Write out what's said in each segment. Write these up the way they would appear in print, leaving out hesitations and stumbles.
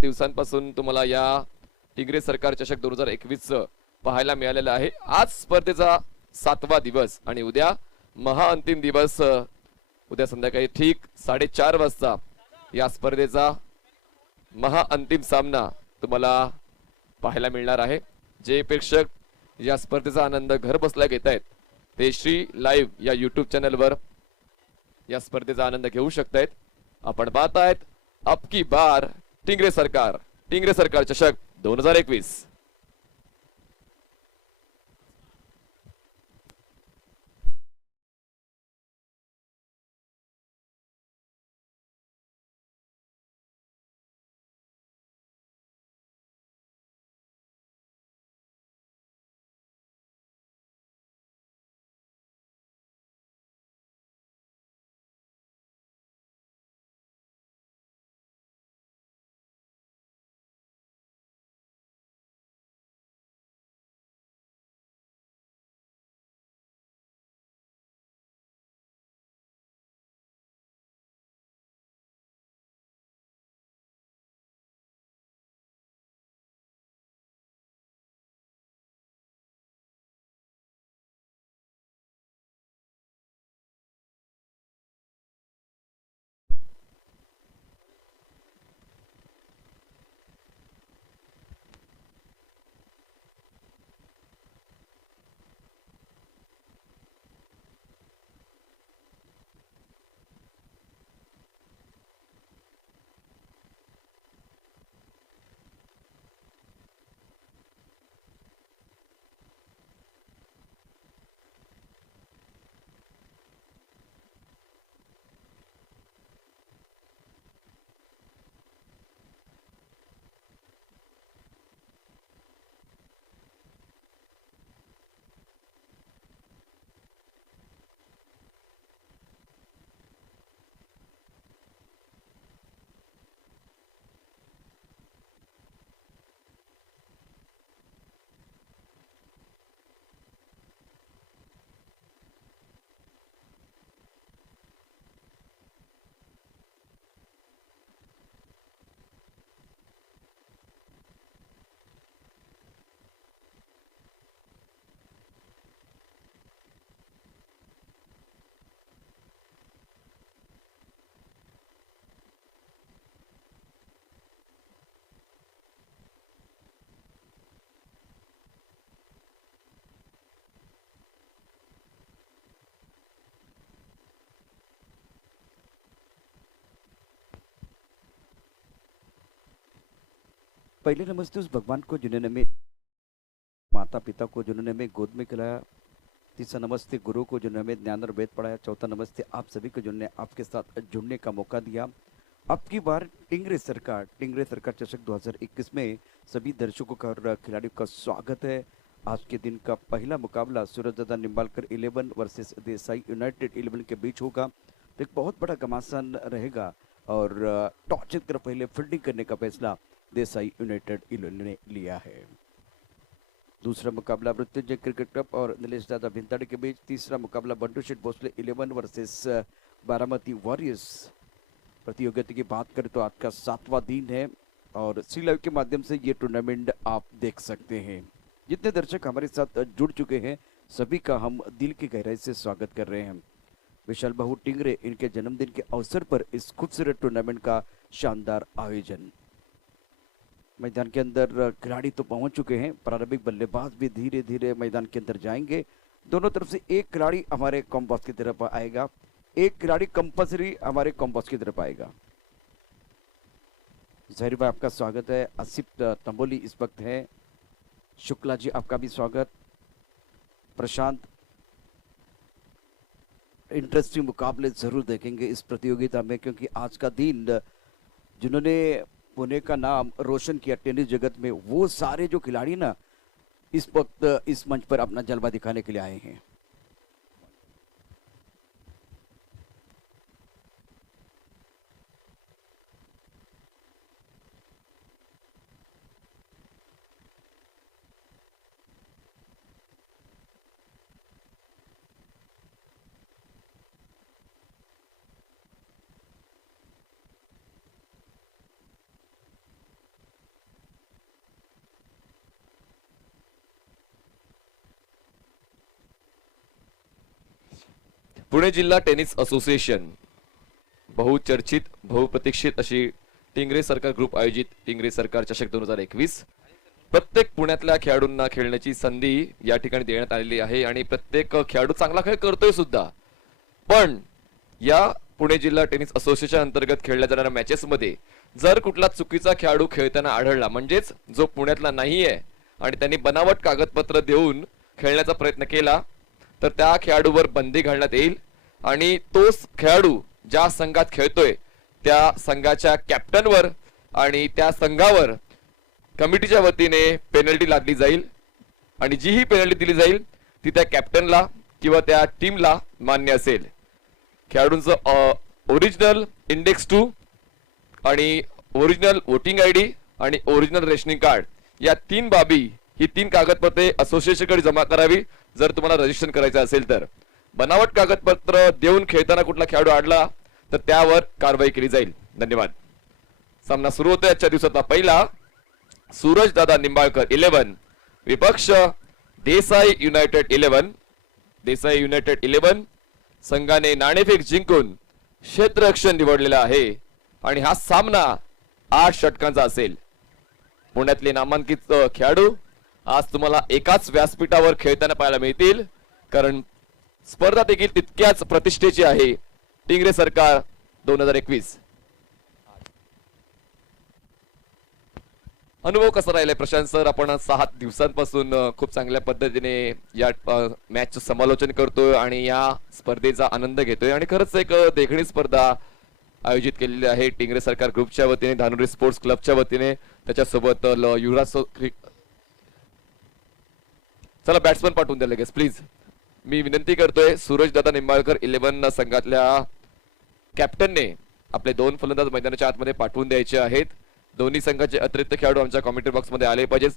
दिवसांपासून तुम्हाला या टिंगरे सरकार चषक 2021 पाहायला मिळालेला आहे। आज स्पर्धेचा 7वा दिवस आणि उद्या महाअंतिम दिवस। उद्या संध्याकाळी ठीक 4:30 वाजता या स्पर्धेचा महाअंतिम सामना तुम्हाला पाहायला मिळणार आहे। जे प्रेक्षक या स्पर्धेचा आनंद घर बसल्या घेत आहेत ते श्री लाईव्ह या यूट्यूब चॅनलवर या स्पर्धेचा आनंद घेऊ शकतायत। आपण पाहत आहेत अब की बार टिंगरे सरकार चषक 2021। पहले नमस्ते उस भगवान को जिन्होंने हमें माता पिता को जिन्होंने हमें गोद में खिलाया। तीसरा नमस्ते गुरु को जिन्होंने हमें ज्ञान और वेद पढ़ाया। चौथा नमस्ते आप सभी को जिन्होंने आपके साथ जुड़ने का मौका दिया। अब की बार टिंगरे सरकार चषक 2021 में सभी दर्शकों का और खिलाड़ियों का स्वागत है। आज के दिन का पहला मुकाबला सूरजदादा निम्बालकर 11 वर्सेस देसाई यूनाइटेड 11 के बीच होगा। तो एक बहुत बड़ा घमासान रहेगा और टॉस जीतकर पहले फील्डिंग करने का फैसला देसाई यूनाइटेड 11 ने लिया है। दूसरा मुकाबला मृत्युंजय क्रिकेट क्लब और नीलेश दादा भिंताड़ी के बीच। तीसरा मुकाबला बंटू शेठ भोसले 11 वर्सेस बारामती वॉरियर्स। प्रतियोगिता की बात करें तो आज का 7वां दिन है और सी लाइव के माध्यम से ये टूर्नामेंट आप देख सकते हैं। जितने दर्शक हमारे साथ जुड़ चुके हैं सभी का हम दिल की गहराई से स्वागत कर रहे हैं। विशाल बाबू टिंगरे इनके जन्मदिन के अवसर पर इस खूबसूरत टूर्नामेंट का शानदार आयोजन। मैदान के अंदर खिलाड़ी तो पहुंच चुके हैं, प्रारंभिक बल्लेबाज भी धीरे धीरे मैदान के अंदर जाएंगे। दोनों तरफ से एक खिलाड़ी हमारे कॉम्पास की तरफ आएगा, एक खिलाड़ी कंपल्सरी हमारे कॉम्पास की तरफ आएगा। जहरी भाई आपका स्वागत है। आसिफ तंबोली इस वक्त है। शुक्ला जी आपका भी स्वागत। प्रशांत, इंटरेस्टिंग मुकाबले जरूर देखेंगे इस प्रतियोगिता में क्योंकि आज का दिन जिन्होंने पुणे का नाम रोशन किया टेनिस जगत में वो सारे जो खिलाड़ी ना इस वक्त इस मंच पर अपना जलवा दिखाने के लिए आए हैं। पुणे जिल्हा टेनिस असोसिएशन बहुचर्चित बहुप्रतीक्षित अशी टिंगरे सरकार ग्रुप आयोजित टिंगरे सरकार चषक 2021 प्रत्येक पुण्यातल्या खेळाडूंना खेळण्याची संधी या ठिकाणी देण्यात आलेली आहे आणि प्रत्येक खेळाडू चांगला खेळ करतोय सुद्धा. पण या पुणे जिल्हा टेनिस असोसिएशन अंतर्गत खेळल्या जाणाऱ्या मॅचेस मध्ये जर कुठला चुकीचा खेळाडू खेळताना आढळला, म्हणजेच जो पुण्यातला नाहीये आणि त्यांनी बनावट कागदपत्र देऊन खेळण्याचा प्रयत्न केला, तर त्या खेळाडूवर बंदी घालण्यात येईल आणि तोच खेळाडू ज्या संघात खेळतोय त्या संघाच्या कॅप्टनवर आणि त्या संघावर कमिटीच्या वतीने पेनल्टी लादली जाईल आणि जी ही पेनल्टी दिली जाईल ती त्या कॅप्टनला किंवा त्या टीमला मान्य असेल. खेळाडूंचं ओरिजिनल इंडेक्स 2 आणि ओरिजिनल वोटिंग आयडी आणि ओरिजिनल रेशनिंग कार्ड या 3 बाबी, ही 3 कागदपत्रे असोसिएशनकडे जमा करावी जर तुम्हाला रजिस्ट्रेशन करायचं असेल तर. बनावट कागदपत्र देऊन खेळताना कुठला खेळाडू आढळला तर त्यावर कारवाई केली जाईल. धन्यवाद. सामना सुरू होतोय आजच्या दिवसातला पहिला. सूरज दादा निंबाळकर 11 विपक्ष देसाई युनायटेड 11. देसाई युनायटेड 11 संघाने नाणेफेक जिंकून क्षेत्ररक्षण निवडलेला आहे आणि हा सामना 8 षटकांचा असेल. पुण्यातले नामांकित खेळाडू आज तुम्हाला एकाच व्यासपीठावर खेळताना पाहायला मिळतील, कारण स्पर्धा देखील तितक्याच प्रतिष्ठेची आहे. टिंगरे सरकार 2021. अनुभव कसा राहिलाय प्रशांत सर? आपण 6 दिवसांपासून खूप चांगल्या पद्धतीने या मॅचचं समालोचन करतोय आणि या स्पर्धेचा आनंद घेतोय आणि खरंच एक देखणी स्पर्धा आयोजित केलेली आहे टिंगरे सरकार ग्रुपच्या वतीने, धानुरी स्पोर्ट्स क्लबच्या वतीने. त्याच्यासोबत युवराज चला बॅट्समन पाठवून द्या लगेच प्लीज. मी विनंती करतोय सूरज दादा निंबाळकर 11 संघातल्या कॅप्टनने आपले 2 फलंदाज मैदानाच्या आतमध्ये पाठवून द्यायचे आहेत. दोन्ही संघाचे अतिरिक्त खेळाडू आमच्या कॉमेंट्री बॉक्स मध्ये आले पाहिजेत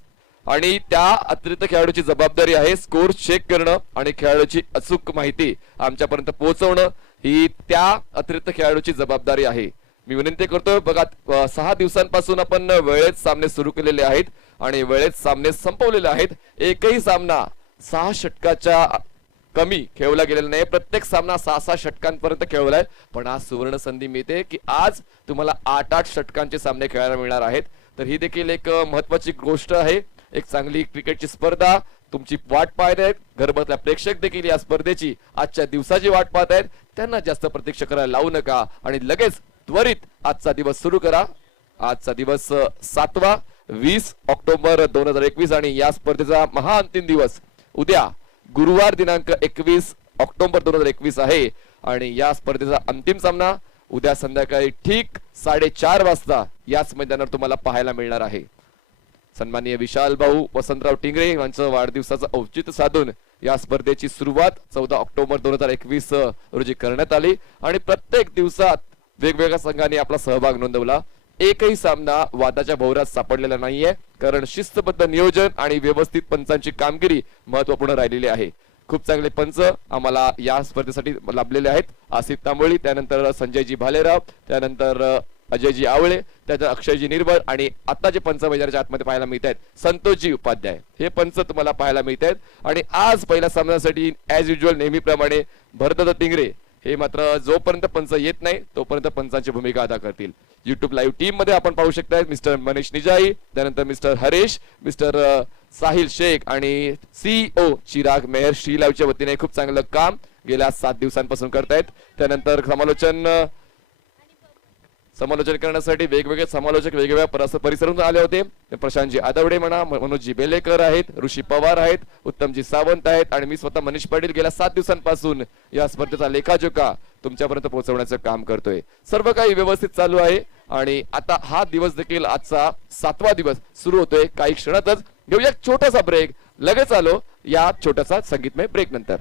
आणि त्या अतिरिक्त खेळाडूची जबाबदारी आहे स्कोर चेक करणं आणि खेळाडूची अचूक माहिती आमच्यापर्यंत पोहोचवणं, ही त्या अतिरिक्त खेळाडूची जबाबदारी आहे. मी विनंती करतोय, बघा 6 दिवसांपासून आपण वेळेत सामने सुरू केलेले आहेत आणि वेळेत सामने संपवलेले आहेत. एकही सामना 6 षटकाच्या कमी खेळवला गेलेला नाही. प्रत्येक सामना 6-6 षटकांपर्यंत खेळवलाय. पण आज सुवर्ण संधी मिळते की आज तुम्हाला 8-8 षटकांचे सामने खेळायला मिळणार आहेत. तर ही देखील एक महत्वाची गोष्ट आहे. एक चांगली क्रिकेटची स्पर्धा तुमची वाट पाहत आहेत. घरबसल्या प्रेक्षक देखील या स्पर्धेची आजच्या दिवसाची वाट पाहत आहेत. त्यांना जास्त प्रतीक्षा करायला लावू नका आणि लगेच त्वरित आजचा दिवस सुरू करा. आजचा दिवस 7वा 20 ऑक्टोबर 2021 आणि या स्पर्धेचा महाअंतिम दिवस उद्या गुरुवार दिनांक 21 ऑक्टोबर 2021 आहे आणि या स्पर्धेचा अंतिम सामना उद्या संध्याकाळी ठीक 4:30 वाजता याच मैदानावर तुम्हाला पाहायला मिळणार आहे. सन्माननीय विशाल भाऊ वसंतराव टिंगरे यांचं वाढदिवसाचं औचित्य साधून या स्पर्धेची सुरुवात 14 ऑक्टोबर 2021 रोजी करण्यात आली आणि प्रत्येक दिवसात वेगवेगळ्या संघांनी आपला सहभाग नोंदवला. एकही सामना वादाच्या भोवऱ्यात सापडलेला नाहीये, कारण शिस्तबद्ध नियोजन आणि व्यवस्थित पंचांची कामगिरी महत्वपूर्ण राहिलेली आहे. खूप चांगले पंच आम्हाला या स्पर्धेसाठी लाभलेले आहेत. आसिफ तांबोळी, त्यानंतर संजयजी भालेराव, त्यानंतर अजयजी आवळे, त्यानंतर अक्षयजी निर्बळ आणि आता जे पंच मैदानाच्या आतमध्ये पाहायला मिळत आहेत संतोषजी उपाध्याय, हे पंच तुम्हाला पाहायला मिळत आहेत. आणि आज पहिल्या सामन्यासाठी ऍज युजल नेहमीप्रमाणे भरतदादा टिंगरे हे मात्र जोपर्यंत पंच येत नाही तोपर्यंत पंचांची भूमिका अदा करतील. युट्यूब लाईव्ह टीम मध्ये आपण पाहू शकता मिस्टर मनीष निजाई, त्यानंतर मिस्टर हरेश, मिस्टर साहिल शेख आणि सीईओ चिराग मेहर श्रीलावच्या वतीने खूप चांगलं काम गेल्या 7 दिवसांपासून करतायत. त्यानंतर समालोचन करण्यासाठी वेगवेगळे समालोचक वेगवेगळ्या परिसरातून आले होते. प्रशांतजी आदवडे म्हणा, मनोजजी बेलेकर आहेत, ऋषी पवार आहेत, उत्तमजी सावंत आहेत आणि मी स्वतः मनीष पाटील गेल्या 7 दिवसांपासून या स्पर्धेचा लेखाजोखा तुमच्यापर्यंत पोहोचवण्याचं काम करतोय. सर्व काही व्यवस्थित चालू आहे आणि आता हा दिवस देखील आजचा 7वा दिवस सुरू होतोय. काही क्षणातच घेऊया छोटासा ब्रेक. लगेच आलो या छोटासा संगीतमय ब्रेक नंतर.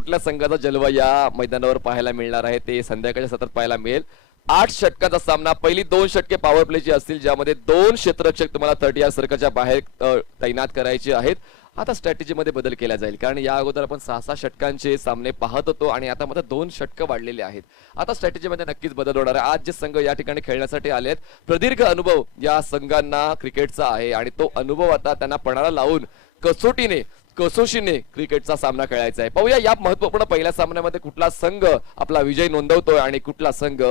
कुठल्या संघाचा जलवा या मैदानावर पाहायला मिळणार आहे ते संध्याकाळच्या सत्रात पाहायला मिळेल. 8 षटकांचा सामना. पहिली 2 षटके पॉवर प्लेची असतील, ज्यामध्ये 2 क्षेत्ररक्षक तुम्हाला 30 यार्ड सर्कलच्या बाहेर तैनात करायचे आहेत. आता स्ट्रॅटेजीमध्ये बदल केला जाईल, कारण या अगोदर आपण 6-6 षटकांचे सामने पाहत होतो आणि आता मात्र 2 षटकं वाढलेले आहेत. आता स्ट्रॅटेजीमध्ये नक्कीच बदल होणार आहे. आज जे संघ या ठिकाणी खेळण्यासाठी आले आहेत, प्रदीर्घ अनुभव या संघांना क्रिकेटचा आहे आणि तो अनुभव आता त्यांना पणाला लावून कसोशीने क्रिकेटचा सामना खेळायचा आहे. पाहूया या महत्वपूर्ण पहिल्या सामन्यामध्ये कुठला संघ आपला विजय नोंदवतोय आणि कुठला संघ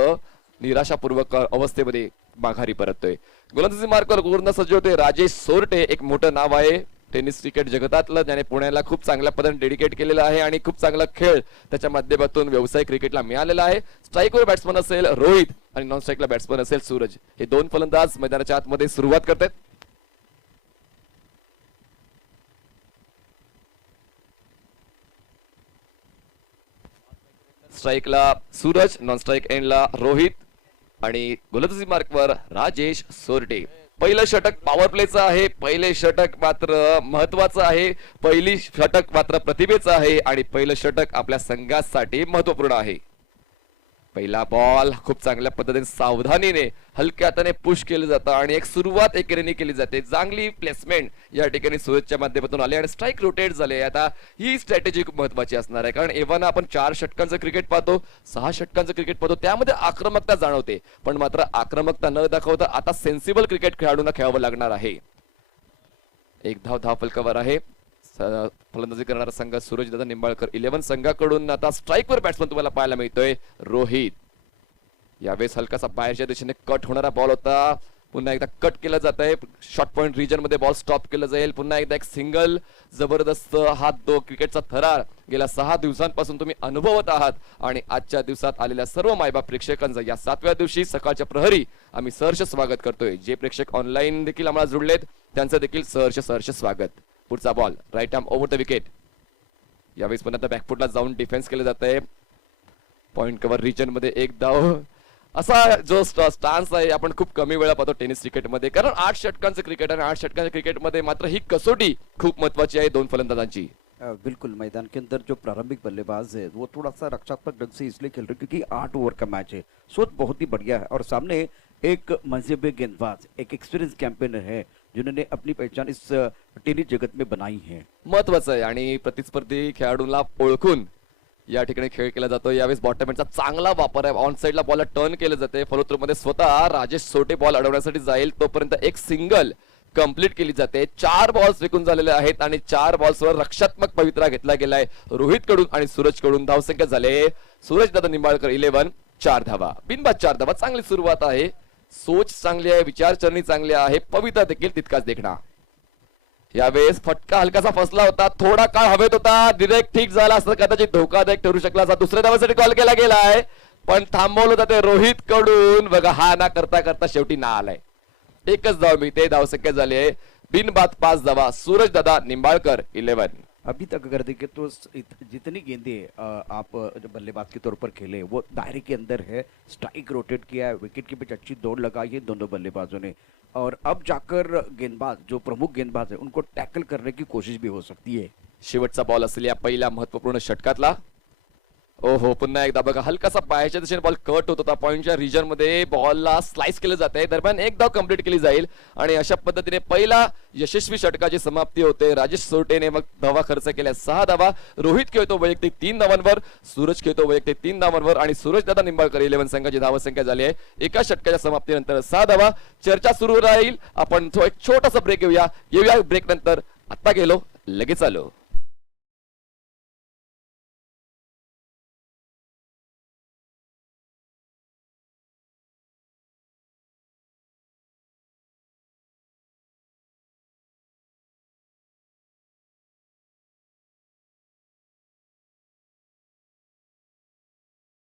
निराशापूर्वक अवस्थेमध्ये माघारी परततोय. गोलंदाजी मार्कवर पूर्ण सज्ज होते राजेश सोरटे. एक मोठं नाव आहे टेनिस क्रिकेट जगतातलं, ज्याने पुण्याला खूप चांगल्या पद्धतीने डेडिकेट केलेला आहे आणि खूप चांगला खेळ त्याच्या माध्यमातून व्यवसाय क्रिकेटला मिळालेला आहे. स्ट्राईकवर बॅट्समन असेल रोहित आणि नॉन स्ट्राईकला बॅट्समन असेल सूरज. हे 2 फलंदाज मैदानाच्या आतमध्ये सुरुवात करतात. स्ट्राईकला सूरज, नॉन स्ट्राईक एंडला रोहित आणि गोलंदाजी मार्कवर राजेश सोरटे. पहिलं षटक पॉवर प्लेचं आहे. पहिले षटक मात्र महत्वाचं आहे. पहिली षटक मात्र प्रतिभेचं आहे आणि पहिलं षटक आपल्या संघासाठी महत्वपूर्ण आहे. पहिला बॉल खूप चांगल्या पद्धतीने सावधानीने हलक्या हाताने पुश केलं जातं आणि एक सुरुवात एकेरीने केली जाते. चांगली प्लेसमेंट या ठिकाणी सूरजच्या माध्यमातून आले आणि स्ट्राईक रोटेट झाले. आता ही स्ट्रॅटेजी खूप महत्वाची असणार आहे, कारण एव्हाना आपण 4 षटकांचं क्रिकेट पाहतो, 6 षटकांचं क्रिकेट पाहतो, त्यामध्ये आक्रमकता जाणवते, पण मात्र आक्रमकता न दाखवता आता सेन्सिबल क्रिकेट खेळाडूंना खेळावं लागणार आहे. एक धाव फलकावर आहे. फलंदाजी करणारा संघ सूरजदादा निंबाळकर 11 संघाकडून आता स्ट्राईकवर बॅट्समन तुम्हाला पाहायला मिळतोय रोहित. यावेळेस हलकासा बाहेरच्या दिशेने कट होणारा बॉल होता. पुन्हा एकदा कट केला जात आहे. शॉर्ट पॉइंट रिजन मध्ये बॉल स्टॉप केला जाईल. पुन्हा एकदा एक सिंगल. जबरदस्त हा क्रिकेटचा थरार गेल्या 6 दिवसांपासून तुम्ही अनुभवत आहात आणि आजच्या दिवसात आलेल्या सर्व मायबाप प्रेक्षकांचं या 7व्या दिवशी सकाळच्या प्रहरी आम्ही सहर्ष स्वागत करतोय. जे प्रेक्षक ऑनलाईन देखील आम्हाला जुळलेत त्यांचं देखील सहर्ष स्वागत. पुढचा ball right arm over the wicket. यावेळेस पण आता बॅकफुटला जाऊन डिफेन्स केलं जात आहे. पॉइंट कव्हर रिजन मध्ये एक धाव. असा जो स्टान्स आहे आपण खूप कमी वेळा पाहतो टेनिस क्रिकेटमध्ये, कारण 8 षटकांचं क्रिकेट आणि 8 षटकांच्या क्रिकेटमध्ये मात्र ही कसोटी खूप महत्वाची आहे 2 फलंदाजांची. बिल्कुल मैदान के अंदर जो प्रारंभिक बल्लेबाज है वो थोड़ा सा रक्षात्मक ढंग से इसलिए खेल रहे क्योंकि 8 ओवर का मैच है. सोच बहुत ही बढ़िया है और सामने एक मंजेबे गेंदबाज, एक एक्सपीरियंस कैंपेनर है जिन्होंने अपनी पहचान इस टेनिस जगत में बनाई है. महत्वाचं आहे आणि प्रतिस्पर्धी खेळाडूंना ओळखून या ठिकाणी खेळ केला जातो. यावेळेस बॉटम एंडचा चांगला वापर आहे. ऑन साइडला बॉलला टर्न केलं जाते. फलोत्तरमध्ये स्वतः राजेश सोटे बॉल अडवण्यासाठी जाईल तोपर्यंत एक सिंगल कंप्लीट केली जाते. 4 बॉल्स विकून झालेले आहेत आणि 4 बॉल्सवर रक्षात्मक पवित्रा घेतला गेलाय रोहित कडून आणि सूरज कडून. धावसंख्या झाले सूरज दादा निंबाळकर 11, 4 धावा, बिनबाद 4 धावा. चांगली सुरुवात आहे. सोच चांगली आहे, विचारसरणी चांगली आहे, पवित्रा देखील तितकाच देखणा. यावेळेस फटका हलकासा फसला होता, थोडा काळ हवेत होता, डिरेक्ट ठीक झाला असता कदाचित धोकादायक ठरू शकला असता. दुसऱ्या धावासाठी कॉल केला गेलाय पण थांबवलं जाते रोहित कडून. बघा हा ना करता करता शेवटी ना आलाय. एकच धाव मिळते. धावसंख्या झाली आहे बिनबाद 5 धावा. सूरज दादा निंबाळकर 11. अभी तक अगर देखें तो जितनी गेंदें आप बल्लेबाज के तौर पर खेले वो दायरे के अंदर है. स्ट्राइक रोटेट किया है, विकेट के बीच अच्छी दौड़ लगाई है दोनों बल्लेबाजों ने और अब जाकर गेंदबाज जो प्रमुख गेंदबाज है उनको टैकल करने की कोशिश भी हो सकती है. शेवटचा बॉल असेल या पहिल्या महत्वपूर्ण षटकातला. ओहो पुन्हा एकदा बघा हलकासा पायाच्या दिशेने बॉल कट होत होता. पॉइंटच्या रिजन मध्ये बॉलला स्लाइस केलं जाते. दरम्यान एक धाव कंप्लीट केली जाईल आणि अशा पद्धतीने पहिला यशस्वी षटकाची समाप्ती होते. राजेश सोरटेने मग धावा खर्च केल्या 6 धावा. रोहित खेळतो वैयक्तिक 3 धावांवर, सूरज खेळतो वैयक्तिक 3 धावांवर आणि सूरज दादा निंबाळकर 11 संघाची धावसंख्या झाली आहे एका षटकाच्या समाप्तीनंतर 6 धावा. चर्चा सुरू राहील. आपण तो एक छोटासा ब्रेक येऊया ब्रेक नंतर. आता गेलो लगेच आलो.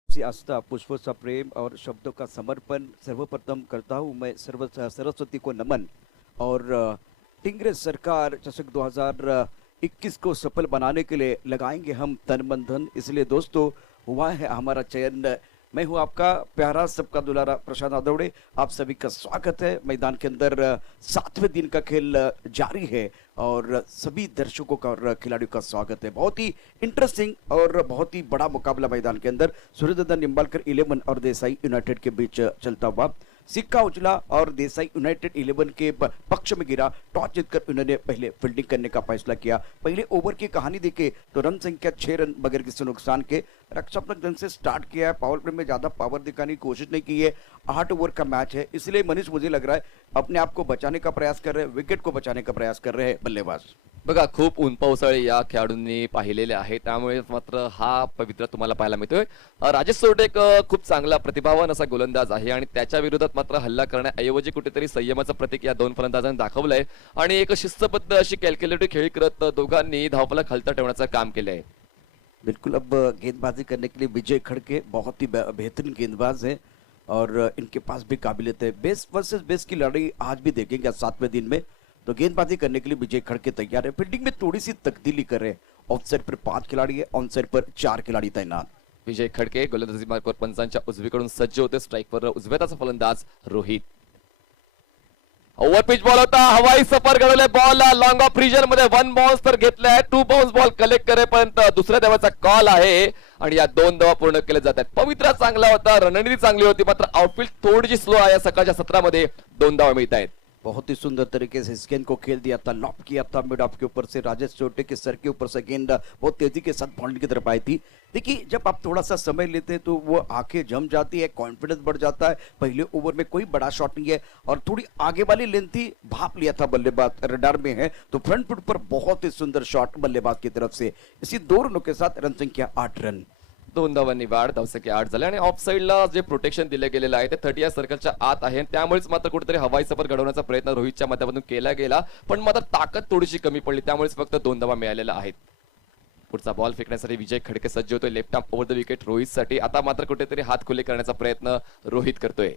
से आस्था, पुष्पों सा प्रेम और शब्दों का समर्पण सर्वप्रथम करता हूँ मैं सरस्वती को नमन. और टिंगरे सरकार चषक 2021 को सफल बनाने के लिए लगाएंगे हम तन मन धन. इसलिए दोस्तों हुआ है हमारा चयन मैं हूं आपका प्यारा सबका दुलारा प्रशांत आदवड़े। आप सभी का स्वागत है मैदान के अंदर। 7वें दिन का खेल जारी है और सभी दर्शकों का और खिलाड़ियों का स्वागत है। बहुत ही इंटरेस्टिंग और बहुत ही बड़ा मुकाबला मैदान के अंदर सूर्यदादा निंबालकर 11 और देसाई यूनाइटेड के बीच चलता हुआ। सिक्का उजला और देसाई यूनाइटेड 11 के पक्ष में गिरा। टॉस जीतकर उन्होंने पहले फील्डिंग करने का फैसला किया। पहले ओवर की कहानी देखे तो रन संख्या 6 रन बगैर किसी नुकसान के रक्षात्मक ढंग से स्टार्ट किया है। पावर प्ले में ज्यादा पावर दिखाने की कोशिश नहीं की है। 8 ओवर का मैच है, इसलिए मनीष मुझे लग रहा है अपने आप को बचाने का प्रयास कर रहे हैं, विकेट को बचाने का प्रयास कर रहे हैं बल्लेबाज। बघा खूप ऊन पावसाळे या खेळाडूंनी पाहिलेले आहे, त्यामुळे मात्र हा पवित्रा तुम्हाला पाहायला मिळतोय। राजेश सोरटे एक खूप चांगला प्रतिभावान असा गोलंदाज आहे आणि त्याच्या विरोधात मात्र हल्ला करण्याऐवजी कुठेतरी संयमाचं प्रतीक या दोन फलंदाजांनी दाखवलंय आणि एक शिस्तबद्ध अशी कॅल्क्युलेटिव्ह खेळी करत दोघांनी धावफलक हलता ठेवण्याचं काम केलंय। बिल्कुल, अब गेंदबाजी करने के लिए विजय खड़के बहुत ही बेहतरीन गेंदबाज हैं और इनके पास भी काबिलियत है। बेस्ट वर्सेस बेस्ट की लड़ाई आज भी देखेंगे आज 7वें दिन में। तो गेंदबाजी करने के लिए विजय खड़के तैयार है। फील्डिंग में थोड़ी सी तब्दीली कर रहे हैं। ऑफ साइड पर 5 खिलाड़ी है, ऑन साइड पर 4 खिलाड़ी तैनात। विजय खडके गोलंदाजी मार्गावर पंचांच्या उजवीकडून सज्ज होते। स्ट्राईकवर उजव्याचा फलंदाज रोहित। ओव्हर पिच बॉल होता, हवाई सफर घडवले बॉल लॉंग ऑफ रिजन मध्ये 1 बाउन्स तर घेतलाय। 2 बाउन्स बॉल कलेक्ट करेपर्यंत दुसऱ्या धावाचा कॉल आहे आणि या 2 धावा पूर्ण केल्या जातात। पवित्रा चांगला होता, रणनीती चांगली होती, मात्र आउटफील्ड थोडीशी स्लो आहे। सकाळच्या सत्रामध्ये 2 धावा मिळत आहेत। बहुत ही सुंदर तरीके से इस गेंद को खेल दिया था, लॉप किया था मिड ऑफ के ऊपर से। राजेश चोटे के सर के ऊपर से गेंद बहुत तेजी के साथ बाउंड्री की तरफ आई थी। देखिए, जब आप थोड़ा सा समय लेते हैं तो वो आंखें जम जाती है, कॉन्फिडेंस बढ़ जाता है। पहले ओवर में कोई बड़ा शॉट नहीं है और थोड़ी आगे वाली लेंथ थी, भाप लिया था बल्लेबाज, रडार में है तो फ्रंट फुट पर बहुत ही सुंदर शॉट बल्लेबाज की तरफ से। इसी 2 रनों के साथ रन संख्या 8 रन। 2 धावांनी वाढ, धावसंख्या 8 झाले आणि ऑफ साइडला जे प्रोटेक्शन दिले गेलेलं आहे ते 30 सर्कलच्या आत आहे। त्यामुळेच मात्र कुठेतरी हवाई सफर घडवण्याचा प्रयत्न रोहितच्या माध्यमातून केला गेला, पण मात्र ताकद थोडीशी कमी पडली, त्यामुळेच फक्त 2 धावा मिळालेल्या आहेत। पुढचा बॉल फेकण्यासाठी विजय खडके सज्ज होतोय। Left arm over the wicket रोहितसाठी। आता मात्र कुठेतरी हात खुले करण्याचा प्रयत्न रोहित करतोय।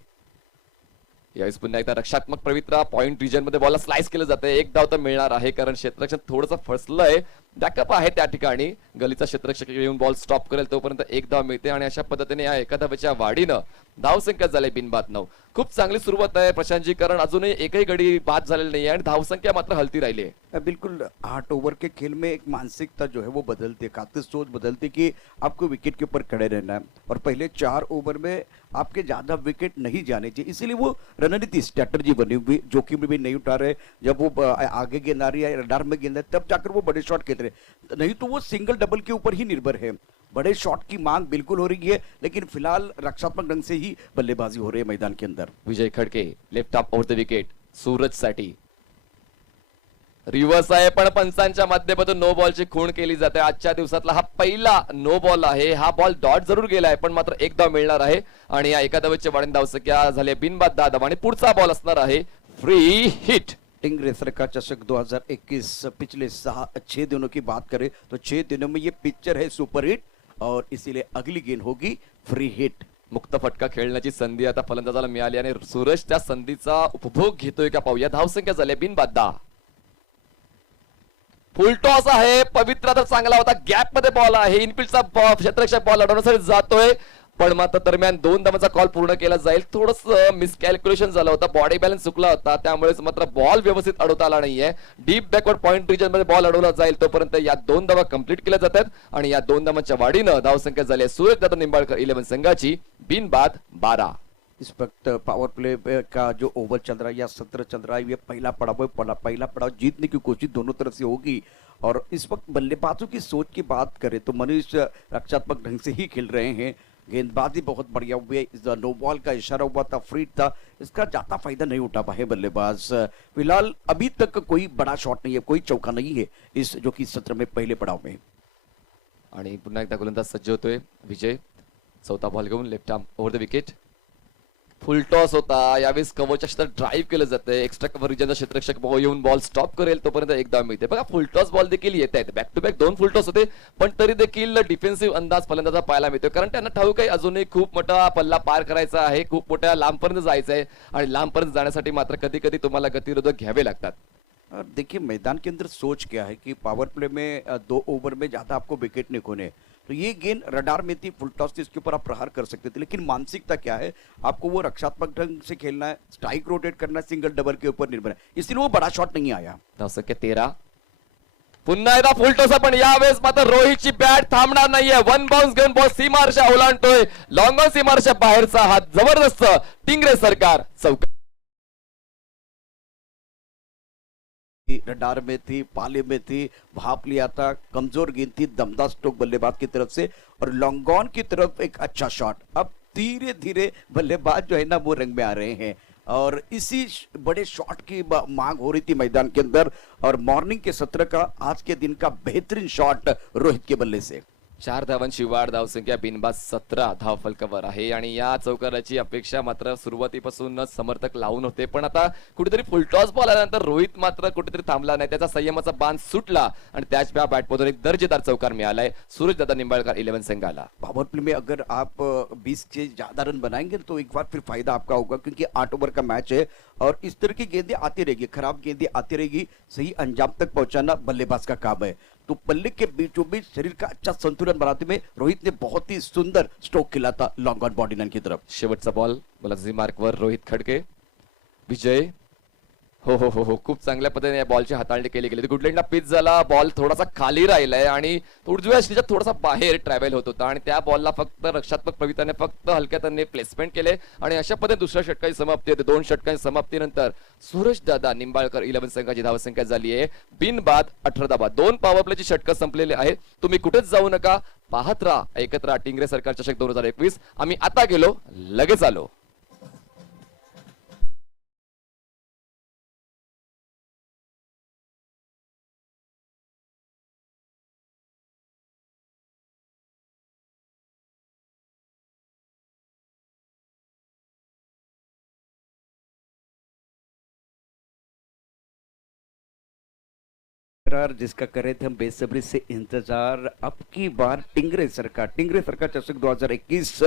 यावेळेस पुन्हा एकदा रक्षात्मक पवित्रा पॉइंट रिजन मध्ये बॉलला स्लाइस केलं जातंय। 1 धाव तर मिळणार आहे कारण क्षेत्ररक्षण थोडंसं फसलंय। बॅकअप आहे त्या ठिकाणी, गलीचा क्षेत्ररक्षक येऊन बॉल स्टॉप करेल तोपर्यंत 1 धाव मिळते आणि अशा पद्धतीने या एका धावेच्या वाढीनं धावसंख्या झाली बिनबाद 9। खूप चांगली सुरुवात आहे प्रशांतजी, कारण अजूनही एकही गडी बाद झालेली नाही आणि धावसंख्या मात्र हलती राहिली आहे। बिल्कुल, 8 ओवर के खेल में एक मानसिकता जो है वो बदलती है, खातिर सोच बदलती कि आपको विकेट के ऊपर खड़े रहना है और पहले 4 ओवर में आपके ज्यादा विकेट नहीं जाने चाहिए, इसीलिए वो रणनीति स्ट्रेटजी बनी हुई, जोखिम भी नहीं उठा रहे। जब वो आगे गेंद आ रही है, रडार में गेंद है, तब जाकर वो बड़े शॉट खेल रहे, नहीं तो वो सिंगल डबल के ऊपर ही निर्भर है। बड़े शॉट की मांग बिल्कुल हो रही है, लेकिन फिलहाल रक्षात्मक ढंग से ही बल्लेबाजी हो रही है मैदान के अंदर। Vijay Khadke left arm over the wicket Suraj साठी रिव्हर्स आहे, पण पंचांच्या माध्यमातून नो बॉलची खूण केली जाते। आजच्या दिवसातला हा पहिला नो बॉल आहे। हा बॉल डॉट जरूर गेलाय, पण मात्र 1 धाव मिळणार आहे आणि या एका धावेची वाढीण धावसंख्या झाली बिनबाद 10 धावा आणि पुढचा बॉल असणार आहे फ्री हिट। इंग्रेसर का चषक 2021 पिछले 6 दिनों की बात करें तो 6 दिनों में ये पिक्चर है सुपर हिट और इसीलिए अगली गेंद होगी फ्री हिट। मुक्त फटका खेळण्याची संधी आता फलंदाजाला मिळाली आणि सूरज त्या संधीचा उपभोग घेतोय का पाहूया। धावसंख्या झाली बिनबाद 10। फुल टॉस आहे, पवित्रा तर चांगला होता, गॅप मध्ये बॉल आहे, इनफिल्डचा क्षेत्ररक्षक बॉल अडवण्यासाठी जातोय, पण मात्र दरम्यान 2 धावांचा कॉल पूर्ण केला जाईल। थोडस मिसकॅल्क्युलेशन झालं होतं, बॉडी बॅलन्स चुकला होता, त्यामुळेच मात्र बॉल व्यवस्थित अडवता आला नाहीये। डीप बॅकवर्ड पॉइंट रिजन मध्ये बॉल अडवला जाईल तोपर्यंत या 2 धावा कंप्लीट केल्या जातात आणि या 2 धावांच्या वाढीनं धावसंख्या झाली सूर्यदादा निंबाळकर 11 संघाची बिनबाद 12। इस वक्त पावर प्ले का जो ओवर चल रहा है या सत्र चल रहा है, ये पहला पड़ाव है। पहला पड़ाव जीतने की कोशिश दोनों तरफ से होगी और इस वक्त बल्लेबाजों की सोच की बात करें तो मनीष रक्षात्मक ढंग से ही खेल रहे हैं। गेंदबाजी बहुत बढ़िया हुई है, नो बॉल का इशारा हुआ था, फ्री था, इसका ज्यादा फायदा नहीं उठा पाए बल्लेबाज। फिलहाल अभी तक कोई बड़ा शॉट नहीं है, कोई चौका नहीं है इस जो कि सत्र में पहले पड़ाव में। आणि पुन्हा एकदा गोलंदाज सज्ज होतोय विजय। चौथा बॉल घेऊन left arm over the wicket. Full toss होता, यावेळेस कव्हरच्या क्षेत्रात ड्राईव्ह केलं जातंय। एक्स्ट्रा कव्हर रिजनचा क्षेत्ररक्षक येऊन बॉल स्टॉप करेल तोपर्यंत 1 धाव मिळते। बघा फुल टॉस बॉल देखील येत आहेत, back to back 2 full toss होते, पण तरी देखील डिफेन्सिव्ह अंदाज फलंदाजा पाहायला मिळतोय, कारण त्यांना ठाऊक आहे अजूनही खूप मोठा पल्ला पार करायचा आहे, खूप मोठ्या लांबपर्यंत जायचं आहे आणि लांबपर्यंत जाण्यासाठी मात्र कधी कधी तुम्हाला गतिरोधक घ्यावे लागतात। और देखिए मैदान के अंदर सोच क्या है कि पावर प्ले में 2 ओवर में ज्यादा आपको विकेट नहीं खोने, तो ये गेंद रडार में थी, फुल टॉस थी, इसके ऊपर आप प्रहार कर सकते थे, लेकिन मानसिकता क्या है, आपको वो रक्षात्मक ढंग से खेलना है, स्ट्राइक रोटेट करना है, सिंगल डबल के ऊपर निर्भर है, इसलिए वो बड़ा शॉट नहीं आया। धावसंख्या 13. पुन्हा एकदा फुल टॉस, पण यावेळेस मात्र रोहितची बॅट थांबणार नाहीये. वन बाउन्स घेऊन बॉल सीमारेषा ओलांडतोय. लॉंग ऑन सीमारेषा बाहेरचा हात जबरदस्त. टिंगरे सरकार चौकार. रडार में थी, पाले में थी, भाप लिया था, कमजोर गेंद थी, दमदार स्ट्रोक बल्लेबाज की तरफ से और लॉन्गॉन की तरफ एक अच्छा शॉट। अब धीरे धीरे बल्लेबाज जो है ना वो रंग में आ रहे हैं और इसी बड़े शॉट की मांग हो रही थी मैदान के अंदर और मॉर्निंग के सत्र का आज के दिन का बेहतरीन शॉट रोहित के बल्ले से। 4 धावांची वाढ, धावसंख्या बिनबाद 17 धावफलकावर आहे आणि या चौकाराची अपेक्षा मात्र सुरुवातीपासूनच समर्थक लावून होते, पण आता कुठेतरी फुलटॉस बॉल आल्यानंतर रोहित मात्र कुठेतरी थांबला नाही, त्याचा संयमाचा बांध सुटला आणि त्याच बॅटमधून एक दर्जेदार चौकार मिळालाय सूरज दादा निंबाळकर 11 संघाला। पावर प्ले में अगर आप 20 से ज्यादा रन बनाएंगे तो एक बार फिर फायदा आपका होगा क्योंकि 8 ओवर का मैच है और इस तरह की गेंदें आती रहेगी, खराब गेंदें आती रहेगी, सही अंजाम तक पहुंचाना बल्लेबाज का काम है। तो पल्ले के बीचों बीच शरीर का अच्छा संतुलन बनाते में रोहित ने बहुत ही सुंदर स्ट्रोक खेला था लॉन्ग ऑन बॉडी लाइन की तरफ। शेवटचा बॉल गोलंदाजी मार्कवर रोहित खडके, विजय हो खूप चांगल्या पद्धतीने या बॉलची हाताळणी केली गेली। गुडलँडला पिच झाला, बॉल थोडासा खाली राहिलाय आणि उजव्या श्रीच्या थोडासा बाहेर ट्रॅव्हल होत होता आणि त्या बॉलला फक्त रक्षात्मक प्रविताने फक्त हलक्या त्यांनी प्लेसमेंट केले आणि अशा पद्धतीने दुसऱ्या षटकाची समाप्ती होते। 2 षटकांची समाप्तीनंतर सूरज दादा निंबाळकर 11 संघाची धावसंख्या झाली आहे बिनबाद 18 धावा। 2 पॉवर प्लेची षटकं संपलेली आहेत। तुम्ही कुठेच जाऊ नका, पाहत राहा, ऐकत राहा टिंगरे सरकार चषक 2021। आम्ही आता गेलो, लगेच आलो। जिसका कर रहे थे हम बेसब्री से इंतजार, अब की बार टिंगरे सरकार चषक 2021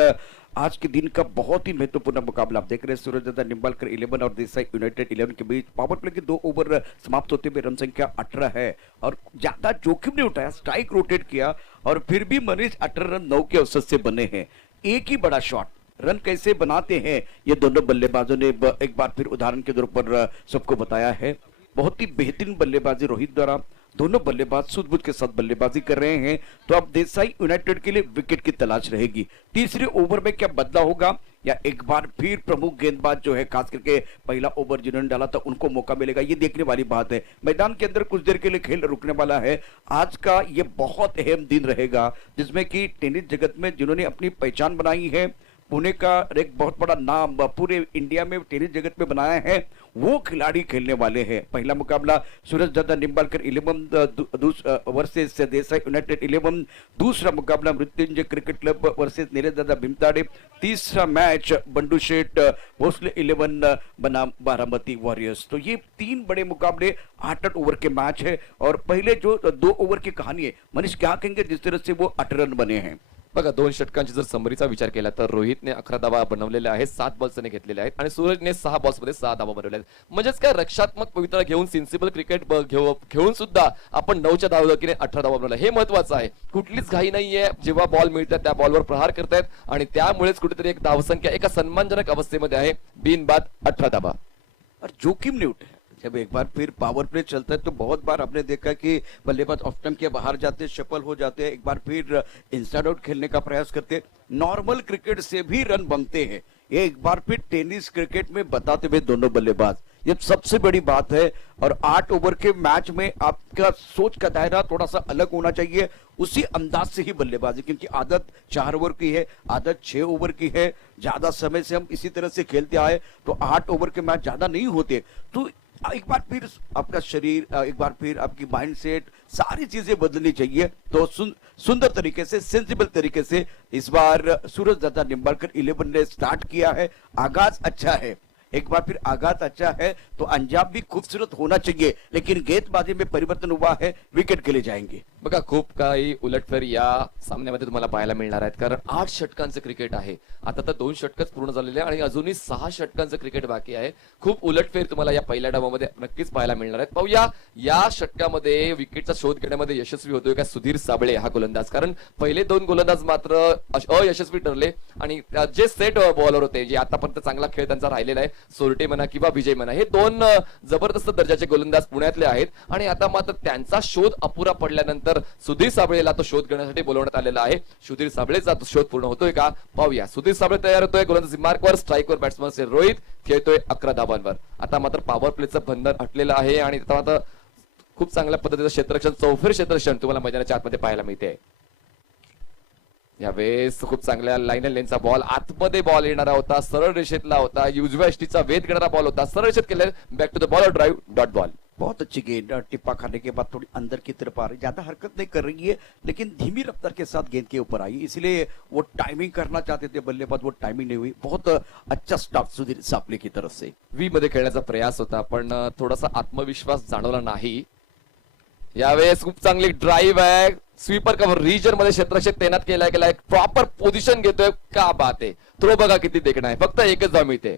आज के दिन का बहुत ही महत्वपूर्ण मुकाबला आप देख रहे हैं। सूरज दादा निंबालकर 11 और देसाई यूनाइटेड 11 के बीच पावर प्ले के 2 ओवर समाप्त होते हुए रन संख्या 18 है और ज्यादा जोखिम नहीं उठाया, स्ट्राइक रोटेट किया और फिर भी मनीष 18 रन 9 के औसत से बने हैं। एक ही बड़ा शॉट, रन कैसे बनाते हैं ये दोनों बल्लेबाजों ने एक बार फिर उदाहरण के तौर पर सबको बताया है। बहुत ही बेहतरीन बल्लेबाजी रोहित द्वारा, दोनों बल्लेबाज सूझबूझ के साथ बल्लेबाजी कर रहे हैं। तो अब देसाई यूनाइटेड के लिए विकेट की तलाश रहेगी। तीसरे ओवर में क्या बदला होगा या एक बार फिर प्रमुख गेंदबाज जो है खास करके पहला ओवर जिन्होंने डाला था उनको मौका मिलेगा, ये देखने वाली बात है। मैदान के अंदर कुछ देर के लिए खेल रुकने वाला है। आज का ये बहुत अहम दिन रहेगा जिसमें कि टेनिस जगत में जिन्होंने अपनी पहचान बनाई है, पुणे का एक बहुत बड़ा नाम पूरे इंडिया में टेनिस जगत में बनाया है, वो खिलाड़ी खेलने वाले हैं। पहला मुकाबला सूरज दादा निंबालकर 11 वर्सेस देसाई यूनाइटेड 11, दूसरा मुकाबला Mrityunjay cricket club versus Neeraj दादा भीमताड़े, तीसरा मैच बंडू शेठ भोसले 11 बनाम बारामती वॉरियर्स। तो ये 3 बड़े मुकाबले 8-8 ओवर के मैच है और पहले जो 2 ओवर की कहानी है, मनीष क्या कहेंगे जिस तरह से वो 8 रन बने हैं? बघा 2 षटकांची जर समरीचा विचार केला तर रोहितने 11 धावा बनवलेल्या आहेत, 7 बॉल्स त्याने घेतलेले आहेत आणि सूरजने 6 बॉल्स मध्ये 6 धावा बनवल्या आहेत। म्हणजेच काय रक्षात्मक पवित्रा घेऊन सेन्सिबल क्रिकेट घेऊन सुद्धा आपण 9च्या धावसंख्येने 18 धावा बनवल्या, हे महत्त्वाचं आहे। कुठलीच घाई नाहीये, जेव्हा बॉल मिळतात त्या बॉलवर प्रहार करतायत आणि त्यामुळेच कुठेतरी एक धावसंख्या एका सन्मानजनक अवस्थेमध्ये आहे, बिनबाद 18 धावा और जोखिम नहीं उठे। जब एक बार फिर पावर प्ले चलता है तो बहुत बार आपने देखा कि बल्लेबाज ऑफ टाइम के बाहर जाते हैं, सफल हो जाते हैं, एक बार फिर इनसाइड आउट खेलने का प्रयास करते हैं। नॉर्मल क्रिकेट से भी रन बनते हैं, ये एक बार फिर टेनिस क्रिकेट में बताते हुए दोनों बल्लेबाज, ये सबसे बड़ी बात है। और 8 ओवर के मैच में आपका सोच का दायरा थोड़ा सा अलग होना चाहिए, उसी अंदाज से ही बल्लेबाजी, क्योंकि आदत 4 ओवर की है, आदत 6 ओवर की है, ज्यादा समय से हम इसी तरह से खेलते आए तो 8 ओवर के मैच ज्यादा नहीं होते। तो एक बार फिर आपका शरीर, एक बार फिर आपकी माइंडसेट, सारी चीजें बदलनी चाहिए। तो सुंदर तरीके से, सेंसिबल तरीके से इस बार सूरज दादा निंबालकर 11 ने स्टार्ट किया है। आगाज अच्छा है, एक बार फिर आगाज अच्छा है तो अंजाम भी खूबसूरत होना चाहिए, लेकिन गेंदबाजी में परिवर्तन हुआ है, विकेट के लिए जाएंगे। बघा खूप काही उलटफेर या सामन्यामध्ये तुम्हाला पाहायला मिळणार आहेत, कारण 8 षटकांचं क्रिकेट आहे. आता तर 2 षटकच पूर्ण झालेले आहे आणि अजूनही 6 षटकांचं क्रिकेट बाकी आहे. खूप उलटफेर तुम्हाला या पहिल्या डावामध्ये नक्कीच पाहायला मिळणार आहेत. पाहूया या षटकामध्ये विकेटचा शोध घेण्यामध्ये यशस्वी होतोय का सुधीर साबळे हा गोलंदाज, कारण पहिले 2 गोलंदाज मात्र अयशस्वी ठरले आणि जे सेट बॉलर होते, जे आतापर्यंत चांगला खेळ त्यांचा राहिलेला आहे, सोरटे म्हणा किंवा विजय म्हणा, हे 2 जबरदस्त दर्जाचे गोलंदाज पुण्यातले आहेत आणि आता मात्र त्यांचा शोध अपुरा पडल्यानंतर सुधीर साबळेला तो शोध घेण्यासाठी बोलवण्यात आलेला आहे. सुधीर साबळेचा तो शोध पूर्ण होतोय का पाहूया. सुधीर साबळे तयार होतोय, गोलंदाजी मार्कवर, स्ट्राईकवर बॅट्समन रोहित खेळतोय 11 धावांवर. आता मात्र पॉवर प्लेचं बंधन हटलेलं आहे आणि आता मात्र खूप चांगल्या पद्धतीचं क्षेत्ररक्षण, चौफेर क्षेत्ररक्षण तुम्हाला मैदानाच्या आतमध्ये पाहायला मिळते. यावेळेस खूप चांगल्या लाईन लेनचा बॉल, आतमध्ये बॉल येणारा होता, सरळ रेषेतला होता, उजव्या यष्टीचा वेध घेणारा बॉल होता, सरळ रेषेत केले, back to the ball, drive, dot ball. बहुत अच्छी गेंद, टिप्पा खाने के बाद थोड़ी अंदर की तरफ आ रही, ज्यादा हरकत नहीं कर रही है लेकिन धीमी रफ्तार के साथ गेंद के ऊपर आई, इसलिए वो टाइमिंग करना चाहते थे बल्लेबाज, वो टाइमिंग नहीं हुई. बहुत अच्छा स्टार्ट सुधीर साबळे की तरफ से. वी मध्ये खेळण्याचा प्रयास होता पण थोडासा आत्मविश्वास जाणवला नाही. यावेळेस खूप चांगली ड्राईव्ह आहे, स्वीपर कव्हर रिजन मध्ये क्षेत्ररक्षक तैनात केला गेला, एक प्रॉपर पोझिशन घेतोय, का बात आहे. थ्रो बघा किती देखणं आहे, फक्त एकच धाव मिळते.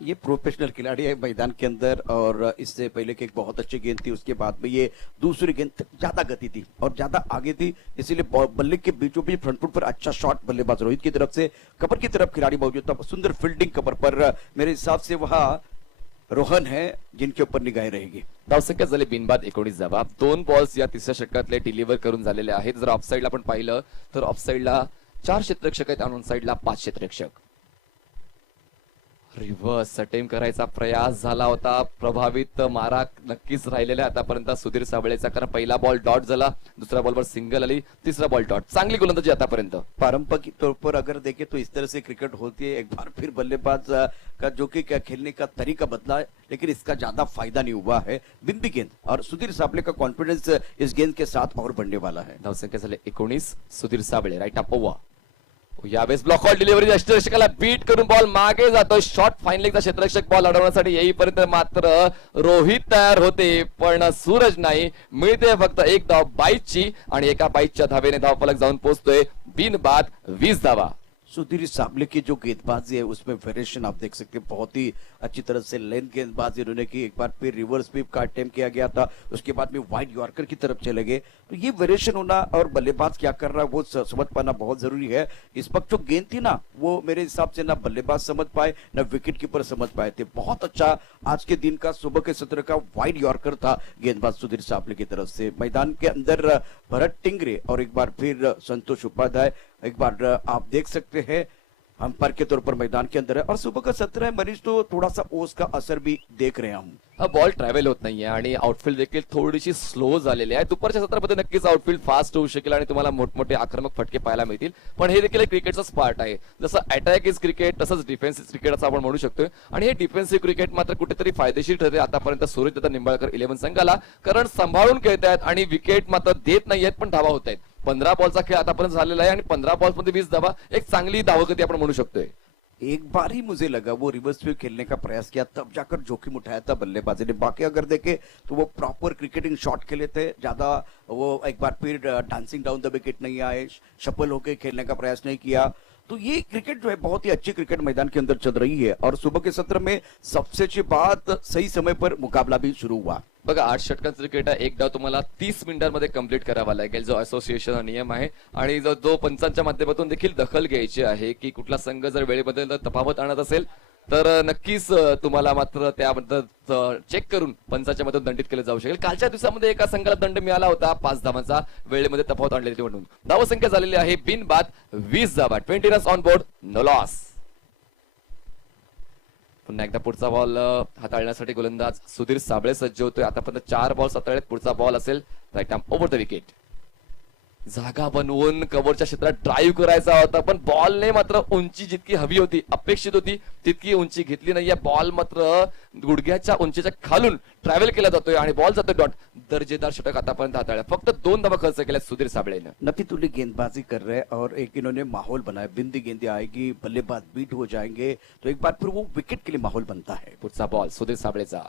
ये प्रोफेशनल खिलाड़ी है मैदान के अंदर, और इससे पहले की एक बहुत अच्छी गेंद थी, उसके बाद में ये दूसरी गेंद ज्यादा गति थी और ज्यादा आगे थी, इसीलिए बल्ले के बीचों बीच फ्रंट फुट पर अच्छा शॉट बल्लेबाज रोहित की तरफ से. कपर की तरफ खिलाड़ी मौजूद था, सुंदर फील्डिंग कपर पर, मेरे हिसाब से वहां रोहन है जिनके ऊपर निगाहें रहेगी. धावसंख्या झाली बिनबाद 19 धावा. 2 बॉल्स या तिसऱ्या षटकातले डिलिव्हर करून झालेले आहेत. जर ऑफसाईडला आपण पाहिलं तर ऑफसाईडला 4 क्षेत्ररक्षक आहेत आणि ऑनसाईडला 5 क्षेत्ररक्षक. रिव्हर्स अटेम्प्ट करायचा प्रयास झाला होता, प्रभावित मारा नक्कीच राहिलेला आतापर्यंत सुधीर साबळेचा, कारण पहिला बॉल डॉट झाला, दुसऱ्या बॉलवर सिंगल आली, तिसरा बॉल डॉट. चांगली गोलंदाजी आतापर्यंत. पारंपरिक तौर पर अगर देखें तो इस तरह से क्रिकेट होती है. एक बार फिर बल्लेबाज का जो कि क्या खेलने का तरीका बदला है, लेकिन इसका ज्यादा फायदा नहीं हुआ है. बिंदी गेंद और सुधीर साबळे का कॉन्फिडेंस इस गेंद के साथ और बढ़ने वाला है. धावसंख्या झाले 19. Sudhir Sable right up over. यावेळेस ब्लॉक ऑल डिलिव्हरी, क्षेत्ररक्षकाला बीट करून बॉल मागे जातोय, शॉर्ट फाईनल क्षेत्ररक्षक बॉल अडवण्यासाठी येईपर्यंत मात्र रोहित तयार होते पण सूरज नाही. मिळते फक्त एक धाव बाईचची आणि एका बाईचच्या धावेने धावफलक जाऊन पोहोचतोय बिनबाद 20 धावा. सुधीर साबळे की जो गेंदबाजी है उसमें वेरिएशन आप देख सकते हैं, बहुत ही अच्छी तरह से लेंथ गेंदबाजी उन्होंने की. एक बार फिर रिवर्स स्वीप का अटेम्प्ट किया गया था, उसके बाद में वाइड यॉर्कर की तरफ चले गए. तो ये वेरिएशन होना और बल्लेबाज क्या कर रहा है वो समझ पाना बहुत जरूरी है. इस वक्त जो गेंद थी ना, वो मेरे हिसाब से ना बल्लेबाज समझ पाए ना विकेट कीपर समझ पाए थे. बहुत अच्छा आज के दिन का, सुबह के सत्र का वाइड यॉर्कर था गेंदबाज सुधीर साबळे की तरफ से. मैदान के अंदर भरत टिंगरे और एक बार फिर संतोष उपाध्याय, एक बार आप देख सकते हैं अंपायर के तौर पर मैदान के अंदर है. और सुबह का सत्र है मनीष, तो थोड़ा सा ओस का असर भी देख रहे हैं हम. हा बॉल ट्रॅव्हल होत नाहीये आणि आउटफील्ड देखील थोडीशी स्लो झालेली आहे. दुपारच्या सत्रामध्ये नक्कीच आउटफील्ड फास्ट होऊ शकेल आणि तुम्हाला मोठमोठे आक्रमक फटके पाहायला मिळतील, पण हे देखील क्रिकेटचाच पार्ट आहे. जसं अटॅक इज क्रिकेट तसंच डिफेन्सिव्ह क्रिकेट असं आपण म्हणू शकतोय आणि हे डिफेन्सिव्ह क्रिकेट मात्र कुठेतरी फायदेशीर ठरते आतापर्यंत सूर्यदत्त निंबाळकर 11 संघाला, कारण सांभाळून खेळतायत आणि विकेट मात्र देत नाहीयेत पण धावा होत आहेत. 15 बॉलचा खेळ आतापर्यंत झालेला आहे आणि 15 बॉल्स मध्ये 20 धावा, एक चांगली धावगती आपण म्हणू शकतोय. एक बार ही मुझे लगा वो रिवर्स स्वीप खेलने का प्रयास किया, तब जाकर जोखिम उठाया था बल्लेबाजी ने. बाकी अगर देखे तो वो प्रॉपर क्रिकेटिंग शॉट खेले थे, ज्यादा वो एक बार फिर डांसिंग डाउन द विकेट नहीं आए, शफल होकर खेलने का प्रयास नहीं किया. तो ये क्रिकेट जो है बहुत ही अच्छी क्रिकेट मैदान के अंदर चल रही है. और सुबह के सत्र में सबसे अच्छी बात, सही समय पर मुकाबला भी शुरू हुआ. बघा 8 षटकांचा क्रिकेट आहे, एक डाव तुम्हाला 30 मिनिटांमध्ये कंप्लीट करावा लागेल, जो असोसिएशन नियम आहे. आणि जो पंचांच्या माध्यमातून देखील दखल घ्यायची आहे की कुठला संघ जर वेळेबद्दल तफावत आणत असेल तर नक्कीच तुम्हाला मात्र त्याबद्दल चेक करून पंचाच्या मधून दंडित केलं जाऊ शकेल. कालच्या दिवसामध्ये एका संघाला दंड मिळाला होता 5 धावांचा, वेळेमध्ये तफावत आणलेली म्हणून. धावसंख्या झालेली आहे बिनबाद 20 धावा. 20 runs on board, no loss. पुन्हा एकदा पुढचा बॉल हाताळण्यासाठी गोलंदाज सुधीर साबळे सज्ज होतोय. आतापर्यंत 4 बॉल्स हाताळलेत, पुढचा बॉल असेल right arm over the wicket. जागा बनवून कव्हरच्या क्षेत्रात ड्राईव्ह करायचा होता पण बॉलने मात्र उंची जितकी हवी होती, अपेक्षित होती तितकी उंची घेतली नाहीये. बॉल मात्र गुडघ्याच्या उंचीच्या खालून ट्रॅव्हल केला जातोय आणि बॉल जातोय डॉट. दर्जेदार षटक आतापर्यंत हाताळला, फक्त 2 धावा खर्च केल्या सुधीर साबळेने. नफीतुल्ली गेंदबाजी कर रहे हैं और एक इन्होंने माहौल बनाया, बिंदी गेंदें आएगी, बल्लेबाज बीट हो जाएंगे, तो एक बार फिर वो विकेट के लिए माहौल बनता है. पुढचा बॉल सुधीर साबळेचा.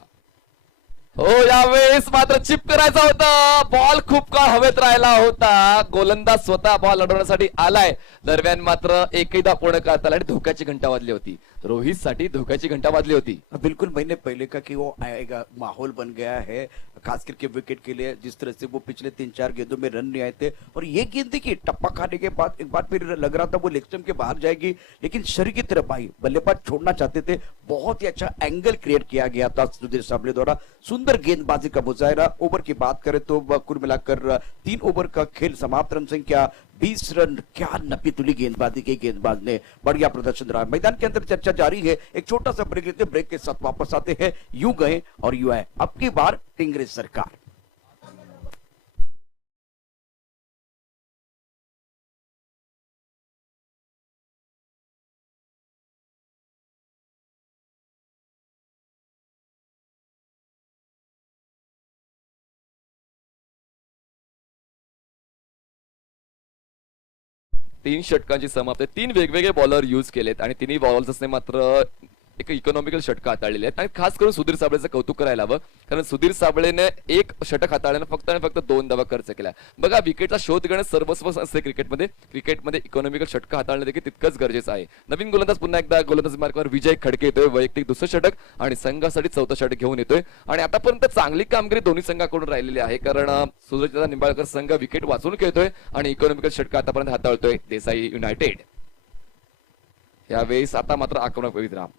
हो यावेळेस मात्र चिप करायचा होता, बॉल खूप काळ हवेत राहिला होता, गोलंदाज स्वतः बॉल अडवण्यासाठी आलाय, दरम्यान मात्र एकदा पूर्ण करता आला आणि धोक्याची घंटा वाजली होती. रोहित साठी धोक्याची घंटा वाजली होती. बिल्कुल महीने पहले का कि वो आएगा, माहौल बन गया है खास करके विकेट के लिए, जिस तरह से वो पिछले 3-4 गेंदों में रन नहीं आए थे और ये गेंद देखिए टप्पा खाने के बाद एक बार फिर लग रहा था वो लेग स्टंप के बाहर जाएगी, लेकिन शरीर की तरफ आई, बल्लेबाज छोड़ना चाहते थे, बहुत ही अच्छा एंगल क्रिएट किया गया था सुधीर साबले द्वारा, सुंदर गेंदबाजी का मुजाहरा. ओवर की बात करें तो कुल मिलाकर 3 ओवर का खेल समाप्त, रन संख्या 20 रन. क्या नपी तुली गेंदबाजी के गेंदबाज ने, बढ़िया प्रदर्शन रहा. मैदान के अंदर चर्चा जारी है, एक छोटा सा ब्रेक लेते, ब्रेक के साथ वापस आते हैं. यूं गए और यूं आए, अब की बार टिंगरे सरकार. तीन षटकांची समाप्ती, 3 वेगवेगळे बॉलर यूज केलेत आणि तिन्ही बॉलर्सने मात्र एक इकॉनॉमिकल षटक हाताळलेले आहेत आणि खास करून सुधीर साबळेचं कौतुक करायला हवं, कारण सुधीर साबळेने एक षटक हाताळल्यानं फक्त आणि फक्त 2 धावा खर्च केला. बघा, विकेटचा शोध घेणं सर्वस्व असते क्रिकेटमध्ये इकॉनॉमिकल षटक हाताळणं देखील तितकंच गरजेचं आहे. नवीन गोलंदाज पुन्हा एकदा गोलंदाजी मार्गावर विजय खडके येतोय, वैयक्तिक दुसरं षटक आणि संघासाठी 4थं षटक घेऊन येतोय आणि आतापर्यंत चांगली कामगिरी दोन्ही संघाकडून राहिलेली आहे, कारण सुरजदादा निंबाळकर संघ विकेट वाचून खेळतोय आणि इकॉनॉमिकल षटक आतापर्यंत हाताळतोय देसाई युनायटेड. यावेळेस आता मात्र आक्रमक विराम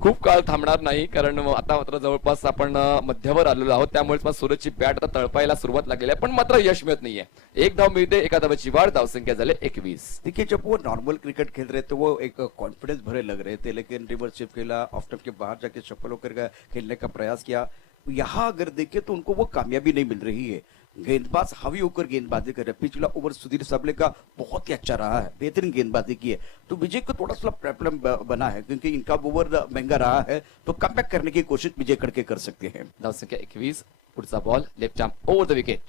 खूप काळ थांबणार नाही, कारण आता मात्र जवळपास आपण मध्यावर आलेलो आहोत, त्यामुळे सूरजची बॅट आता तळपायला सुरुवात लागलेली आहे, पण मात्र यश मिळत नाहीये. 1 धाव मिळते, 1 धावाची वाढ, धावसंख्या झाले 21. देखिए जब वो नॉर्मल क्रिकेट खेल रहे थे वो एक कॉन्फिडेंस भरे लग रहे थे, लेकिन रिवर्स शिफ्ट खेला, ऑफ स्टंप के बाहर जाके सफल होकर खेलने का प्रयास किया. यहाँ अगर देखें तो उनको वो कामयाबी नहीं मिल रही है. गेंदबाज हावी होकर गेंदबाजी कर रहे हैं. पिछला ओवर सुधीर साबले का बहुत ही अच्छा रहा है, बेहतरीन गेंदबाजी की है, तो विजय को थोड़ा सा प्रॉब्लम बना है, क्योंकि इनका ओवर महंगा रहा है, तो कमबॅक करने की कोशिश विजय खड़के कर सकते हैं. धावसंख्या 21. पुढचा ball left arm over the wicket.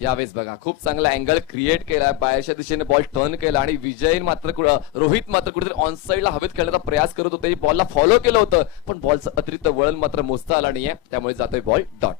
यावेळेस बघा, खूप चांगला अँगल क्रिएट केला, बाहेरच्या दिशेने बॉल टर्न केला आणि विजय मात्र रोहित मात्र कुठेतरी ऑन साइडला हवेत खेळण्याचा प्रयास करत होते, बॉलला फॉलो केलं होतं, पण बॉलचं अतिरिक्त वळण मात्र मोजता आला नाहीये, त्यामुळे जातोय बॉल डॉट.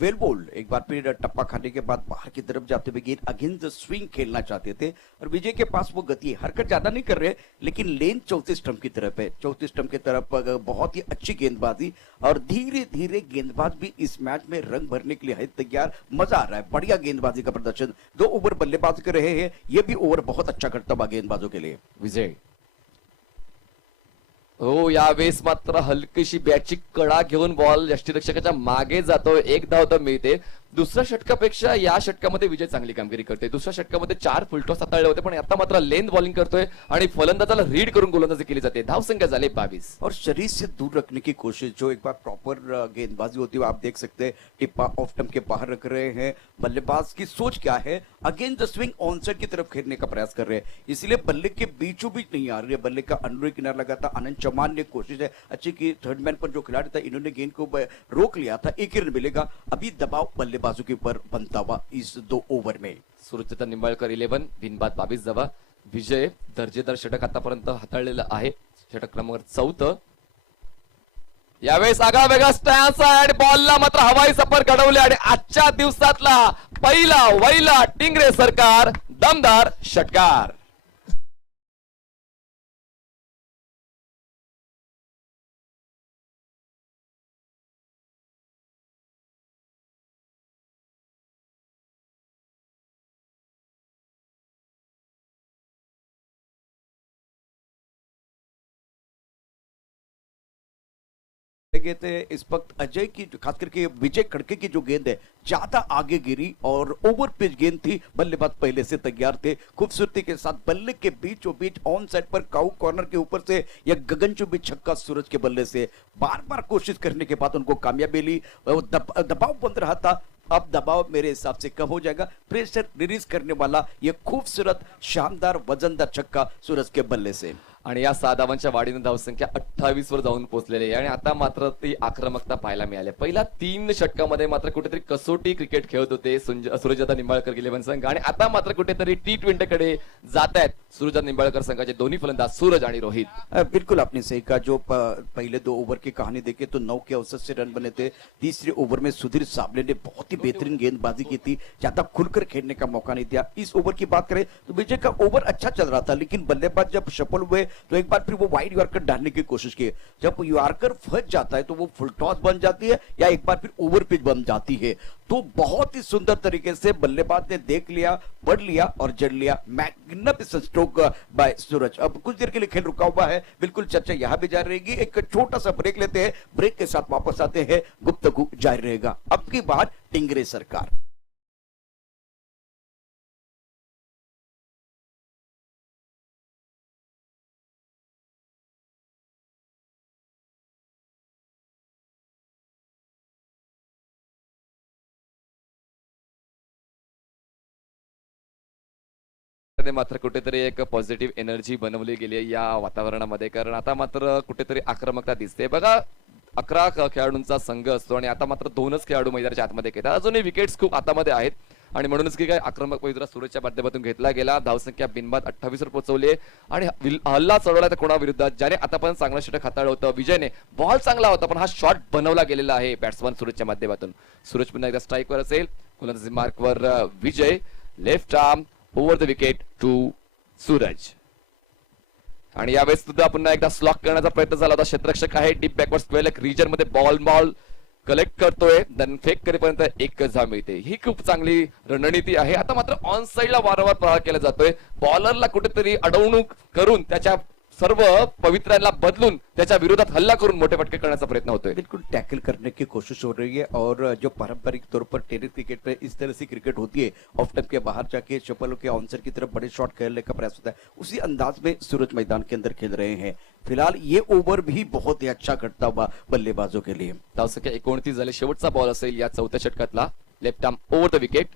Well bold. एक बार फिर टप्पा खाने के बाद बाहर की तरफ जाते हुए गेंद अगेंस्ट स्विंग खेलना चाहते थे और विजय के पास वो गति है, हरकत ज्यादा नहीं कर रहे, लेकिन लेन 34 स्टंप की तरफ है. 34 स्टंप की तरफ बहुत ही अच्छी गेंदबाजी और धीरे धीरे गेंदबाज भी इस मैच में रंग भरने के लिए है तैयार. मजा आ रहा है, बढ़िया गेंदबाजी का प्रदर्शन. 2 ओवर बल्लेबाज कर रहे हैं, ये भी ओवर बहुत अच्छा करता हुआ गेंदबाजों के लिए. विजय हो, यावेळेस मात्र हलकीशी बॅटची कडा घेऊन बॉल यष्टीरक्षकाच्या मागे जातोय, 1 धाव तर मिळते. दुसऱ्या षटकापेक्षा या षटकामध्ये विजय चांगली कामगिरी करते. दुसऱ्या षटकामध्ये 4 फुलटॉस हाताळले होते, पण आता मात्र लेंथ बॉलिंग करतोय आणि फलंदाजाला रीड करून गोलंदाजी केली जाते. धावसंख्या झाली 22. और शरीर से दूर रखने की कोशिश, जो एक बार प्रॉपर गेंदबाजी होती है आप देख सकते हैं, टिप्पा ऑफ स्टंप के बाहर रख रहे हैं. बल्लेबाज की सोच क्या है, against the swing on side की तरफ खेलने का प्रयास कर रहे हैं, इसलिए बल्ले के बीचों बीच नहीं आ रही है, बल्ले का अंदरूनी किनारा लगा था. आनंद चौहान ने कोशिश है अच्छी की, थर्ड मैन पर जो खिलाड़ी था इन्होंने गेंद को रोक लिया था, 1 रन मिलेगा. अभी दबाव बल्लेबाजों के ऊपर बनता हुआ इस 2 ओवर में. सुरजता निंबाळकर 11, बिनबाद 22 धावा. विजय दर्जेदार षटक आतापर्यंत हाताळलेलं आहे, षटक क्रमांक 4. यावेळेस आगळा वेगळा स्टॅन्स आहे आणि बॉलला मात्र हवाई सफर घडवली आणि आजच्या दिवसातला पहिला वैला टिंगरे सरकार दमदार षटकार. गए थे इस वक्त अजय की, खास करके विजय खड़के की जो गेंद है ज्यादा आगे गिरी और ओवर पिच गेंद थी. बल्लेबाज पहले से तैयार थे, खूबसूरती के साथ बल्ले के बीचों बीच ऑन साइड पर काउ कॉर्नर के ऊपर से यह गगनचुंबी छक्का सूरज के बल्ले से. बार बार कोशिश करने के बाद उनको कामयाबी मिली. दबाव बन रहा था, अब दबाव मेरे हिसाब से कम हो जाएगा. प्रेशर रिलीज करने वाला यह खूबसूरत शानदार वजनदार छक्का सूरज के बल्ले से. आणि या 6 धावांच्या वाढीने धावसंख्या 28 वर जाऊन पोहोचलेली आहे आणि आता मात्र ती आक्रमकता पाहायला मिळाली. पहिल्या 3 षटकामध्ये मात्र कुठेतरी कसोटी क्रिकेट खेळत होते सूरजदादा निंबाळकर इलेव्हन संघ आणि आता मात्र कुठेतरी T20 कडे जात आहेत सूरजदादा निंबाळकर संघाचे दोन्ही फलंदाज सूरज आणि रोहित. बिल्कुल आपने सही कहा. जो पहले 2 ओवर की कहानी देखे तो 9 के औसत से रन बने थे. तीसरे ओवर में सुधीर साबले ने बहुत ही बेहतरीन गेंदबाजी की थी, ज्यादा खुलकर खेलने का मौका नहीं दिया. इस ओवर की बात करें तो विजय का ओवर अच्छा चल रहा था, लेकिन बल्लेबाज जब सफल हुए तो एक बार फिर वो वाइड यॉर्कर डालने की कोशिश की. जब यॉर्कर फंस जाता है तो वो फुल टॉस बन जाती है या एक बार फिर ओवर पिच बन जाती है. तो बहुत ही सुंदर तरीके से बल्लेबाज ने देख लिया, पढ़ लिया और जड़ लिया. मैग्निफिसेंट स्ट्रोक बाय सूरज. अब कुछ देर के लिए खेल रुका हुआ है, बिल्कुल चर्चा यहां भी जारी रहेगी. एक छोटा सा ब्रेक लेते हैं, ब्रेक के साथ वापस आते हैं, गुफ्तगू जारी रहेगा. अब की बात टिंगरे सरकार. ने मात्र कुठेतरी एक पॉझिटिव्ह एनर्जी बनवली गेली आहे या वातावरणामध्ये, कारण आता मात्र कुठेतरी आक्रमकता दिसते. बघा 11 खेळाडूंचा संघ असतो आणि आता मात्र 2च खेळाडू मैदानाच्या आतमध्ये घेतात. अजूनही विकेट्स खूप आतामध्ये आहेत आणि म्हणूनच की काय आक्रमक पवित्रा सूरजच्या माध्यमातून घेतला गेला. धावसंख्या बिनबाद 28 वर पोहोचवली आणि हल्ला चढवला तर कोणाविरुद्ध, ज्याने आतापर्यंत चांगलं षटक हाताळलं होतं विजयने. बॉल चांगला होता पण हा शॉट बनवला गेलेला आहे बॅट्समन सूरजच्या माध्यमातून. सूरज पुन्हा एकदा स्ट्राईकवर असेल, गोलंदाजी मार्कवर Vijay, left arm over the wicket to Suraj. आणि यावेळेस सुद्धा पुन्हा एकदा स्लॉक करण्याचा प्रयत्न झाला होता. क्षेत्ररक्षक आहे, डीप बॅकवर्ड स्क्वेअर रीजन मध्ये बॉल कलेक्ट करतोय, देन फेक करेपर्यंत एक धाव मिळते. ही खूप चांगली रणनीती आहे. आता मात्र ऑन साइडला वारंवार प्रहार केला जातोय. बॉलरला कुठेतरी अडवणूक करून त्याच्या सर्व पवित्रांना बदलून त्याच्या विरोधात हल्ला करून मोठे फटके करण्याचा प्रयत्न होतोय. बिल्कुल टैकल करने की कोशिश हो रही है. और जो पारंपरिक तौर पर टेनिस क्रिकेट में इस तरह से क्रिकेट होती है, ऑफ टाइम के बाहर जाके शफल के आंसर की तरफ बड़े शॉट खेलने का प्रयास होता है, उसी अंदाज में सूरज मैदान के अंदर खेल रहे हैं. फिलहाल ये ओवर भी बहुत ही अच्छा करता हुआ बल्लेबाजों के लिए. धावसंख्या 29 झाले. शेवटचा बॉल असेल या 4थ्या षटकातला. Left arm over the wicket.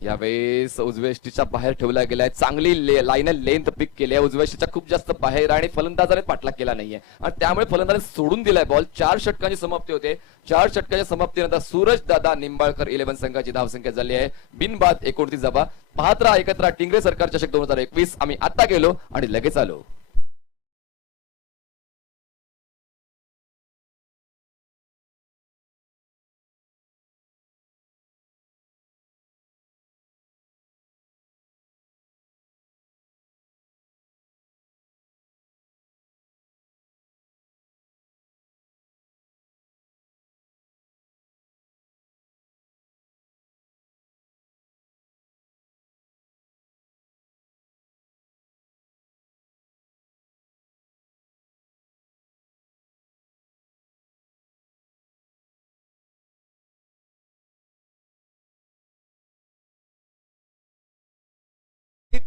यावेळेस उजव्या यष्टीच्या बाहेर ठेवला गेलाय. चांगली लाईन लेंथ पिक केली आहे. उजव्या यष्टीच्या खूप जास्त बाहेर आणि फलंदाजाने पाठलाग केला नाहीये आणि त्यामुळे फलंदाजाने सोडून दिलाय बॉल. 4 षटकांची समाप्ती होते. 4 षटकाच्या समाप्तीनंतर सूरज दादा निंबाळकर इलेव्हन संघाची धावसंख्या झाली आहे बिनबाद 29 धावा. पाहत राहा ऐकत राहा टिंगरे सरकार चषक 2021. आम्ही आता गेलो आणि लगेच आलो.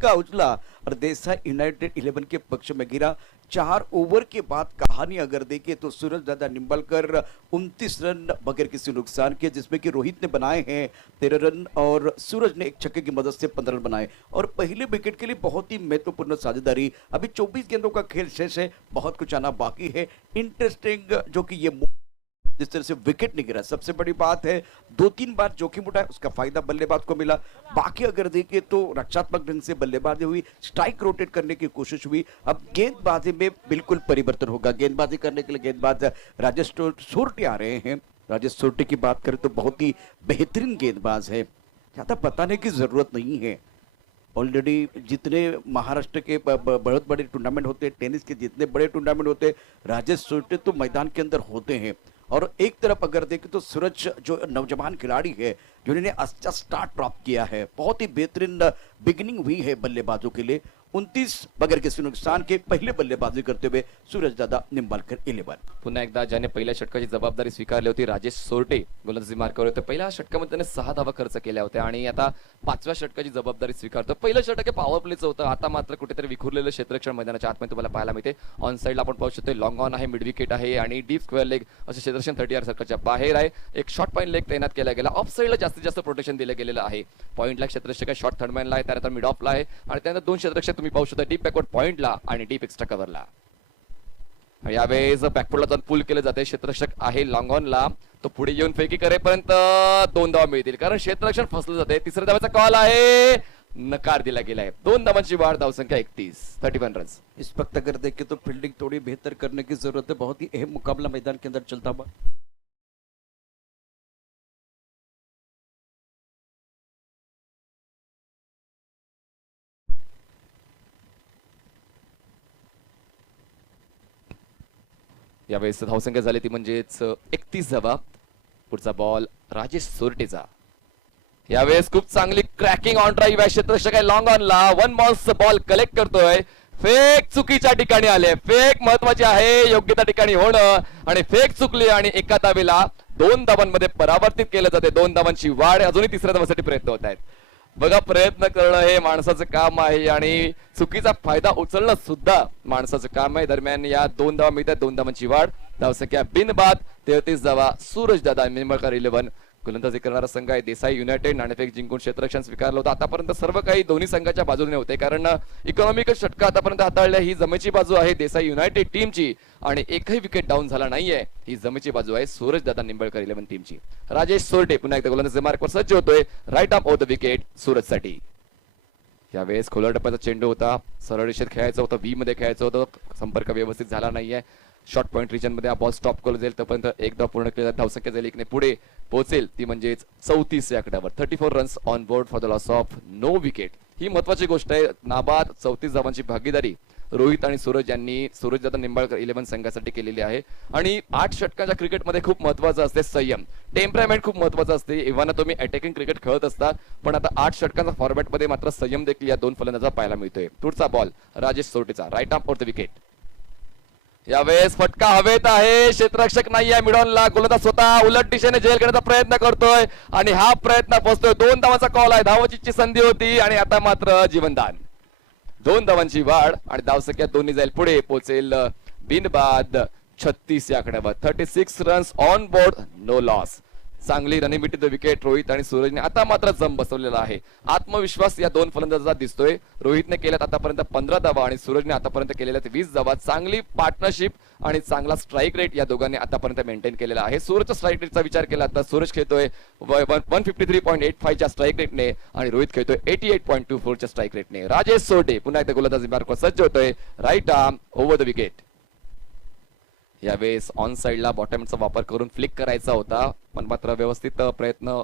का उछला और देसाई यूनाइटेड 11 के पक्ष में गिरा. 4 ओवर के बाद कहानी अगर देखें तो सूरज दादा निंबाळकर 29 रन बगैर किसी नुकसान के, जिसमें कि रोहित ने बनाए हैं 13 रन और सूरज ने एक छक्के की मदद से 15 रन बनाए. और पहले विकेट के लिए बहुत ही महत्वपूर्ण साझेदारी. अभी 24 गेंदों का खेल शेष है, बहुत कुछ आना बाकी है. इंटरेस्टिंग जो कि ये जिस तरह से विकेट नहीं गिरा, सबसे बड़ी बात है 2-3 बार जोखिम उठाया, उसका फायदा बल्लेबाज को मिला. बाकी अगर देखें तो रक्षात्मक ढंग से बल्लेबाजी हुई, स्ट्राइक रोटेट करने की कोशिश हुई. अब गेंदबाजी में बिल्कुल परिवर्तन होगा. गेंदबाजी करने के लिए गेंदबाज राजेश सोरटे आ रहे हैं. राजेश सोरटे की बात करें तो बहुत ही बेहतरीन गेंदबाज है, ज्यादा बताने की जरूरत नहीं है. ऑलरेडी जितने महाराष्ट्र के बहुत बड़े टूर्नामेंट होते हैं, टेनिस के जितने बड़े टूर्नामेंट होते हैं, राजेश सोरटे तो मैदान के अंदर होते हैं. और एक तरफ अगर देखें तो सूरज जो नौजवान खिलाड़ी है जिन्होंने अच्छा स्टार्ट प्राप्त किया है, बहुत ही बेहतरीन बिगिनिंग हुई है बल्लेबाजों के लिए. 29 बगैर किसी नुकसान के पहले बल्लेबाजी करते हुए सूरज दादा निंबाळकर 11. पुन्हा एकदा ज्याने पहिल्या षटकाची जबाबदारी स्वीकारली होती राजेश सोरटे गोलंदाजी मार्कावर होते. पहिल्या षटकामध्ये त्याने 6 धावा खर्च केल्या होत्या आणि आता 5व्या षटकाची जबाबदारी स्वीकारतो. पहिलं षटक पॉवर प्लेचं होतं. आता मात्र कुठेतरी विखुरलेलं क्षेत्ररक्षण मैदानाच्या आतमध्ये तुम्हाला पाहायला मिळते. ऑन साइडला आपण पाहू शकतो लॉंग ऑन आहे, मिड विकेट आहे आणि डीप स्क्वेअर लेग असे क्षेत्ररक्षण 30 सर्कलच्या बाहेर आहे. एक शॉर्ट पॉईंट लेग तैनात केला गेला. ऑफ साइडला जास्तीत जास्त प्रोटेक्शन दिलं गेलेलं आहे. पॉईंटला क्षेत्ररक्षक शॉर्ट थर्डमॅनला आहे, त्यानंतर मिड ऑफला आहे आणि त्यानंतर 2 क्षेत्ररक्षक तुम्ही पाहू शकता डीप बॅकवर्ड पॉइंटला आणि डीप एक्स्ट्रा कव्हरला. यावेळेस बॅकफुटला जाऊन पुल केले जाते. क्षेत्ररक्षक आहे लॉंग ऑनला, तो पुढे येऊन फेकी करेपर्यंत 2 धावा मिळतील कारण क्षेत्ररक्षण फसलं जाते. तिसऱ्या धावाचा कॉल आहे, नकार दिला गेलाय. 2 धावांची वाढ, धावसंख्या 31 रन्स. इस वक्त अगर देखें तो फील्डिंग थोड़ी बेहतर करने की जरूरत है. बहुत ही अहम मुकाबला मैदान के अंदर चलता हुआ. यावेळेस धावसंख्या झाली ती म्हणजेच 31 धावा. पुढचा बॉल राजेश सोरटेचा. यावेळेस खूप चांगली क्रॅकिंग ऑन ड्राईव्ह आहे. क्षेत्ररक्षक आहे लॉंग ऑनला, 1 बॉल्स बॉल कलेक्ट करतोय. फेक चुकीच्या ठिकाणी आले. फेक महत्वाचे आहे, योग्य त्या ठिकाणी होणं, आणि फेक चुकली आणि एका धावेला 2 धावांमध्ये परावर्तित केलं जाते. 2 धावांची वाढ. अजूनही तिसऱ्या धावासाठी प्रयत्न होत आहेत. बघा, प्रयत्न करणं हे माणसाचं काम आहे आणि चुकीचा फायदा उचलणं सुद्धा माणसाचं काम आहे. दरम्यान या 2 धावा मिळतात. 2 धावांची वाढ, धावसंख्या बिनबाद 33 धावा. सूरज दादा निंबाळकर 11. गोलंदाजी करणारा संघ आहे देसाई युनायटेड. नाणेफेक जिंकून क्षेत्ररक्षण स्वीकारलं होतं. आतापर्यंत सर्व काही दोन्ही संघाच्या बाजूने होते कारण इकॉनॉमिकल षटक आतापर्यंत हाताळल्या. ही जमेची बाजू आहे देसाई युनायटेड टीमची आणि एकही विकेट डाऊन झाला नाहीये. ही जमेची बाजू आहे सूरज दादा निंबाळकर 11 टीमची. राजेश सोरटे पुन्हा एकदा गोलंदाजी मार्कवर सज्ज होतोय. Right arm over the wicket सूरजसाठी. यावेळेस खोलर टप्प्याचा चेंडू होता, सरळ रेषेत खेळायचं होतं, व्ही मध्ये खेळायचं होतं, संपर्क व्यवस्थित झाला नाहीये. शॉर्ट पॉइंट रिजन मध्ये हा बॉल स्टॉप करून जाईल. तोपर्यंत एकदा पूर्ण केला धावसंख्या जाईल एकने पुढे पोहोचेल ती म्हणजेच 34 या आकड्यावर. 34 runs on board for the loss of no wicket. ही महत्वाची गोष्ट आहे. नाबाद 34 धावांची भागीदारी रोहित आणि सूरज यांनी सूरज दादा निंबाळकर 11 संघासाठी केलेली आहे. आणि 8 षटकांच्या क्रिकेटमध्ये खूप महत्वाचं असते संयम, टेम्परामेंट खूप महत्वाचं असते. इव्हाना तुम्ही अटॅकिंग क्रिकेट खेळत असता पण आता 8 षटकांचा फॉर्मॅट मध्ये मात्र संयम देखील या 2 फलंदाजांना पाहायला मिळतोय. पुढचा बॉल राजेश सोरटेचा, right arm for the wicket. यावेळेस फटका हवेत आहे, क्षेत्ररक्षक नाही आहे मिडॉनला. गोलंदाज स्वतः उलट दिशेने झेल घेण्याचा प्रयत्न करतोय आणि हा प्रयत्न फसतोय. 2 धावांचा कॉल आहे, धावाची संधी होती आणि आता मात्र जीवनदान. 2 धावांची वाढ आणि धावसंख्या दोन्ही जाईल पुढे पोहोचेल बिनबाद 36 या आकड्यावर. 36 runs on board, no loss. चांगली रनिंग द विकेट रोहित आणि सूरजने आता मात्र जम बसवलेला आहे. आत्मविश्वास या 2 फलंदाजांचा दिसतोय. रोहितने केल्यात आतापर्यंत 15 धावा आणि सूरजने आतापर्यंत केलेल्या 20 धावा. चांगली पार्टनरशिप आणि चांगला स्ट्राईक रेट या दोघांनी आतापर्यंत मेंटेन केलेला आहे. सूरजच्या स्ट्राईक रेटचा विचार केला तर सूरज खेळतोय 153.85 च्या स्ट्राईक रेटने आणि रोहित खेळतोय 88.24 च्या स्ट्राईक रेटने. राजेश सोरटे पुन्हा एकदा गोलंदाजी मार्कवर सज्ज होतोय. Right arm over the wicket. यावेळेस ऑन साइडला बॉटमचा वापर करून फ्लिक करायचा होता पण मात्र व्यवस्थित प्रयत्न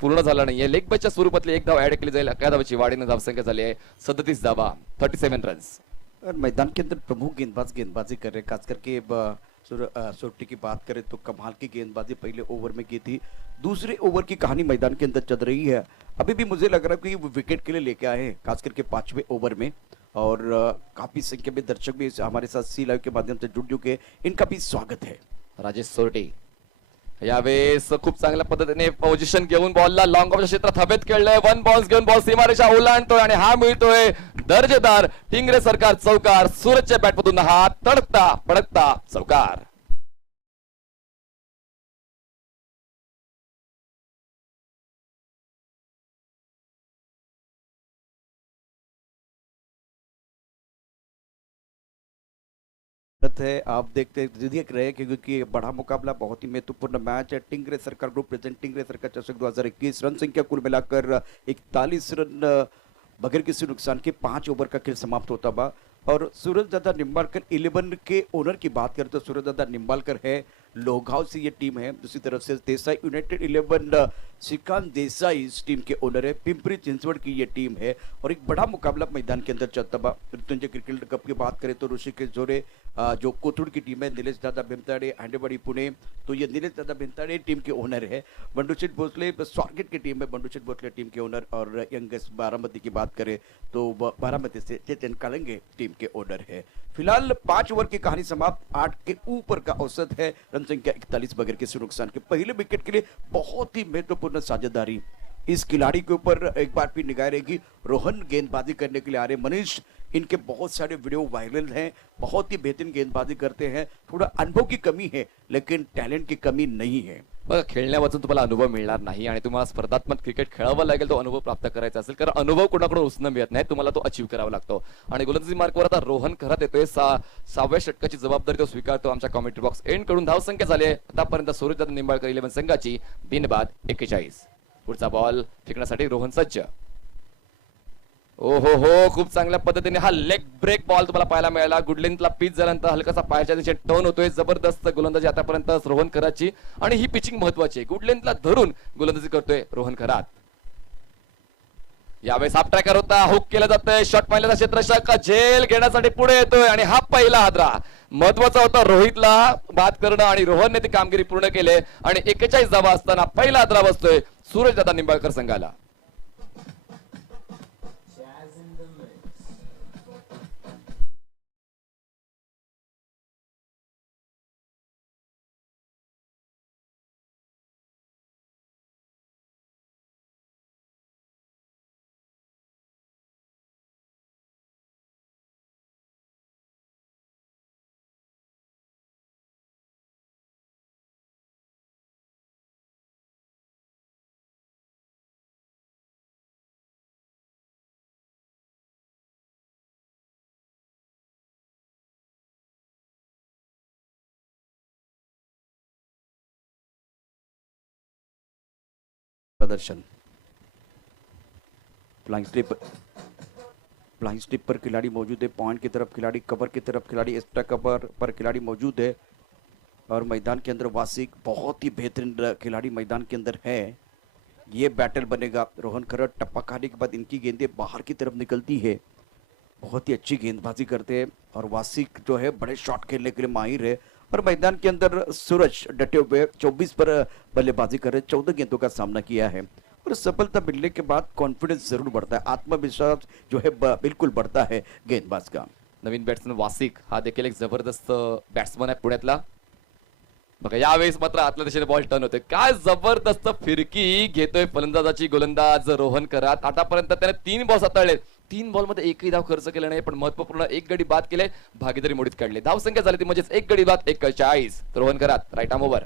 पूर्ण झाला नाहीये. लेग बॅचच्या स्वरूपातली 1 धाव ऍड केली जाईल. 11 धावाची वाढीने धावसंख्या झाली आहे 37 धावा, 37 रन्स. और मैदान के अंदर प्रमुख गेंदबाजी कर रहे हैं. खास करके सोरटी की बात करें तो कमाल की गेंदबाजी पहले ओवर में की थी. दूसरे ओवर की कहानी मैदान के अंदर चल रही है. अभी भी मुझे लग रहा है कि वो विकेट के लिए लेके आए हैं खास करके 5वें ओवर में. और काफी संख्या में दर्शक भी हमारे साथ सी लाइव के माध्यम से जुड़ चुके हैं. इनका भी स्वागत है. राजेश सोरटे यावेळेस खूप चांगल्या पद्धतीने पोझिशन घेऊन बॉलला लॉंग ऑफच्या क्षेत्रात हवेत खेळलंय. 1 बॉल्स घेऊन बॉल सीमारेषा ओलांडतोय आणि हा मिळतोय दर्जेदार टिंगरे सरकार चौकार. सूरजच्या बॅटमधून हा तडकता पडकता चौकार. है आप देख रहे हैं क्योंकि ये बड़ा मुकाबला बहुत ही महत्वपूर्ण मैच है. टिंगरे सरकार ग्रुप प्रेजेंट टिंगरे सरकार चषक 2021. रन संख्या कुल मिलाकर 41 रन बगैर किसी नुकसान के 5 ओवर का खेल समाप्त होता हुआ. और सूरज दादा निंबाळकर 11 के ओनर की बात करें तो सूरज दादा निंबाळकर है, लोहगांव से ये टीम है. दूसरी तरफ से देसाई यूनाइटेड 11 श्रीकांत देसाई इस टीम के ओनर है. पिंपरी चिंचवड़ की ये टीम है और एक बड़ा मुकाबला मैदान के अंदर चलता हुआ. ऋतुंजय क्रिकेट कप की बात करें तो ऋषिकेश जोरे जो कोथरूड की टीम है, नीलेश दादा बेमताड़े आंडेवाड़ी पुणे, तो ये नीलेश दादा बेमताड़े टीम के ओनर है. बंडूशेठ भोसले स्वारगेट की टीम है, बंडूशेठ भोसले टीम के ओनर. और यंगेस्ट बारामती की बात करें तो बारामती से चेतन कालंगे टीम के ओनर है. फिलहाल 5 ओवर की कहानी समाप्त. 8 के ऊपर का औसत है. रन संख्या 41 बगैर किसी नुकसान के. पहले विकेट के लिए बहुत ही महत्वपूर्ण साझेदारी इस खिलाड़ी के ऊपर एक बार फिर निगाह रहेगी. रोहन गेंदबाजी करने के लिए आ रहे. मनीष इनके बहुत सारे वीडियो वायरल हैं, बहुत ही बेहतरीन गेंदबाजी करते हैं। थोड़ा अनुभव की कमी है लेकिन टैलेंट की कमी नहीं है। बघा, खेळण्यावाचून तुम्हाला अनुभव मिळणार नाही आणि तुम्हाला स्पर्धात्मक क्रिकेट खेळावं लागेल, तो अनुभव प्राप्त करायचा असेल, कारण अनुभव कोणाकडून उसनं मिळत नाही, तुम्हाला तो अचीव करावा लागतो। आणि गोलंदाजी मार्कवर आता रोहन खरात येतोय, 6व्या षटकाची जबाबदारी तो स्वीकारतो। आमच्या कॉमेंट्री बॉक्स एंड कडून धावसंख्या झाली आहे आतापर्यंत सूर्यदादा निंबाळकर 11 संघाची बिनबाद 41। पुढचा बॉल फेकण्यासाठी रोहन सज्ज। ओ हो, खूप चांगल्या पद्धतीने हा लेग ब्रेक बॉल तुम्हाला पाहायला मिळाला। गुडलेंथला पिच झाल्यानंतर हलकासा पायाच्या दिशेने टर्न होतोय, जबरदस्त गोलंदाजी आतापर्यंत रोहन खरातची, आणि ही पिचिंग महत्वाची आहे। गुडलेंथला धरून गोलंदाजी करतोय रोहन खरात। यावेळेस हाफ ट्रॅकर होता, हुक केला जातोय, शॉट पाहिल्याचा क्षेत्ररक्षक झेल घेण्यासाठी पुढे येतोय आणि हा पहिला हादरा महत्वाचा होता रोहितला बाद करणं, आणि रोहनने ती कामगिरी पूर्ण केली आणि 41 धावा असताना पहिला हादरा बसतोय सूरजदादा निंबाळकर संघाला। प्रदर्शन फ्लाइंग स्टिप पर खिलाड़ी मौजूद है, पॉइंट की तरफ खिलाड़ी, कवर की तरफ खिलाड़ी, एक्स्ट्रा कवर पर खिलाड़ी मौजूद है और मैदान के अंदर वासिक बहुत ही बेहतरीन खिलाड़ी मैदान के अंदर है। ये बैटल बनेगा। रोहन खरत टप्पा खाने के बाद इनकी गेंदें बाहर की तरफ निकलती है, बहुत ही अच्छी गेंदबाजी करते हैं और वासिक जो है बड़े शॉट खेलने के लिए माहिर है। और मैदान के अंदर सूरज डटे हुए 24 पर बल्लेबाजी कर रहे, 14 गेंदों का सामना किया है और सफलता मिलने के बाद कॉन्फिडेंस जरूर बढ़ता है, आत्मविश्वास जो है बिल्कुल बढ़ता है गेंदबाज का। नवीन बॅट्समन वासिक हा देखील एक जबरदस्त बॅट्समन आहे पुण्यातला। बघा, यावेळेस मात्र आतल्या दिशेने बॉल टर्न होतोय, काय जबरदस्त फिरकी घेतोय फलंदाजाची गोलंदाज रोहन खरात। आतापर्यंत त्याने 3 बॉल हाताळले, 3 बॉल मध्ये एकही धाव खर्च केला नाही, पण महत्वपूर्ण एक गडी बाद केले, भागीदारी मोडीत काढले। धाव संख्या झाली ती म्हणजेच एक गडी बाद 41 Rohan Kharat right arm over.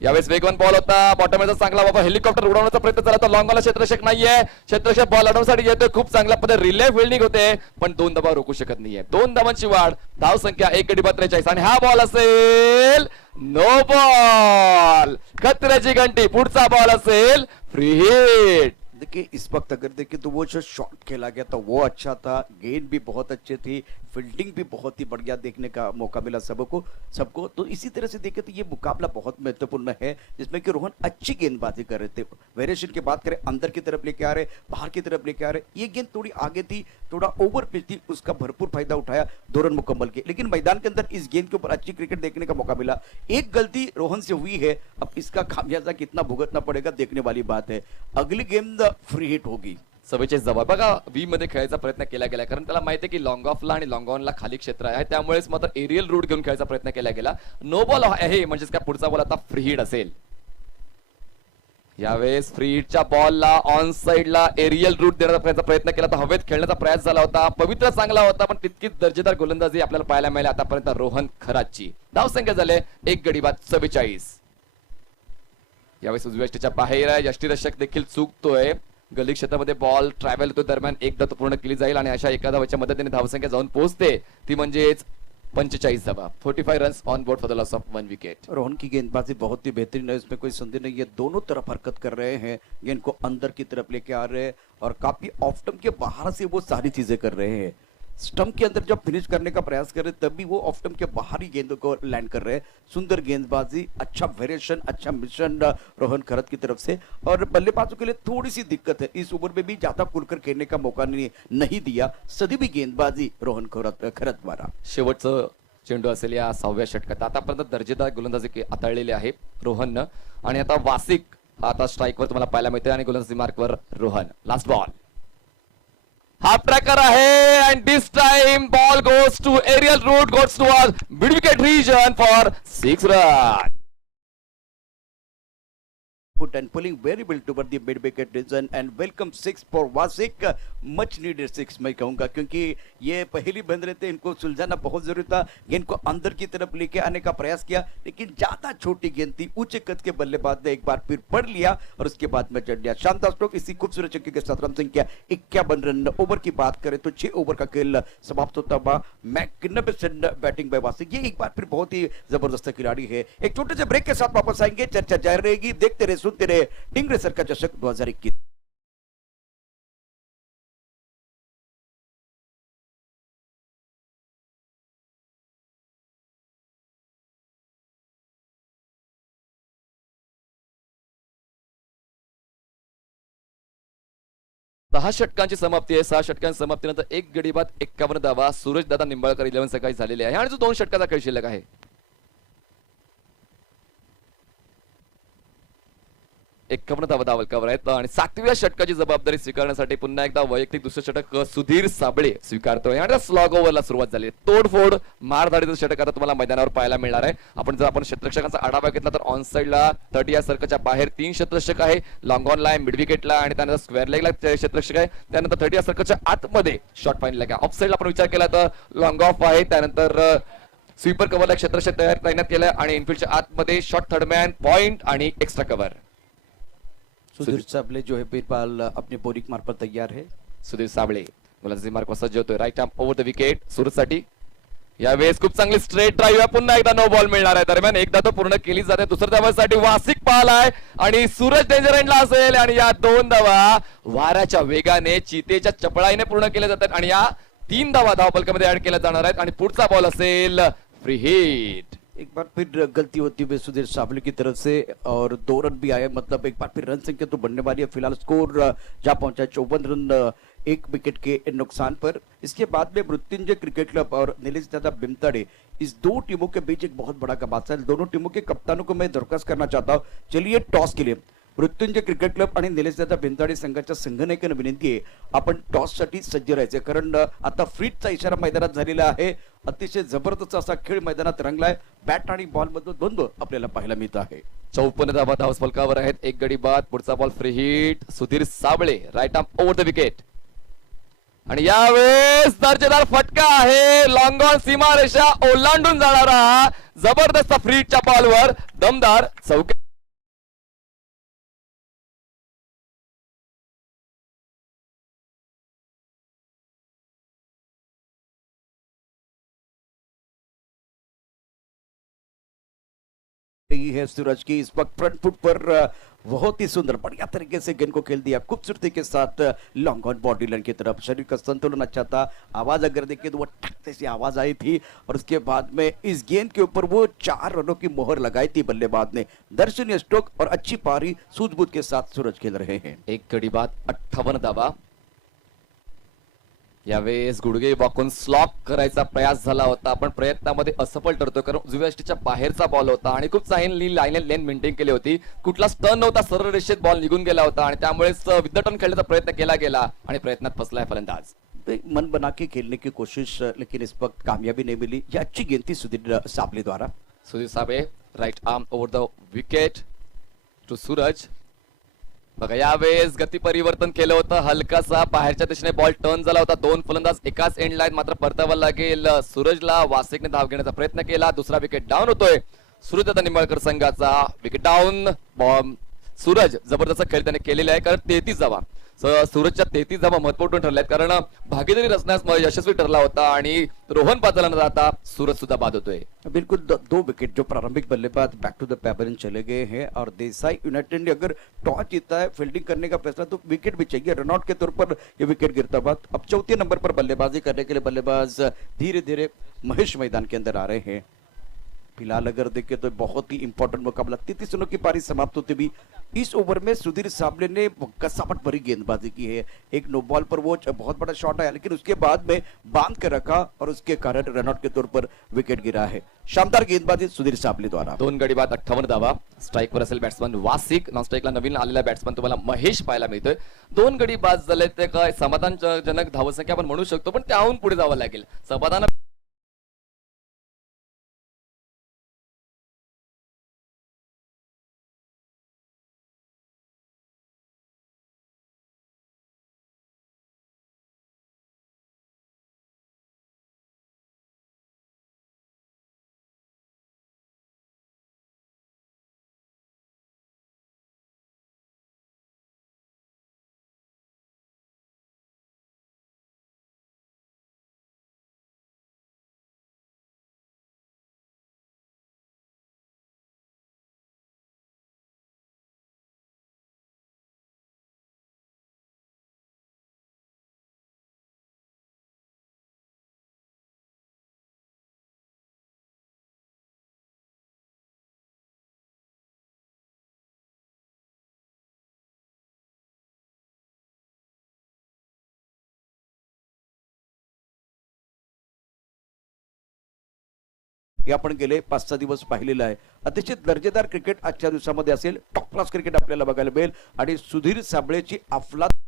यावेळेस वेगवान बॉल होता, बॉटमचा चांगला बाबा हेलिकॉप्टर उडवण्याचा प्रयत्न झाला तर लॉंगला क्षेत्ररक्षक नाहीये, क्षेत्ररक्षक बॉल अडवण्यासाठी येतोय, खूप चांगल्या पद्धतीने रिले फिल्डिंग होते पण 2 धावा रोखू शकत नाहीये। 2 धावांची वाढ, धाव संख्या एक गडी बाद 43 आणि हा बॉल असेल नो बॉल, खतऱ्याची घंटी। पुढचा बॉल असेल फ्री हिट। देखिए इस वक्त अगर देखें तो वो जो शॉट खेला गया था वो अच्छा था, गेंद भी बहुत अच्छे थी, फील्डिंग भी बहुत ही बढ़िया देखने का मौका मिला सबको। तो इसी तरह से देखें तो ये मुकाबला बहुत महत्वपूर्ण है जिसमें कि रोहन अच्छी गेंदबाजी कर रहे थे। वेरिएशन की बात करें, अंदर की तरफ लेके आ रहे, बाहर की तरफ लेके आ रहे, ये गेंद थोड़ी आगे थी, थोड़ा ओवर पिच थी, उसका भरपूर फायदा उठाया 2 रन मुकम्मल के। लेकिन मैदान के अंदर इस गेंद के ऊपर अच्छी क्रिकेट देखने का मौका मिला। एक गलती रोहन से हुई है, अब इसका खामियाजा कितना भुगतना पड़ेगा देखने वाली बात है। अगली गेंद फ्री हिट होगी। 44 धावा। बघा, व्ही मध्ये खेळायचा प्रयत्न केला गेला, कारण त्याला माहिती आहे की लॉंग ऑफला आणि लॉंग ऑनला खाली क्षेत्र आहे, त्यामुळेच मात्र एरियल रूट घेऊन खेळायचा प्रयत्न केला गेला। नो बॉल आहे म्हणजेच काय पुढचा बॉल आता फ्री हिट असेल। यावेळेस फ्री हिटच्या बॉलला ऑन साइडला एरियल रूट देण्याचा प्रयत्न केला तर हवेत खेळण्याचा प्रयास झाला होता, पवित्र चांगला होता पण तितकीच दर्जेदार गोलंदाजी आपल्याला पाहायला मिळाली आतापर्यंत रोहन खरातची। धाव संख्या झाले एक गडी बाद 44। यावेळेस उजव्या यष्टीच्या बाहेर यष्टीरक्षक देखील चुकतोय, गली क्षेत्रामध्ये बॉल ट्रॅव्हल होतो, दरम्यान एकदा तो पूर्ण केली जाईल आणि अशा एका धावाच्या मदतीने धावसंख्या जाऊन पोहोचते ती म्हणजेच 45 धावा। 45 runs on board for the loss of 1 wicket. Rohan की गेंदबाजी बहुत ही बेहतरीन है, इसमें कोई संदेह नहीं है। दोनों तरफ हरकत कर रहे हैं, गेंद को अंदर की तरफ लेके आ रहे हैं और काफी ऑफ स्टंप के बाहर से वो सारी चीजें कर रहे हैं। स्टंप के अंदर जब फिनिश करने का प्रयास कर रहे तब भी वो ऑफ स्टंप के बाहर ही गेंदों को लैंड कर रहे हैं। सुंदर गेंदबाजी, अच्छा वेरिएशन, अच्छा मिशन रोहन खरत की तरफ से। और बल्लेबाजों के लिए थोड़ी सी दिक्कत है, इस ओवर में भी ज्यादा खुलकर खेलने का मौका नहीं दिया, सदी भी गेंदबाजी रोहन खरत द्वारा। शेवटचं चेंडू असेल या 6व्या षटकात। आतापर्यंत दर्जेदार गोलंदाजी हाताळलेली आहे रोहननं आणि आता वासिक हा आता स्ट्राईकवर तुम्हाला पाहायला मिळते आणि गोलंदाजी मार्कवर Rohan. Last ball, half tracker आहे and this time ball goes to aerial route, goes to our mid wicket region for 6 runs। put and pulling very well toward the mid wicket region and welcome six for Wasik, much needed six मैं कहूंगा, क्योंकि ये पहली बंद रहे थे, इनको सुलझाना बहुत जरूरी था। गेंद को अंदर की तरफ लेके आने का प्रयास किया, लेकिन ज्यादा छोटी गेंद थी, ऊंचे कद के बल्लेबाज ने एक बार फिर पढ़ लिया और उसके बाद में चढ़ लिया। शानदार स्ट्रोक, इसी खूबसूरत छक्के के साथ रन संख्या 51 रन। ओवर की बात करें तो 6 ओवर का खेल समाप्त होता हुआ मैग्निफिसेंट बैटिंग बाय वासिक। ये एक बार फिर बहुत ही जबरदस्त खिलाड़ी है। एक छोटे से ब्रेक के साथ वापस आएंगे, चर्चा जारी रहेगी, देखते रहे सुनते रहे टिंगरे सर का चषक 2021। सहा षटकांची समाप्ती आहे। 6 षटकांच्या समाप्तीनंतर एक गडी बाद 51 धावा सूरज दादा निंबाळकर 11 सकाळी झालेले आहे आणि जो 2 षटकाचा खेळ शिल्लक आहे। एकावन्न धावा धावलकावर आहेत आणि 7व्या षटकाची जबाबदारी स्वीकारण्यासाठी पुन्हा एकदा वैयक्तिक दुसरं षटक सुधीर साबळे स्वीकारतोय आणि स्लॉग ओव्हरला सुरुवात झाली आहे। तोडफोड मारधाडीचं षटक आता तुम्हाला मैदानावर पाहायला मिळणार आहे। आपण क्षेत्ररक्षकांचा आढावा घेतला तर ऑन साइडला 30 या सर्कलच्या बाहेर 3 क्षेत्ररक्षक आहे, लॉंग ऑन लाईन मिड विकेटला आणि त्यानंतर स्क्वेअर लेगला क्षेत्ररक्षक आहे, त्यानंतर 30 या सर्कलच्या आतमध्ये शॉर्ट फाईनल आहे। ऑफ साइडला आपण विचार केला तर लॉंग ऑफ आहे, त्यानंतर स्वीपर कव्हरला क्षेत्ररक्षक तैनात केलंय आणि इनफिल्डच्या आतमध्ये शॉर्ट थर्डमॅन पॉइंट आणि एक्स्ट्रा कव्हर। सुधीर साबळे जो है फिलहाल अपने बोरिंग मार्ग पर तैयार है। सुधीर साबळे गोलंदाजी मार्ग सज्ज होतोय, right arm over the wicket सूरजसाठी। यावेळेस खूप चांगली स्ट्रेट ड्राईव्ह आहे, पुन्हा एकदा नो बॉल मिळणार आहे। दरम्यान एकदा तो पूर्ण केली जाते, दुसऱ्या धावासाठी वासिक पाहलाय आणि सूरज डेंजर एंडला असेल आणि या 2 धावा वाऱ्याच्या वेगाने चितेच्या चपळाईने पूर्ण केल्या जातात आणि या 3 धावा धावफलकामध्ये ऍड केल्या जाणार आहेत आणि पुढचा बॉल असेल फ्री हिट। एक बार फिर गलती होती हुई सुधीर साबळे की तरफ से और 2 रन भी आए, मतलब एक बार फिर रन संख्या तो बढ़ने वाली है। फिलहाल स्कोर जा पहुंचा 54 रन 1 विकेट के नुकसान पर। इसके बाद में मृत्युंजय क्रिकेट क्लब और नीलेश दादा बिमताड़े, इस 2 टीमों के बीच एक बहुत बड़ा कबासा है। दोनों टीमों के कप्तानों को मैं दरखास्त करना चाहता हूं, चलिए टॉस के लिए मृत्युंजय क्रिकेट क्लब आणि निलेश दादा बिमताडे संघाच्या संघनायकांना विनंती आहे, आपण टॉस साठी सज्ज राहायचे, कारण आता फ्रीजचा इशारा मैदानात झालेला आहे। अतिशय जबरदस्त असा खेळ मैदानात रंगलाय, बॅट आणि बॉल मध्ये द्वंद्व आपल्याला पाहायला मिळत आहे। 54 धावा धावफलकावर आहेत, एक गडी बाद, पुढचा ball free hit Sudhir Sable right arm over the wicket आणि यावेळेस दर्जेदार फटका आहे, लॉंग ऑन सीमारेषा ओलांडून जाणारा जबरदस्त फ्री हिटच्या बॉलवर दमदार चौके। है सूरज की इस वक्त फ्रंट फुट पर बहुत ही सुंदर बढ़िया तरीके से गेंद को खेल दिया, खूबसूरती के साथ लॉन्ग ऑन बॉडी लाइन की तरफ। शरीर का संतुलन अच्छा था, आवाज अगर देखे तो वो टकते से आवाज आई थी और उसके बाद में इस गेंद के ऊपर वो 4 रनों की मोहर लगाई थी बल्लेबाज ने। दर्शनीय स्ट्रोक और अच्छी पारी सूझबूझ के साथ सूरज खेल रहे हैं। एक गडी बाद 58 धावा। यावेळेस गुडघे वाकून स्लॉक करायचा प्रयास झाला होता, पण प्रयत्नामध्ये असफल ठरतोय, कारण उजव्या यष्टीच्या बाहेरचा बॉल होता आणि खूप चांगली लेन मेंटेन केली होती। कुठलाच टर्न नव्हता, सरळ रेषेत बॉल निघून गेला होता आणि त्यामुळेच विद्याटन खेळण्याचा प्रयत्न केला गेला आणि प्रयत्नात फसलाय फलंदाज। मन बना के खेलने की कोशिश, लेकिन इस वक्त कामयाबी नहीं मिली। ये अच्छी गेंद थी सुधीर साबळे द्वारा। Sudhir Sable right arm over the wicket to Suraj. बघा यावेळेस गती परिवर्तन केलं होतं, हलकासा बाहेरच्या दिशेने बॉल टर्न झाला होता, 2 फलंदाज एकाच एंड लाईन, मात्र परतावा लागेल सूरजला। वासिकने धाव घेण्याचा प्रयत्न केला, दुसरा विकेट डाऊन होतोय सूरज दादा निंबाळकर संघाचा। विकेट डाऊन, सूरज जबरदस्त खेळ त्याने केलेला आहे, कारण 33 धावा सूरजच्या 33 धावा महत्वपूर्ण ठरल्यात, कारण भागीदारी रचण्यास यशस्वी ठरला होता आणि रोहन पाजाला न जाता सूरज सुद्धा बाद होतोय। बिल्कुल 2 विकेट जो प्रारंभिक बल्लेबाज बैक टू द पैवेलियन चले गए हैं और देसाई यूनाइटेड ने अगर टॉस जीता है, फील्डिंग करने का फैसला, तो विकेट भी चाहिए। रनआउट के तौर पर ये विकेट गिरता हुआ अब 4थे नंबर पर बल्लेबाजी करने के लिए बल्लेबाज धीरे धीरे महेश मैदान के अंदर आ रहे हैं। फिलहाल अगर देखें तो बहुत ही इंपॉर्टेंट मुकाबला, 33 रनों की पारी समाप्त होते भी इस ओवर में सुधीर साबळे ने कसावट भरी गेंदबाजी की है। एक नो बॉल पर वो बहुत बड़ा शॉट आया, लेकिन उसके बाद में बांध कर रखा और उसके कारण रनआउट के तौर पर विकेट गिरा है। शानदार गेंदबाजी सुधीर साबळे द्वारा। 2 गडी बाद 58 धावा। स्ट्राइक वर असेल बॅट्समन वासिक, नॉन स्ट्राइकला नवीन आलेला बॅट्समन तुम्हाला महेश पाहायला मिळतोय। 2 गडी बाद झाले ते काय समाधानजनक धावसंख्या आपण म्हणू शकतो, पण त्याहून पुढे जावं लागेल। समाधान हे आपण गेले 5-6 दिवस पाहिलेलं आहे. अतिशय दर्जेदार क्रिकेट आजच्या दिवसामध्ये असेल. टॉप क्लास क्रिकेट आपल्याला बघायला मिळेल आणि सुधीर साबळेची अफलात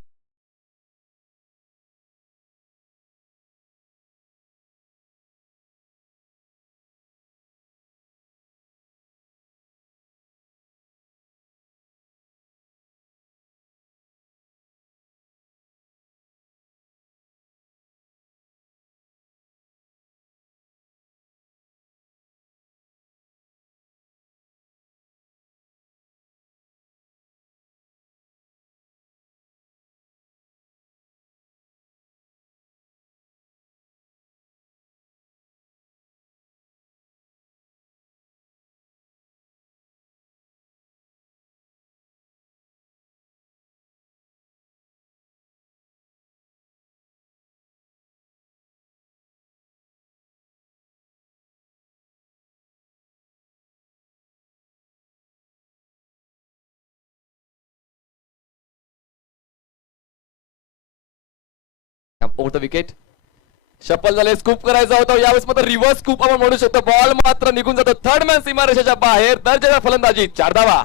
ओव्हर द विकेट. शपल झाले. स्कूप करायचा होता यावेळेस मात्र रिव्हर्स स्कूप आपण म्हणू शकतो. बॉल मात्र निघून जातो थर्ड मॅन सीमारेषेच्या बाहेर. दर्जेदार फलंदाजी 4 धावा.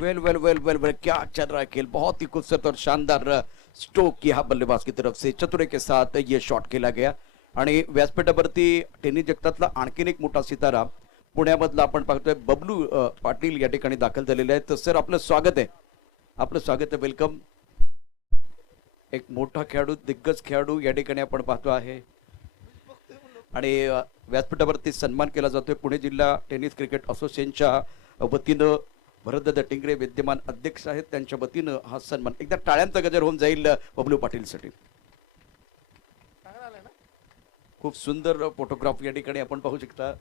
Well well well well well क्या चल रहा है खेल. बहुत ही खूबसूरत और शानदार स्ट्रोक किया बल्लेबाज की तरफ से. चतुरे के साथ ये शॉट खेला गया आणि व्यासपीठावरती टेनिस जगतातला आणखीन एक मोठा सितारा पुण्यामधला आपण पाहतोय बबलू पाटील या ठिकाणी दाखल झालेले आहेत. तर सर आपलं स्वागत आहे. आपलं स्वागत आहे. वेलकम. एक मोठा खेळाडू दिग्गज खेळाडू या ठिकाणी आपण पाहतो आहे आणि व्यासपीठावरती सन्मान केला जातोय. पुणे जिल्हा टेनिस क्रिकेट असोसिएशनच्या वतीनं भरतदादा टिंगरे विद्यमान अध्यक्ष आहेत. त्यांच्या वतीनं हा सन्मान एकदा टाळ्यांचा गजर होऊन जाईल बबलू पाटीलसाठी. खूप सुंदर फोटोग्राफ या ठिकाणी आपण पाहू शकता.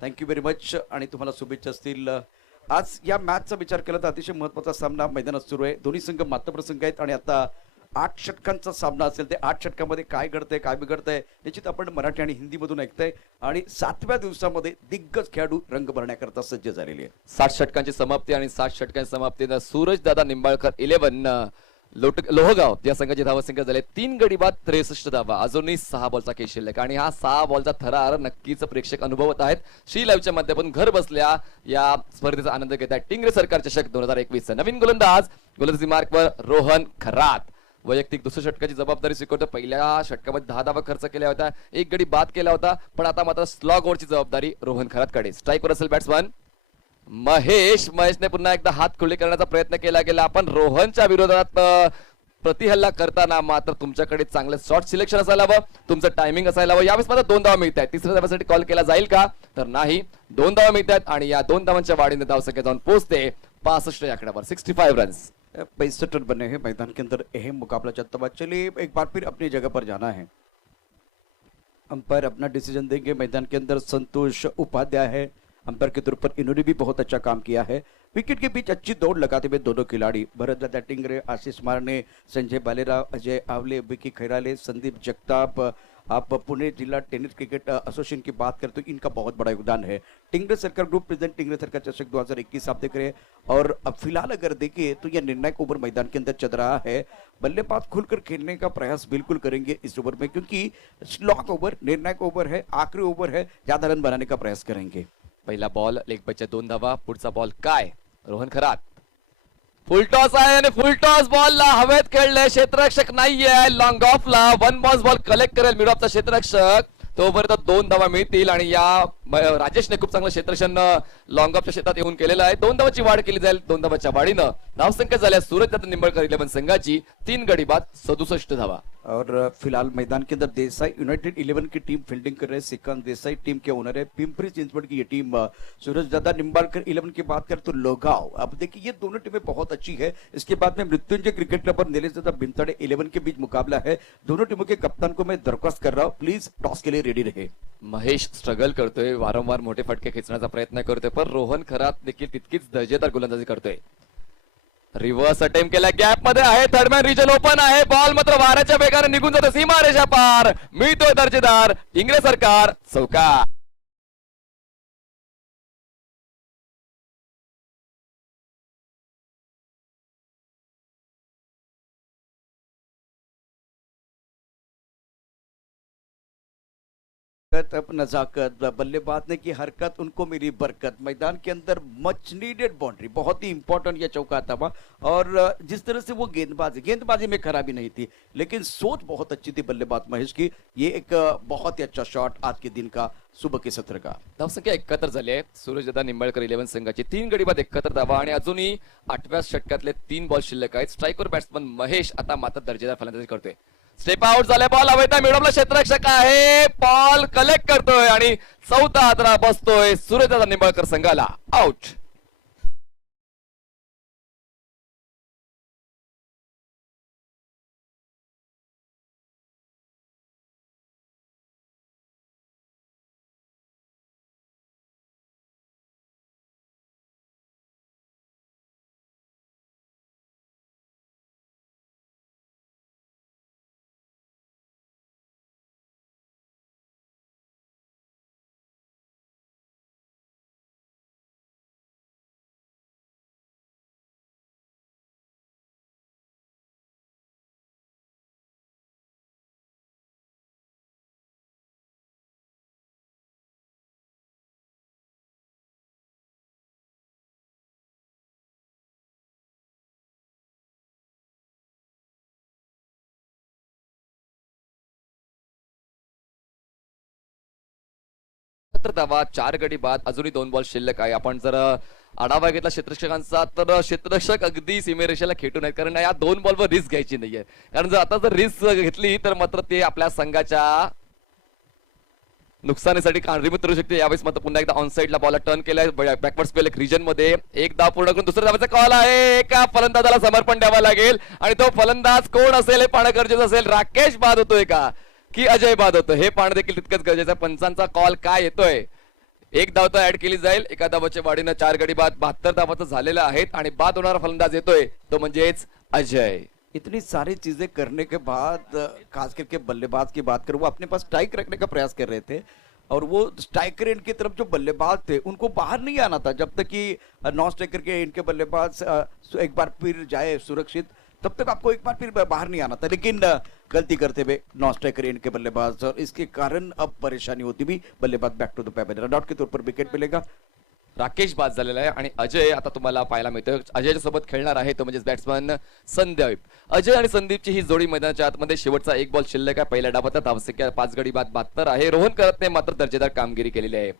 थँक्यू व्हेरी मच आणि तुम्हाला शुभेच्छा असतील. आज या मॅचचा विचार केला तर अतिशय महत्त्वाचा सामना मैदानात सुरू आहे. दोन्ही संघ मातप्रसंग आहेत आणि आता 8 षटकांचा सामना असेल. ते 8 षटकामध्ये काय घडतंय काय बिघडतंय निश्चित आपण मराठी आणि हिंदीमधून ऐकतंय आणि 7व्या दिवसामध्ये दिग्गज खेळाडू रंग भरण्याकरता सज्ज झालेले आहे. 60 षटकांची समाप्ती आणि 60 षटकांची समाप्तीनं सूरज दादा निंबाळकर 11 लोहगाव या संघाची धावसंख्या झाली 3 गडी बाद 63 धावा. अजूनही 6 बॉलचा खेळ शिल्लक आणि हा 6 बॉलचा थरार नक्कीच प्रेक्षक अनुभवत आहेत. श्री लाईव्हच्या माध्यमातून घर बसल्या या स्पर्धेचा आनंद घेत आहेत. टिंगरे सरकार चषक 2021 नवीन गोलंदाजी मार्कवर रोहन खरात वैयक्तिक दुसऱ्या षटकाची जबाबदारी स्वीकारतो. पहिल्या षटकामध्ये 10 धावा खर्च केल्या होत्या. 1 गडी बाद केला होता पण आता मात्र स्लॉग ओव्हरची जबाबदारी रोहन खरातकडे. स्ट्राईकवर असेल बॅट्समन महेशने पुन्हा एकदा हात खुले करण्याचा प्रयत्न केला गेला. आपण रोहनच्या विरोधात प्रतिहल्ला करताना मात्र तुमच्याकडे चांगलं शॉट सिलेक्शन असायला हवं. तुमचं टायमिंग असायला हवं. यावेळेस मात्र 2 धावा मिळत आहेत. तिसऱ्या धाव्यासाठी कॉल केला जाईल का तर नाही. 2 धावा मिळत आहेत आणि या 2 धावांच्या वाढीने धावसंख्या जाऊन पोहोचते 65 या आकड्यावर. 65 रन्स. 65 रन बने हैं मैदान के अंदर. अहम मुकाबला चलता हुआ. चलिए एक बार फिर अपनी जगह पर जाना है. अंपायर अपना डिसीजन देंगे. मैदान के अंदर संतोष उपाध्याय है अंपायर के तौर पर. इन्होंने भी बहुत अच्छा काम किया है. विकेट के बीच अच्छी दौड़ लगाते हुए दोनों खिलाड़ी भरतदादा टिंगरे, आशीष मारने, संजय बालेराव, अजय आवले, विकी खैराले, संदीप जगताप. आप पुणे जिला टेनिस क्रिकेट एसोसिएशन की बात करते तो इनका बहुत बड़ा योगदान है. टिंगरे सरकार ग्रुप प्रेजेंट टिंगरे सरकार चषक 2021 आप देख रहे हैं और अब फिलहाल अगर देखें तो यह निर्णायक ओवर मैदान के अंदर चल रहा है. बल्लेबाज खुलकर खेलने का प्रयास बिल्कुल करेंगे इस ओवर में क्योंकि स्लॉग ओवर निर्णायक ओवर है, आखिरी ओवर है, ज्यादा रन बनाने का प्रयास करेंगे. पहिला बॉल लेग बच्चा 2 धावा. पुढचा बॉल काय रोहन खरात. फुल टॉस आहे आणि फुल टॉस बॉलला हवेत खेळले. क्षेत्ररक्षक नाहीये. लॉंग ऑफला 1 बॉल कलेक्ट करेल मिड ऑफचा क्षेत्ररक्षक. तोपर्यंत 2 धावा मिळतील आणि या राजेशने खूप चांगलं क्षेत्ररक्षण लॉंग ऑफच्या क्षेत्रात येऊन केलेलं आहे. 2 धावाची वाढ केली जाईल. 2 धावाच्या वाढीनं धावसंख्या झाल्या सूरज दादा निंबाळकर 11 संघाची 3 गडी बाद 67 धावा. और फिलहाल मैदान के अंदर देसाई यूनाइटेड 11 की टीम फील्डिंग कर रहे हैं. सिकंद देसाई टीम के ओनर है. पिंपरी चिंचवड की ये टीम सूरज दादा निंबाळकर 11 की बात करें तो लोगाव. अब देखिए ये दोनों टीमें बहुत अच्छी है. इसके बाद में मृत्युंजय क्रिकेट क्लब और नीलेश दादा भीमताड़े 11 के बीच मुकाबला है. दोनों टीमों के कप्तान को मैं दरख्वास्त कर रहा हूँ प्लीज टॉस के लिए रेडी रहे. महेश स्ट्रगल करतोय. वारंवार मोठे फटके खेचण्याचा प्रयत्न करतोय पण रोहन खरात देखील तितकीच दर्जेदार गोलंदाजी करतोय. रिव्हर्स अटेम्प्ट केला. गॅप मध्ये आहे. थर्ड मॅन रिजन ओपन आहे. बॉल मात्र वाऱ्याच्या वेगाने निघून जातो सीमारेषा पार. मिळतोय दर्जेदार टिंगरे सरकार चौकार. तब नजाकत, बल्लेबाज ने की हरकत, उनको मिली बरकत। मैदान के अंदर मच नीडेड बाउंड्री, बहुत ही इंपॉर्टेंट ये चौका था। और जिस तरह से वो गेंदबाजी में खराबी नहीं थी, लेकिन सोच बहुत अच्छी थी बल्लेबाज महेश की। ये एक बहुत ही अच्छा शॉट आज के दिन का, सुबह के सत्र का। धावसंख्या 71 झाली आहे सूरजदादा निंबाळकर 11 संघाची 3 गडी बाद 71 धावा आणि अजूनही 8व्या षटकातले 3 बॉल शिल्लक आहेत। स्ट्रायकर बॅट्समन महेश आता मात्र दर्जेदार फलंदाजी करतोय। स्टेप आउट झाले, बॉल हवेता मिडॉमला क्षेत्ररक्षक आहे, बॉल कलेक्ट करतोय आणि चौथा हादरा बसतोय सूरजदादा निंबाळकर संघाला। आउट। धावा 4 गडी बाद, अजूनही 2 बॉल शिल्लक आहे। आपण जर आढावा घेतला क्षेत्ररक्षकांचा तर क्षेत्ररक्षक अगदी सीमेरेषेला खेटून आहेत, कारण या 2 बॉलवर रिस्क घ्यायची नाहीये। कारण जर आता रिस्क घेतली तर मात्र ते आपल्या संघाच्या नुकसानीसाठी कारणीभूत ठरू शकते। यावेळेस मात्र पुन्हा एकदा ऑन साइडला बॉल टर्न केलाय, बॅकवर्ड स्पेल एक रिजन मध्ये एक धाव पूर्ण करून दुसऱ्या धावाचा कॉल आहे। एका फलंदाजाला समर्पण द्यावं लागेल आणि तो फलंदाज कोण असेल हे पाहणं गरजेचं असेल। राकेश बाद होतोय का की अजय बाद होतोय हे पाहणं देखील तितकंच गरजेचं आहे। पंचांचा कॉल काय येतोय, एक धाव तर ऍड केली जाईल, एका धावाच्या वाढीनं 4 गडी बाद 72 धावाचं झालेलं आहेत आणि बाद होणारा फलंदाज येतोय तो म्हणजेच अजय। इतनी सारी चीजें करने के बाद खास करके बल्लेबाज की बात करूं, वो अपने पास स्ट्राइक रखने का प्रयास कर रहे थे और वो स्ट्राइकर एंड की तरफ जो बल्लेबाज थे उनको बाहर नहीं आना था। जब तक कि नॉन स्ट्राइकर के इनके बल्लेबाज एक बार फिर जाए सुरक्षित, तब तक आपको एक बार फिर बाहर नहीं आना था। लेकिन गलती करते हुए नॉन स्ट्राइकर एंड के बल्लेबाज, और इसके कारण अब परेशानी होती भी। बल्लेबाज back to the pavilion, run out के तौर पर विकेट मिलेगा। राकेश बाद झालेला आहे आणि अजय आता तुम्हाला पाहायला मिळतोय। अजयच्या सोबत खेळणार आहे तो म्हणजे बॅट्समन संदीप। अजय आणि संदीपची ही जोडी मैदानाच्या आतमध्ये शेवटचा 1 बॉल शिल्लक आहे। पहिल्या डावात धावसंख्या 5 गडी बाद 72 आहे। रोहन करतने मात्र दर्जेदार कामगिरी केलेली आहे,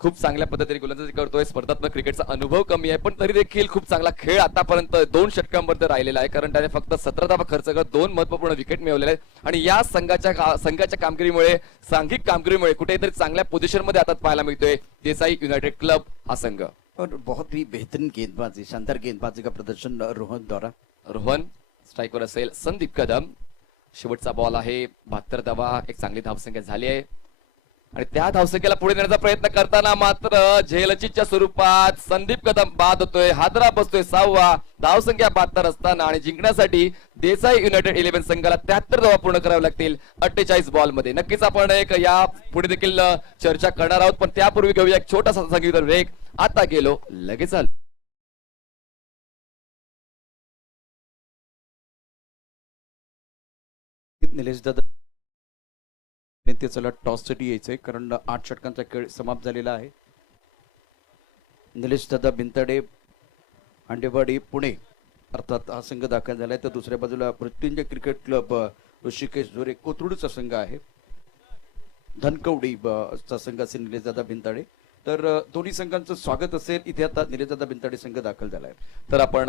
खूप चांगल्या पद्धतीने गोलंदाजी करतोय। स्पर्धात्मक क्रिकेटचा अनुभव कमी आहे पण तरी देखील खूप चांगला खेळ आतापर्यंत 2 षटकांपर्यंत राहिलेला आहे, कारण त्याने फक्त 17 धावा खर्च करत 2 महत्त्वपूर्ण विकेट मिळवलेले आहेत आणि या संघाच्या कामगिरीमुळे, सांघिक कामगिरीमुळे कुठेतरी चांगल्या पोझिशन मध्ये आता पाहायला मिळतोय देसाई युनायटेड क्लब हा संघ। और बहुत ही बेहतरीन गेंदबाजी, शानदार गेंदबाजी का प्रदर्शन रोहन द्वारा। रोहन स्ट्राइकवर असेल, संदीप कदम शेवटचा बॉल आहे, 72 धावा, एक चांगली धावसंख्या झाली आहे आणि त्या धावसंख्येला पुढे नेण्याचा प्रयत्न करताना मात्र झेलचीच्या स्वरूपात संदीप कदम बाद होतोय, हादरा बसतोय 6वा। धावसंख्या 72 असताना आणि जिंकण्यासाठी देसाई युनायटेड 11 संघाला 73 धावा पूर्ण कराव्या लागतील 48 बॉल मध्ये। नक्कीच आपण एक या पुढे देखील चर्चा करणार आहोत, पण त्यापूर्वी घेऊया एक छोटासा संगीत ब्रेक। आता गेलो लगेच आलो। निलेश दादा ते चला टॉस साठी यायचंय, कारण 8 षटकांचा खेळ समाप्त झालेला आहे। निलेश दादा बिंतडे अंडेवाडी पुणे अर्थात हा संघ दाखल झालाय, तर दुसऱ्या बाजूला मृत्युंजय क्रिकेट क्लब ऋषिकेश जोरे कोथरूडचा संघ आहे। धनकवडी चा संघ असेल निलेश दादा बिंतडे, तर दोन्ही संघांचं स्वागत असेल इथे। आता निलेश दादा बिंतडे संघ दाखल झालाय, तर आपण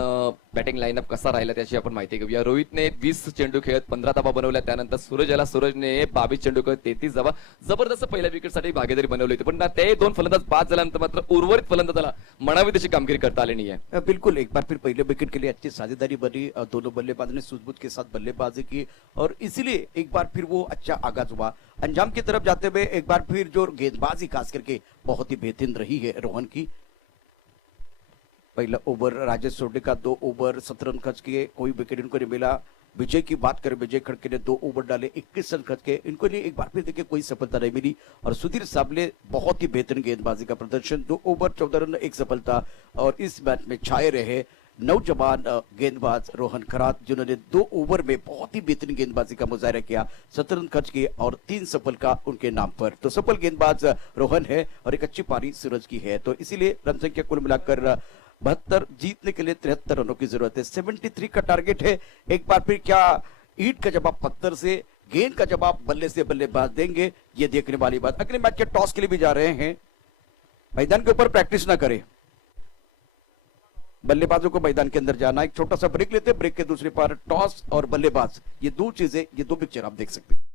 बॅटिंग लाईनअप कसा राहिला त्याची आपण माहिती घेऊया। रोहितने 20 चेंडू खेळत 15 धावा बनवल्या, त्यानंतर सूरजने 22 चेंडू खेळत 33 धावा, जबरदस्त पहिल्या विकेटसाठी भागीदारी बनवली होती, पण ते 2 फलंदाज बाद झाल्यानंतर मात्र उर्वरित फलंदाजाला म्हणावी तशी कामगिरी करता आली नाहीये। बिल्कुल एक बार फिर पहले विकेट के लिए अच्छी साझेदारी बनी, दोनों बल्लेबाजों ने सूझबूझ के साथ बल्लेबाजी की और इसीलिए एक बार फिर वो अच्छा आगाज हुआ। अंजाम की तरफ जाते हुए एक बार फिर जो गेंदबाजी खास करके बहुत ही बेहतरीन रही है रोहन की। पहला ओवर राजेश सोडे का 2 ओवर 17 रन खर्च किए, कोई विकेट इनको नहीं मिला। विजय की बात करें, विजय खड़के ने 2 ओवर डाले, 21 रन खर्च किए, इनको लिए एक बार फिर देखिए कोई सफलता नहीं मिली। और सुधीर साबले बहुत ही बेहतरीन गेंदबाजी का प्रदर्शन, 2 ओवर 14 रन 1 सफलता और इस मैच में छाए रहे। नौजवान गेंदबाज रोहन खरात, जिन्होंने 2 ओवर में बहुत ही बेहतरीन गेंदबाजी का मुजाहरा किया, 17 रन खर्च किए और 3 सफल का उनके नाम पर। तो सफल गेंदबाज रोहन है और एक अच्छी पारी सूरज की है, तो इसीलिए रन संख्या कुल मिलाकर 72, जीतने के लिए 73 रनों की जरूरत है। 73 का टारगेट है। एक बार फिर क्या ईंट का जवाब पत्थर से, गेंद का जवाब बल्ले से बल्लेबाज देंगे, ये देखने वाली बात। अगले मैच के टॉस के लिए भी जा रहे हैं। मैदान के ऊपर प्रैक्टिस ना करें, बल्लेबाजों को मैदान के अंदर जाना। एक छोटा सा ब्रेक लेते हैं, ब्रेक के दूसरे पर टॉस और बल्लेबाज, ये 2 चीजें, ये 2 पिक्चर आप देख सकते हैं।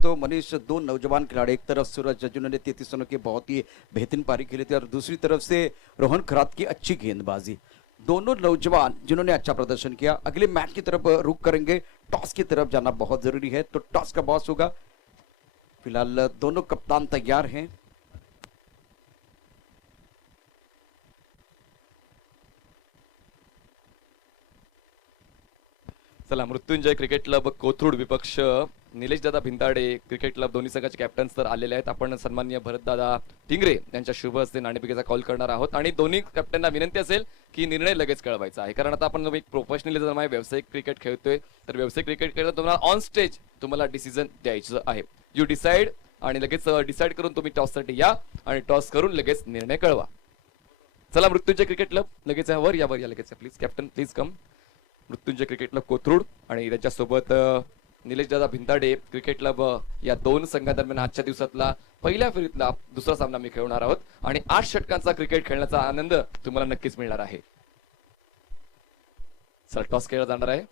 तो मनीष, 2 नौजवान खिलाड़ी, एक तरफ सूरज जिन्होंने 33 रनों की बहुत ही बेहतरीन पारी खेली थी और दूसरी तरफ से रोहन खरात की अच्छी गेंदबाजी। दोनों नौजवान जिन्होंने अच्छा प्रदर्शन किया। अगले मैच की तरफ रुख करेंगे, टॉस की तरफ जाना बहुत जरूरी है, तो टॉस का बॉस होगा। फिलहाल दोनों कप्तान तैयार हैं। चला, मृत्युंजय क्रिकेट क्लब कोथरूड विपक्ष निलेश दादा भिंताडे क्रिकेट क्लब, दोन्ही संघाचे कॅप्टन्स तर आलेले आहेत। आपण सन्माननीय भरतदादा टिंगरे यांच्या शुभ हस्ते नाणेफेकीचा कॉल करणार आहोत आणि दोन्ही कॅप्टनना विनंती असेल की निर्णय लगेच कळवायचा आहे, कारण आता आपण एक प्रोफेशनलिझम आहे, व्यावसायिक क्रिकेट खेळतोय, तर व्यावसायिक क्रिकेट खेळताना तुम्हाला ऑन स्टेज तुम्हाला डिसिजन द्यायचं आहे। यू डिसाइड, आणि लगेच डिसाइड करून तुम्ही टॉससाठी या आणि टॉस करून लगेच निर्णय कळवा। चला, मृत्युंजय क्रिकेट क्लब लगेच वर या लगेच, please captain please come. Mrityunjay cricket club Kothrud आणि त्याच्यासोबत निलेश दादा भिंताडे क्रिकेट क्लब, या 2 संघांदरम्यान आजच्या दिवसातला पहिल्या फेरीतला दुसरा सामना मी खेळणार आहोत आणि 8 षटकांचा क्रिकेट खेळण्याचा आनंद तुम्हाला नक्कीच मिळणार आहे। चला, टॉस खेळला जाणार आहे।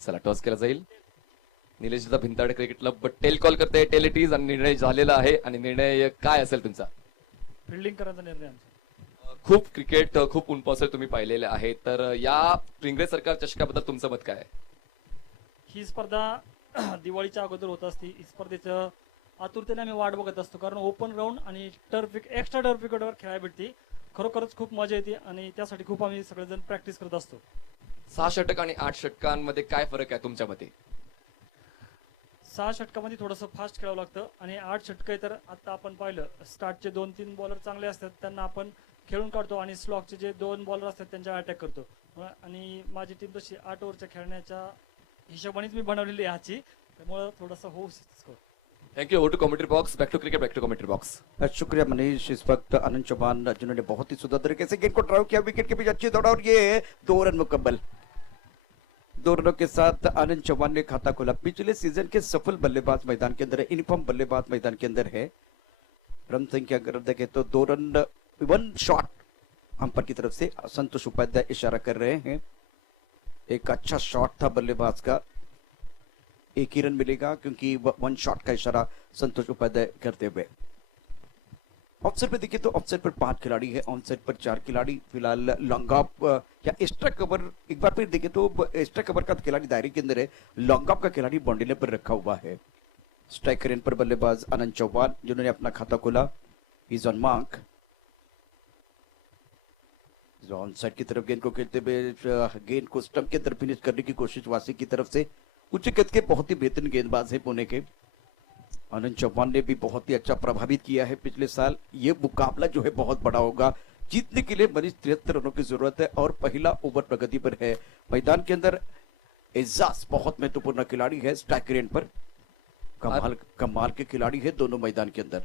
चला, टॉस केला जाईल। निलेश दादा Bhintade cricket club tail call करते, टेल इट इज, आणि निर्णय झालेला आहे। आणि निर्णय काय असेल तुमचा? फिल्डिंग करायचा निर्णय आमचा। खूप क्रिकेट, खूप उन्पासर तुम्ही पाहिलेले आहे, तर या टिंगरे सरकार चषकाबद्दल तुमचं मत काय आहे? ही स्पर्धा दिवाळीच्या अगोदर होत असते। ही स्पर्धेचं आतुरतेने आम्ही वाट बघत असतो, कारण ओपन राऊंड आणि एक्स्ट्रा टर्फ विकेटवर खेळायला भेटते। खरोखरच खूप मजा येते आणि त्यासाठी खूप आम्ही सगळेजण प्रॅक्टिस करत असतो। 6 षटक आणि 8 षटकांमध्ये काय फरक आहे तुमच्या मते? 6 षटकामध्ये थोडंसं फास्ट खेळावं लागतं आणि 8 षटक तर आता आपण पाहिलं, स्टार्टचे 2-3 बॉलर चांगले असतात, त्यांना आपण खेळून काढतो आणि स्लॉकचे जे 2 बॉलर असतात त्यांच्या अटॅक करतो। आणि माझी टीम तशी 8 ओव्हरच्या खेळण्याच्या हिशोबानेच मी बनवलेली आहे आजची, त्यामुळे थोडासा होऊ स्कोर। Thank you. हो to commentary box, back to cricket, back to commentary box. शुक्रिया मनीष। इस वक्त आनंद चौहान जिन्होंने बहुत ही सुंदर तरीके से गेंद को ड्राइव किया, विकेट के पीछे अच्छी दौड़ा और ये 2 रन मुकम्मल। 2 रनों के साथ आनंद चौहान ने खाता खोला। पिछले सीजन के सफल बल्लेबाज मैदान के अंदर है, यूनिफॉर्म बल्लेबाज मैदान के अंदर है। रन संख्या अगर देखें तो 2 रन 1 शॉट अंपायर की तरफ से संतोष उपाध्याय इशारा कर रहे हैं। एक अच्छा शॉट था बल्लेबाज का, 1 ही रन मिलेगा क्योंकि 1 शॉट का इशारा संतोष उपाध्याय करते हुए। ऑफसाइड पे देखिए तो ऑफसाइड पर 5 खिलाड़ी है, ऑनसाइड पर 4 खिलाड़ी। फिलहाल लॉन्ग ऑफ या एक्स्ट्रा कवर, एक बार फिर देखिए तो एक्स्ट्रा कवर का खिलाड़ी दायरे के अंदर है, लॉन्ग ऑफ का खिलाड़ी बाउंड्री पर रखा हुआ है। स्ट्राइकर इन पर बल्लेबाज आनंद चौहान जिन्होंने अपना खाता खोला, इज ऑन मार्क। ऑनसाइड की तरफ गेंद को खेलते हुए गेंद को स्टंप के अंदर फिनिश करने की कोशिश वासी की तरफ से। उच्च कद के बहुत ही बेहतरीन गेंदबाज है पुणे के आनंद चौहान ने भी बहुत ही अच्छा प्रभावित किया है पिछले साल। ये मुकाबला जो है बहुत बड़ा होगा, जीतने के लिए मनीष 73 रनों की जरूरत है और पहला ओवर प्रगति पर है। मैदान के अंदर एजाज बहुत महत्वपूर्ण खिलाड़ी है, स्ट्राइक रेंज पर कमाल के खिलाड़ी है दोनों मैदान के अंदर।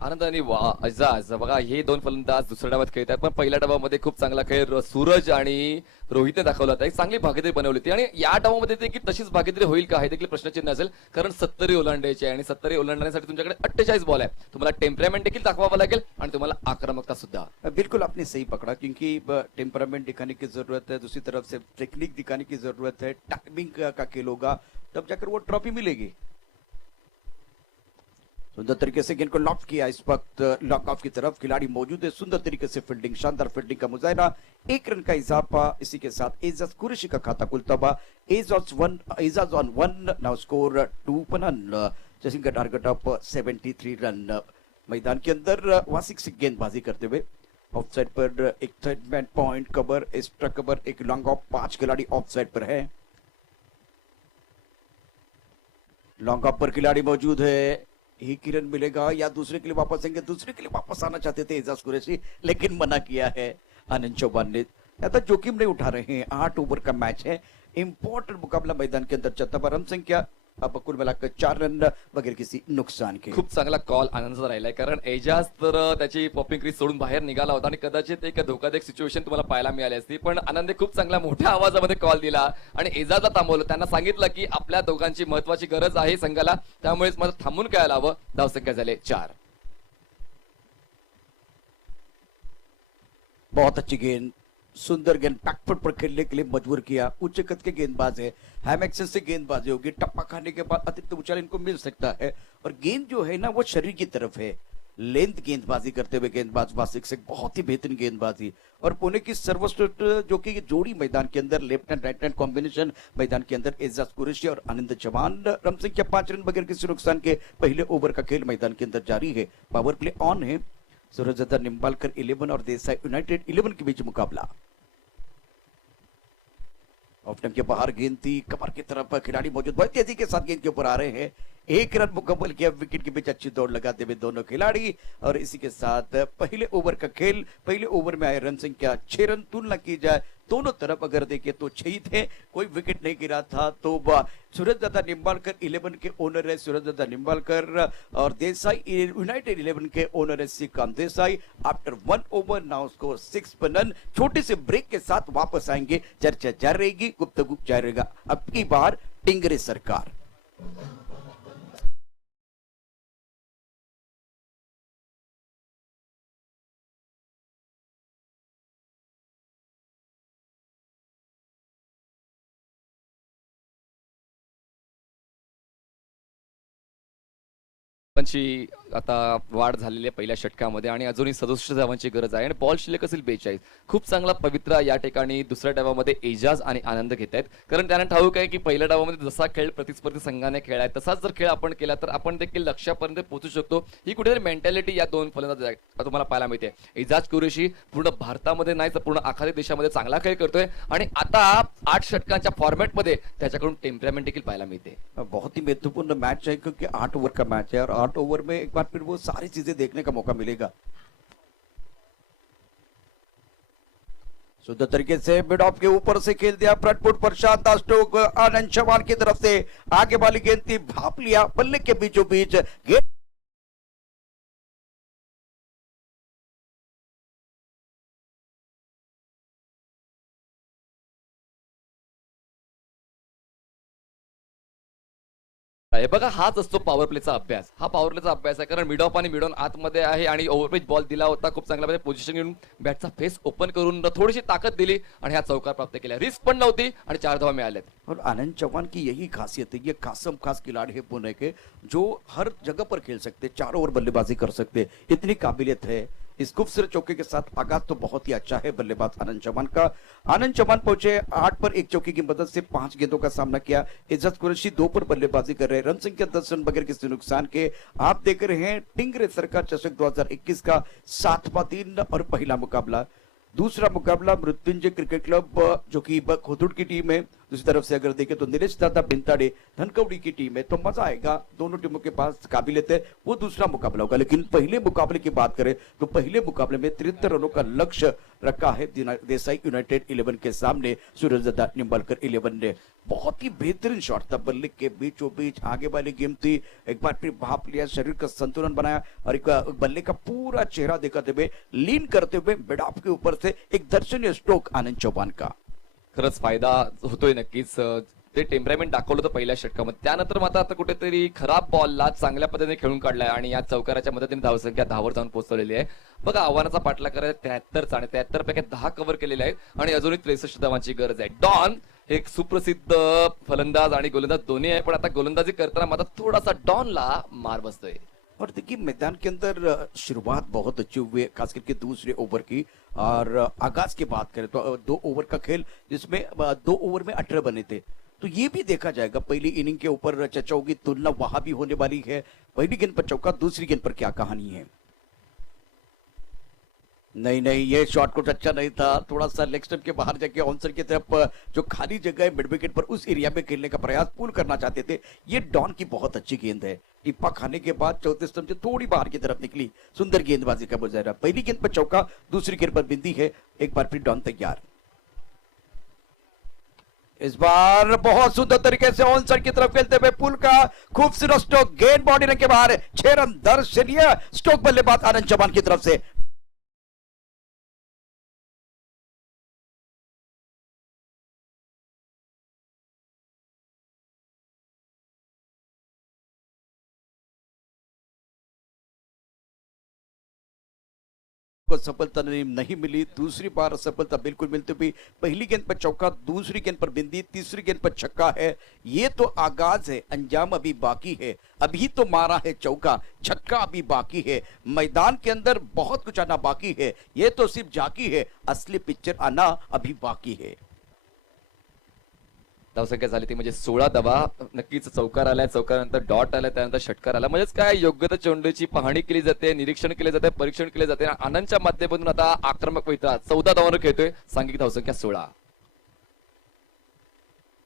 आनंद आणि अजाज बघा हे दोन फलंदाज दुसऱ्या डावात खेळतात, पण पहिल्या डावामध्ये खूप चांगला खेळ सूरज आणि रोहितने दाखवला होता. एक चांगली भागीदारी बनवली होती आणि या डावामध्ये देखील तशीच भागीदारी होईल का हे देखील प्रश्नचिन्ह असेल, कारण 70 ओलांडायचे आणि 70 ओलांडण्यासाठी तुमच्याकडे 48 बॉल आहे. तुम्हाला टेम्परामेंट देखील दाखवावं लागेल आणि तुम्हाला आक्रमकता सुद्धा. बिल्कुल आपने सही पकड़ा, क्योंकि टेम्परामेंट दिखाने की जरूरत है, दूसरी तरफ से टेक्निक दिखाने की जरूरत है, टाइमिंग का खेल होगा, तब जाकर वो ट्रॉफी मिलेगी. सुंदर तरीके से गेंद को लॉक किया, इस वक्त लॉक ऑफ की तरफ खिलाड़ी मौजूद है. सुंदर तरीके से फील्डिंग, शानदार फील्डिंग का मुजाहरा, 1 रन का इजाफा. इसी के साथ एजाज कुरैशी का खाता खुलता हुआ. एजाज ऑन 1, नाउ स्कोर 2 पर नन. चेसिंग का टारगेट ऑफ 73 रन. मैदान के अंदर वासिक से गेंदबाजी करते हुए ऑफ साइड पर एक third man point cover, extra cover, एक लॉन्ग ऑफ. 5 खिलाड़ी ऑफ साइड पर है. लॉन्ग ऑफ पर खिलाड़ी मौजूद है. एक ही रन मिलेगा या दूसरे के लिए वापस आएंगे. दूसरे के लिए वापस आना चाहते थे एजाज कुरैशी, लेकिन मना किया है आनंद चौहान ने. ज्यादा जोखिम नहीं उठा रहे हैं. 8 ओवर का मैच है. इंपॉर्टेंट मुकाबला मैदान के अंदर चलता हुआ. रन संख्या अब कुल मिलाकर 4 रन बगैर किसी नुकसान के. खूप चांगला कॉल आनंदचा राहिलाय, कारण एजाज तर त्याची पॉपिंग क्रीज सोडून बाहेर निघाला होता आणि कदाचित एक धोकादायक सिच्युएशन तुम्हाला पाहायला मिळाली असती, पण आनंदने खूप चांगला मोठ्या आवाजामध्ये कॉल दिला आणि एजाजला थांबवलं. त्यांना सांगितलं की आपल्या दोघांची महत्वाची गरज आहे संघाला, त्यामुळेच मला थांबून खेळायला हवं. धावसंख्या झाले 4. बहुत अच्छी गेंद, सुंदर गेंद, बैकफुट पर खेलने के लिए मजबूर किया. उच्च कद के गेंदबाज है, हैम एक्सेस से गेंदबाजी होगी. टप्पा खाने के बाद अतिरिक्त उछाल इनको मिल सकता है, और गेंद जो है ना वो शरीर की तरफ है. लेंथ गेंदबाजी करते हुए गेंदबाज वासिक से बहुत ही बेहतरीन गेंदबाजी, और पुणे की सर्वश्रेष्ठ जो कि जोड़ी मैदान के अंदर left hand right hand combination मैदान के अंदर एजाज कुरैशी और आनंद चौहान. रन संख्या 5 रन बगैर किसी नुकसान के. पहले ओवर का खेल मैदान के अंदर जारी है. पावर प्ले ऑन है. सूरजदा निंबालकर 11 और देसाई यूनाइटेड 11 के बीच मुकाबला. ऑफ टाइम के बाहर गेंद थी, कमर की तरफ खिलाड़ी मौजूद, बहुत तेजी के साथ गेंद के ऊपर आ रहे हैं. 1 रन मुकम्मल किया. विकेट के बीच अच्छी दौड़ लगाते हुए दोनों खिलाड़ी, और इसी के साथ पहले ओवर का खेल. पहले ओवर में आए रन संख्या 6 रन. तुलना की जाए दोनों तरफ अगर देखें तो 6 ही थे, कोई विकेट नहीं गिरा था. तो सूरजदादा निंबालकर 11 के ओनर है सूरजदादा निंबालकर, और देसाई यूनाइटेड 11 के ओनर है Shrikant Desai. After 1 over now score 6 पर नन. छोटे से ब्रेक के साथ वापस आएंगे. चर्चा जारी रहेगी, गुफ्तगू जारी रहेगा. अब की बार टिंगरे सरकार. धावांची आता वाढ झालेली आहे पहिल्या षटकामध्ये आणि अजूनही 67 धावांची गरज आहे आणि बॉल शिल्लक असेल 42. खूप चांगला पवित्रा या ठिकाणी दुसऱ्या डावामध्ये एजाज आणि आनंद घेत आहेत, कारण त्यांना ठाऊक आहे की पहिल्या डावामध्ये जसा खेळ प्रतिस्पर्धी संघाने खेळाय तसाच जर खेळ आपण केला तर आपण देखील लक्ष्यापर्यंत पोहोचू शकतो. ही कुठेतरी मेंटॅलिटी या दोन फलंदाज तुम्हाला पाहायला मिळते. एजाज कुरैशी पूर्ण भारतामध्ये नाही तर पूर्ण आखाती देशामध्ये चांगला खेळ करतोय आणि आता 8 षटकांच्या फॉर्मॅटमध्ये त्याच्याकडून टेम्परामेंट देखील पाहायला मिळते. बहुत ही महत्वपूर्ण मैच है, क्योंकि 8 ओवर का मैच है, और 8 ओवर में एक बार फिर वो सारी चीजें देखने का मौका मिलेगा. सुंदर तरीके से मिड ऑफ के ऊपर से खेल दिया. फ्रंट फुट पर शानदार स्ट्रोक आनंद चौहान की तरफ से. आगे वाली गेंद थी, भाप लिया बल्ले के बीचों बीच. गेंद हे बघा, हाच असतो पॉवर प्लेचा अभ्यास. हा पॉवर प्लेचा अभ्यास आहे, कारण मिड ऑफ आणि मिड ऑन आतमध्ये आहे आणि ओव्हरपिच बॉल दिला होता. खूप चांगल्या प्रकारे पोझिशन घेऊन बॅटचा फेस ओपन करून थोडीशी ताकद दिली आणि ह्या चौकार प्राप्त केल्या. रिस्क पण नव्हती आणि 4 धावा मिळाल्यात. और आनंद चौहान की यही खासियत है. ये खासम खास खिलाड़ी है पुणे के, जो हर जगह पर खेल सकते, 4 ओवर बल्लेबाजी कर सकते, इतनी काबिलियत है. इस खूबसूरत चौके के साथ आगाज तो बहुत ही अच्छा है बल्लेबाज आनंद चौहान का. आनंद चौहान पहुंचे 8 पर 1 चौके की मदद से 5 गेंदों का सामना किया. एजाज कुरैशी 2 पर बल्लेबाजी कर रहे हैं. रन संख्या 10 रन बगैर किसी नुकसान के. आप देख रहे हैं टिंगरे सरकार चषक 2021 का 7वां दिन और पहला मुकाबला. दूसरा मुकाबला मृत्युंजय क्रिकेट क्लब जो कि खोदुड़ की टीम है दूसरी तरफ से अगर देखें तो नीलेश दादा भिंताड़े धनकवड़ी की टीम है, तो मजा आएगा। दोनों टीमों के पास काबिलियत है, वो दूसरा मुकाबला होगा। लेकिन पहले मुकाबले की बात करें तो पहले मुकाबले में 73 रनों का लक्ष्य रखा है देसाई यूनाइटेड 11 के सामने। सूरजदादा निंबालकर 11 ने बहुत ही बेहतरीन शॉट था, बल्ले के बीचों बीच आगे वाली गेम थी, एक बार फिर भाप लिया, शरीर का संतुलन बनाया और एक बल्ले का पूरा चेहरा दिखाते हुए, लीन करते हुए मिडऑफ के ऊपर से एक दर्शनीय स्ट्रोक आनंद चौहान का। खरंच फायदा होतोय नक्कीच। ते टेम्परामेंट दाखवलं होतं पहिल्या षटकामध्ये, त्यानंतर मात्र आता कुठेतरी खराब बॉलला चांगल्या पद्धतीने खेळून काढलाय आणि या चौकाराच्या मदतीने धावसंख्या 10 वर जाऊन पोहोचवलेली आहे। बघा आव्हानाचा पाठलाग करायला 73 आणि 73 पैकी 10 कव्हर केलेले आहेत आणि अजूनही 63 धावांची गरज आहे। डॉन एक सुप्रसिद्ध फलंदाज आणि गोलंदाज दोन्ही आहे, पण आता गोलंदाजी करताना मात्र थोडासा डॉनला मार बसतोय। और देखिए मैदान के अंदर शुरुआत बहुत अच्छी हुई है, खास करके दूसरे ओवर की। और आगाज की बात करें तो 2 ओवर का खेल, जिसमें 2 ओवर में 18 बने थे, तो ये भी देखा जाएगा पहली इनिंग के ऊपर चर्चाओं की तुलना वहां भी होने वाली है। पहली गेंद पर चौका, दूसरी गेंद पर क्या कहानी है। नहीं, ये शॉट कुछ अच्छा नहीं था, थोड़ा सा लेग स्टंप के बाहर जाके ऑनसर की तरफ जो खाली जगह है मिड विकेट पर, उस एरिया में खेलने का प्रयास पुल करना चाहते थे। ये डॉन की बहुत अच्छी गेंद है, टिप्पा खाने के बाद चौथे स्टंप से थोड़ी बाहर की तरफ निकली, सुंदर गेंदबाजी का मुजाहरा। पहली गेंद पर चौका, दूसरी गेंद पर बिंदी है, एक बार फिर डॉन तैयार। इस बार बहुत सुंदर तरीके से ऑनसर की तरफ खेलते हुए पुल का खूबसूरत स्ट्रोक, गेंद बॉडी रन के बाहर, 6 रन दर्शनीय स्ट्रोक बल्लेबाज आनंद चौहान की तरफ से। को सफलता नहीं मिली, दूसरी बार सफलता बिल्कुल मिलती हुई। पहली गेंद पर चौका, दूसरी गेंद पर बिंदी, तीसरी गेंद पर छक्का है। ये तो आगाज है, अंजाम अभी बाकी है। अभी तो मारा है चौका, छक्का अभी बाकी है। मैदान के अंदर बहुत कुछ आना बाकी है, ये तो सिर्फ झांकी है, असली पिक्चर आना अभी बाकी है। धावसंख्या झाली ती म्हणजे 16 धावा। नक्कीच चौकार आलाय, चौकारानंतर डॉट आलाय, त्यानंतर षटकार आला। म्हणजेच काय योग्य त्या चेंडूची पाहणी केली जाते, निरीक्षण केले जाते, परीक्षण केले जाते। आनंदच्या माध्यमातून आता आक्रमक होता 14 धावांवर खेळतोय, सांघिक धावसंख्या 16।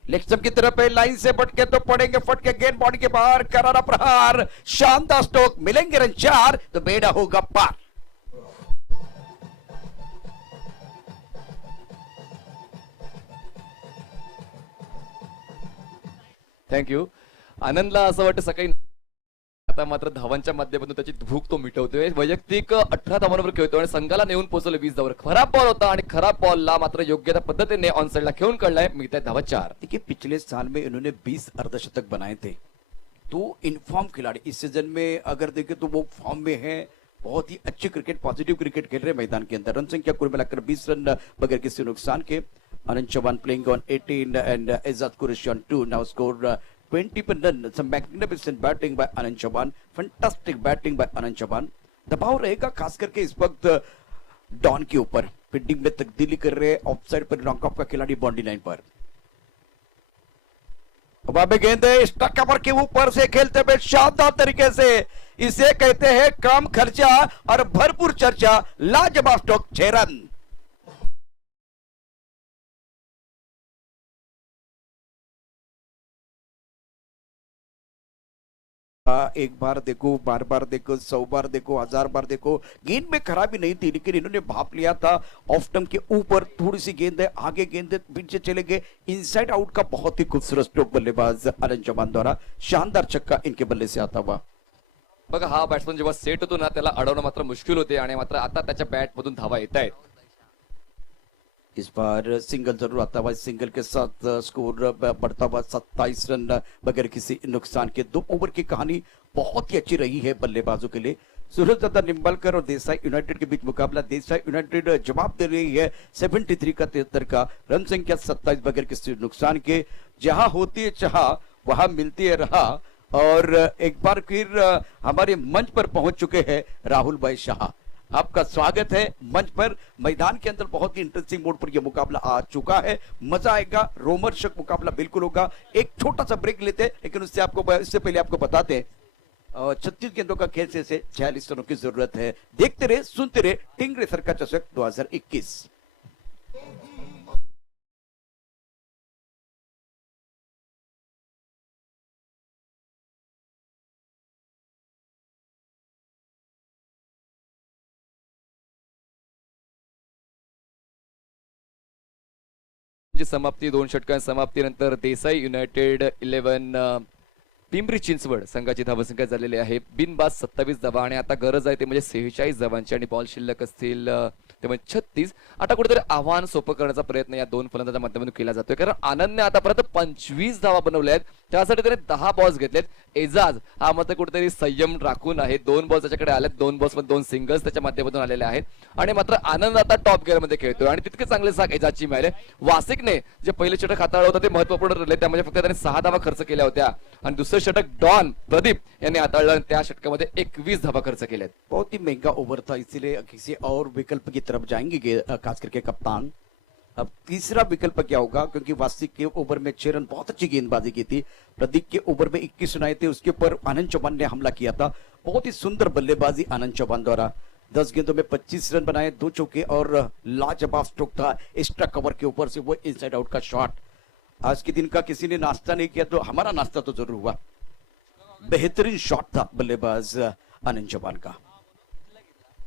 लेग स्टंप की तरफ है, लाइन से फटके तो पड़ेंगे, फटके गेंद बॉडी के बाहर, करारा प्रहार, शानदार स्ट्रोक, मिलेंगे रन 4 तो बेड़ा होगा पार। थँक्यू। आनंदला असं वाटतं सकाळी, आता मात्र धावांच्या माध्यमातून त्याची भूक तो मिटवतोय। वैयक्तिक 18 धावांवर खेळतोय आणि संघाला नेऊन पोहोचवलं 20 धावांवर। खराब बॉल होता आणि खराब बॉलला मात्र योग्य त्या पद्धतीने ऑन साइडला खेळून काढलाय, मिळतात धावा 4। देखिए पिछले साल में इन्होंने 20 अर्धशतक बनाए थे, तो इनफॉर्म खिलाड़ी इस सीजन में अगर देखें तो वो फॉर्म में है, बहुत ही अच्छी क्रिकेट, पॉजिटिव क्रिकेट खेल रहे मैदान के अंदर। रन संख्या कुल मिलाकर 20 रन बगैर किसी नुकसान के। Anand Chauhan playing on 18 and Izzat Qureshi on 2. Now score 20 run. Some magnificent batting by Anand Chauhan. Fantastic batting by Anand Chauhan. दबाव रहेगा खास करके इस वक्त डॉन के ऊपर। फील्डिंग में तब्दीली कर रहे, ऑफ साइड पर लॉन्ग ऑफ का खिलाड़ी बाउंड्री लाइन पर। अब गेंद स्टक कवर के ऊपर से खेलते हुए शानदार तरीके से, इसे कहते हैं कम खर्चा और भरपूर चर्चा, लाजवाब स्ट्रोक, 6 रन। एक बार देखो, बार बार देखो, 100 बार देखो, 1000 बार देखो, गेंद में खराबी नहीं थी, लेकिन इन्होंने भाप लिया था। ऑफ स्टंप के ऊपर थोड़ी सी गेंद है, आगे गेंद पीछे चले गए, इनसाइड आउट का बहुत ही खूबसूरत स्ट्रोक बल्लेबाज आनंद चौहान द्वारा, शानदार छक्का इनके बल्ले से आता हुआ। बघा हा बॅट्समन जेव्हा सेट होतो ना, त्याला अडवणं मात्र मुश्किल होते आणि मात्र आता त्याच्या बॅट मधून धावा येत आहेत। इस बार सिंगल जरूर आता हुआ, सिंगल के साथ स्कोर बढ़ता हुआ 27 रन बगैर किसी नुकसान के। 2 ओवर की कहानी बहुत ही अच्छी रही है बल्लेबाजों के लिए। सूरजदादा निंबालकर और देसाई यूनाइटेड के बीच मुकाबला। देसाई यूनाइटेड जवाब दे रही है 73 का 73 का, रन संख्या 27 बगैर किसी नुकसान के। जहां होती है चाह वहां मिलती है रहा। और एक बार फिर हमारे मंच पर पहुंच चुके हैं राहुल भाई शाह, आपका स्वागत है मंच पर। मैदान के अंदर बहुत ही इंटरेस्टिंग मोड पर यह मुकाबला आ चुका है, मजा आएगा, रोमांचक मुकाबला बिल्कुल होगा। एक छोटा सा ब्रेक लेते हैं, लेकिन इससे पहले आपको बताते हैं 36 गेंदों का खेल से 46 रनों की जरूरत है। देखते रहे, सुनते रहे, टिंगरे सर का चषक 2021। जी समाप्ती 2 षटकांची समाप्तीनंतर देसाई युनायटेड 11 पिंपरी चिंचवड संघाची धावसंख्या झालेली आहे बिनबाद 27 धावा आणि आता गरज आहे ते म्हणजे 46 धावांची आणि बॉल शिल्लक असतील ते म्हणजे 36. आता कुठेतरी आव्हान सोपं करण्याचा प्रयत्न या दोन फलंदाजांच्या माध्यमातून केला जातोय कारण आनंदने आतापर्यंत 25 धावा बनवल्या आहेत त्यासाठी त्याने 10 बॉल्स घेतलेत. एजाज हा मात्र कुठेतरी संयम राखून आहे 2 बॉल्स त्याच्याकडे आलेत 2 बॉल्स मध्ये 2 सिंगल्स त्याच्या माध्यमातून आलेले आहेत आणि मात्र आनंद आता टॉप गिअर मध्ये खेळतोय आणि तितके चांगले साख एजाजची मिळाले. वासिकने जे पहिले षटक हाताळलं होतं ते महत्वपूर्ण ठरले त्यामध्ये फक्त त्याने 6 धावा खर्च केल्या होत्या आणि दुसरे षटक डॉन प्रदीप यांनी हाताळलं आणि त्या षटकामध्ये 21 धावा खर्च केल्यात. बहुत ही महंगा ओवर था इसीलिए किसी और विकल्प की तरफ जाएंगे खास करके कप्तान. अब तीसरा विकल्प क्या होगा क्योंकि वासिक के ओवर में 6 रन बहुत अच्छी गेंदबाजी की थी. प्रदीप के ओवर में 21 रन आए थे उसके ऊपर आनंद चौहान ने हमला किया था. बहुत ही सुंदर बल्लेबाजी आनंद चौहान द्वारा 10 गेंदों में 25 रन बनाए 2 चौके और लाजवाब स्ट्रोक था एक्स्ट्रा कवर के ऊपर से वो इनसाइड आउट का शॉट. आज के दिन का किसी ने नाश्ता नहीं किया तो हमारा नाश्ता तो जरूर हुआ. बेहतरीन शॉट था बल्लेबाज आनंद चौहान का.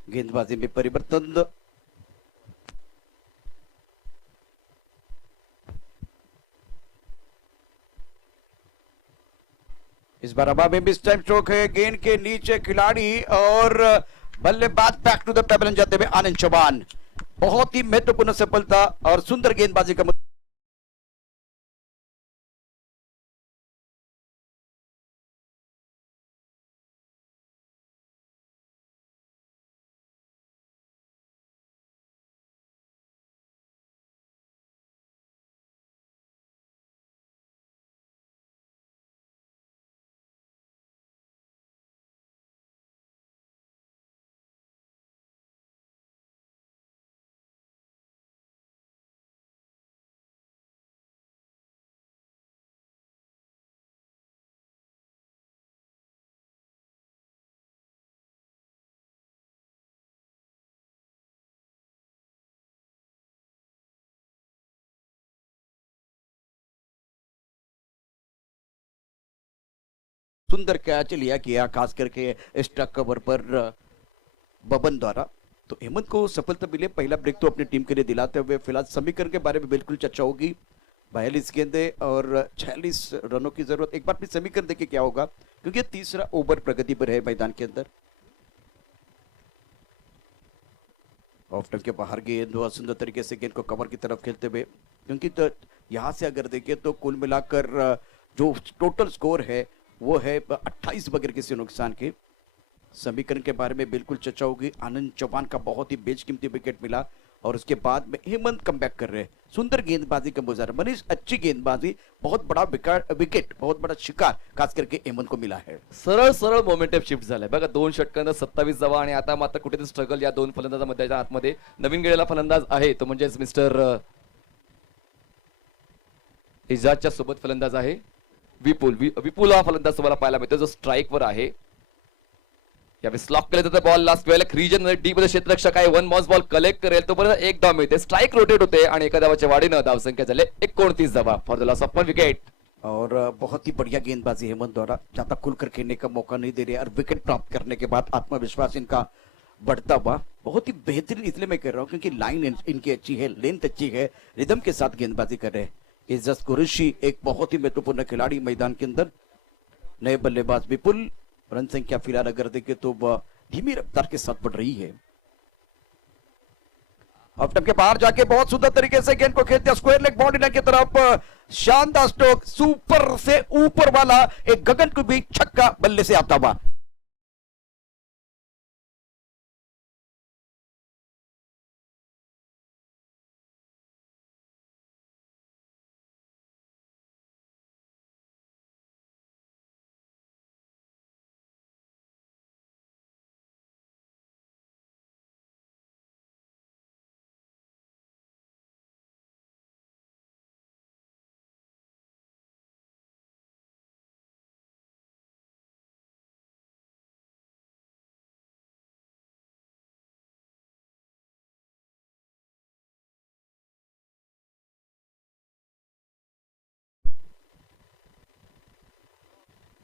गेंदबाजी में परिवर्तन इस बार हवा में मिस टाइम स्ट्रोक है गेंद के नीचे खिलाड़ी और बल्लेबाज बैक टू द पेवलियन जाते हुए आनंद चौहान. बहुत ही महत्वपूर्ण सफलता और सुंदर गेंदबाजी का सुंदर कैच लिया किया खास करके एक्स्ट्रा कवर पर बबन द्वारा. तो हेमंत को सफलता मिले. पहला ब्रेक तो अपनी टीम के लिए दिलाते हुए फिलहाल समीकरण के बारे में बिल्कुल चर्चा होगी. 42 गेंदे और 46 रनों की जरूरत. एक बार फिर समीकरण देखिए क्या होगा क्योंकि तीसरा ओवर प्रगति पर है मैदान के अंदर. ऑफ टर्न के बाहर गेंद सुंदर तरीके से गेंद को कवर की तरफ खेलते हुए क्योंकि तो यहां से अगर देखें तो कुल मिलाकर जो टोटल स्कोर है वो है 28 बगैर किसी नुकसान के. समीकरण के बारे में बिल्कुल चर्चा होगी. आनंद चौहान का बहुत ही बेशकीमती विकेट मिला और उसके बाद में हेमंत कमबैक कर रहे हैं. सुंदर गेंदबाजी का मुजाहरा मनीष अच्छी गेंदबाजी बहुत बड़ा विकेट बहुत बड़ा शिकार खास करके हेमंत को मिला है. सरळ सरळ मोमेंटम शिफ्ट झालाय बघा 2 षटकांना 27 धावा आणि आता मात्र कुठेतरी स्ट्रगल या दोन फलंदाजांमध्ये आतमध्ये नवीन गेलेला फलंदाज आहे तो म्हणजेच मिस्टर इजाजच्या सोबत फलंदाज आहे विपुल हा फलंदाज तुम्हाला पाहायला मिळतो जो स्ट्राईक वर आहे. यावेळी स्लॉक केले तर बॉल लास्ट वेळेला रीजन मध्ये डी मध्ये क्षेत्ररक्षक आहे 1 मॉस बॉल कलेक्ट करेल तोपर्यंत 1 धाव मिळते. स्ट्राईक रोटेट होते आणि एका धावाच्या वाढीनं धावसंख्या झाले 29 धावा for the loss of 1 wicket. और बहुत ही बढ़िया गेंदबाजी हेमंत द्वारा ज्यादा खुलकर खेलने का मौका नहीं दे रहे और विकेट प्राप्त करने के बाद आत्मविश्वास इनका बढ़ता हुआ. बहुत ही बेहतरीन इसलिए मैं कह रहा हूँ क्योंकि लाइन इनकी अच्छी है लेंथ अच्छी है रिदम के साथ गेंदबाजी कर रहे हैं. इज्जत कुरैशी एक बहुत ही महत्वपूर्ण खिलाड़ी मैदान के अंदर. नए बल्लेबाज विपुल. रन संख्या फिलहाल अगर देखें तो धीमी रफ्तार के साथ बढ़ रही है. ऑफ टर्न के बाहर जाके बहुत सुंदर तरीके से गेंद को खेलते स्क्वायर लेग बाउंड्री की तरफ. शानदार स्ट्रोक सुपर से ऊपर वाला एक गगन को भी छक्का बल्ले से आता हुआ.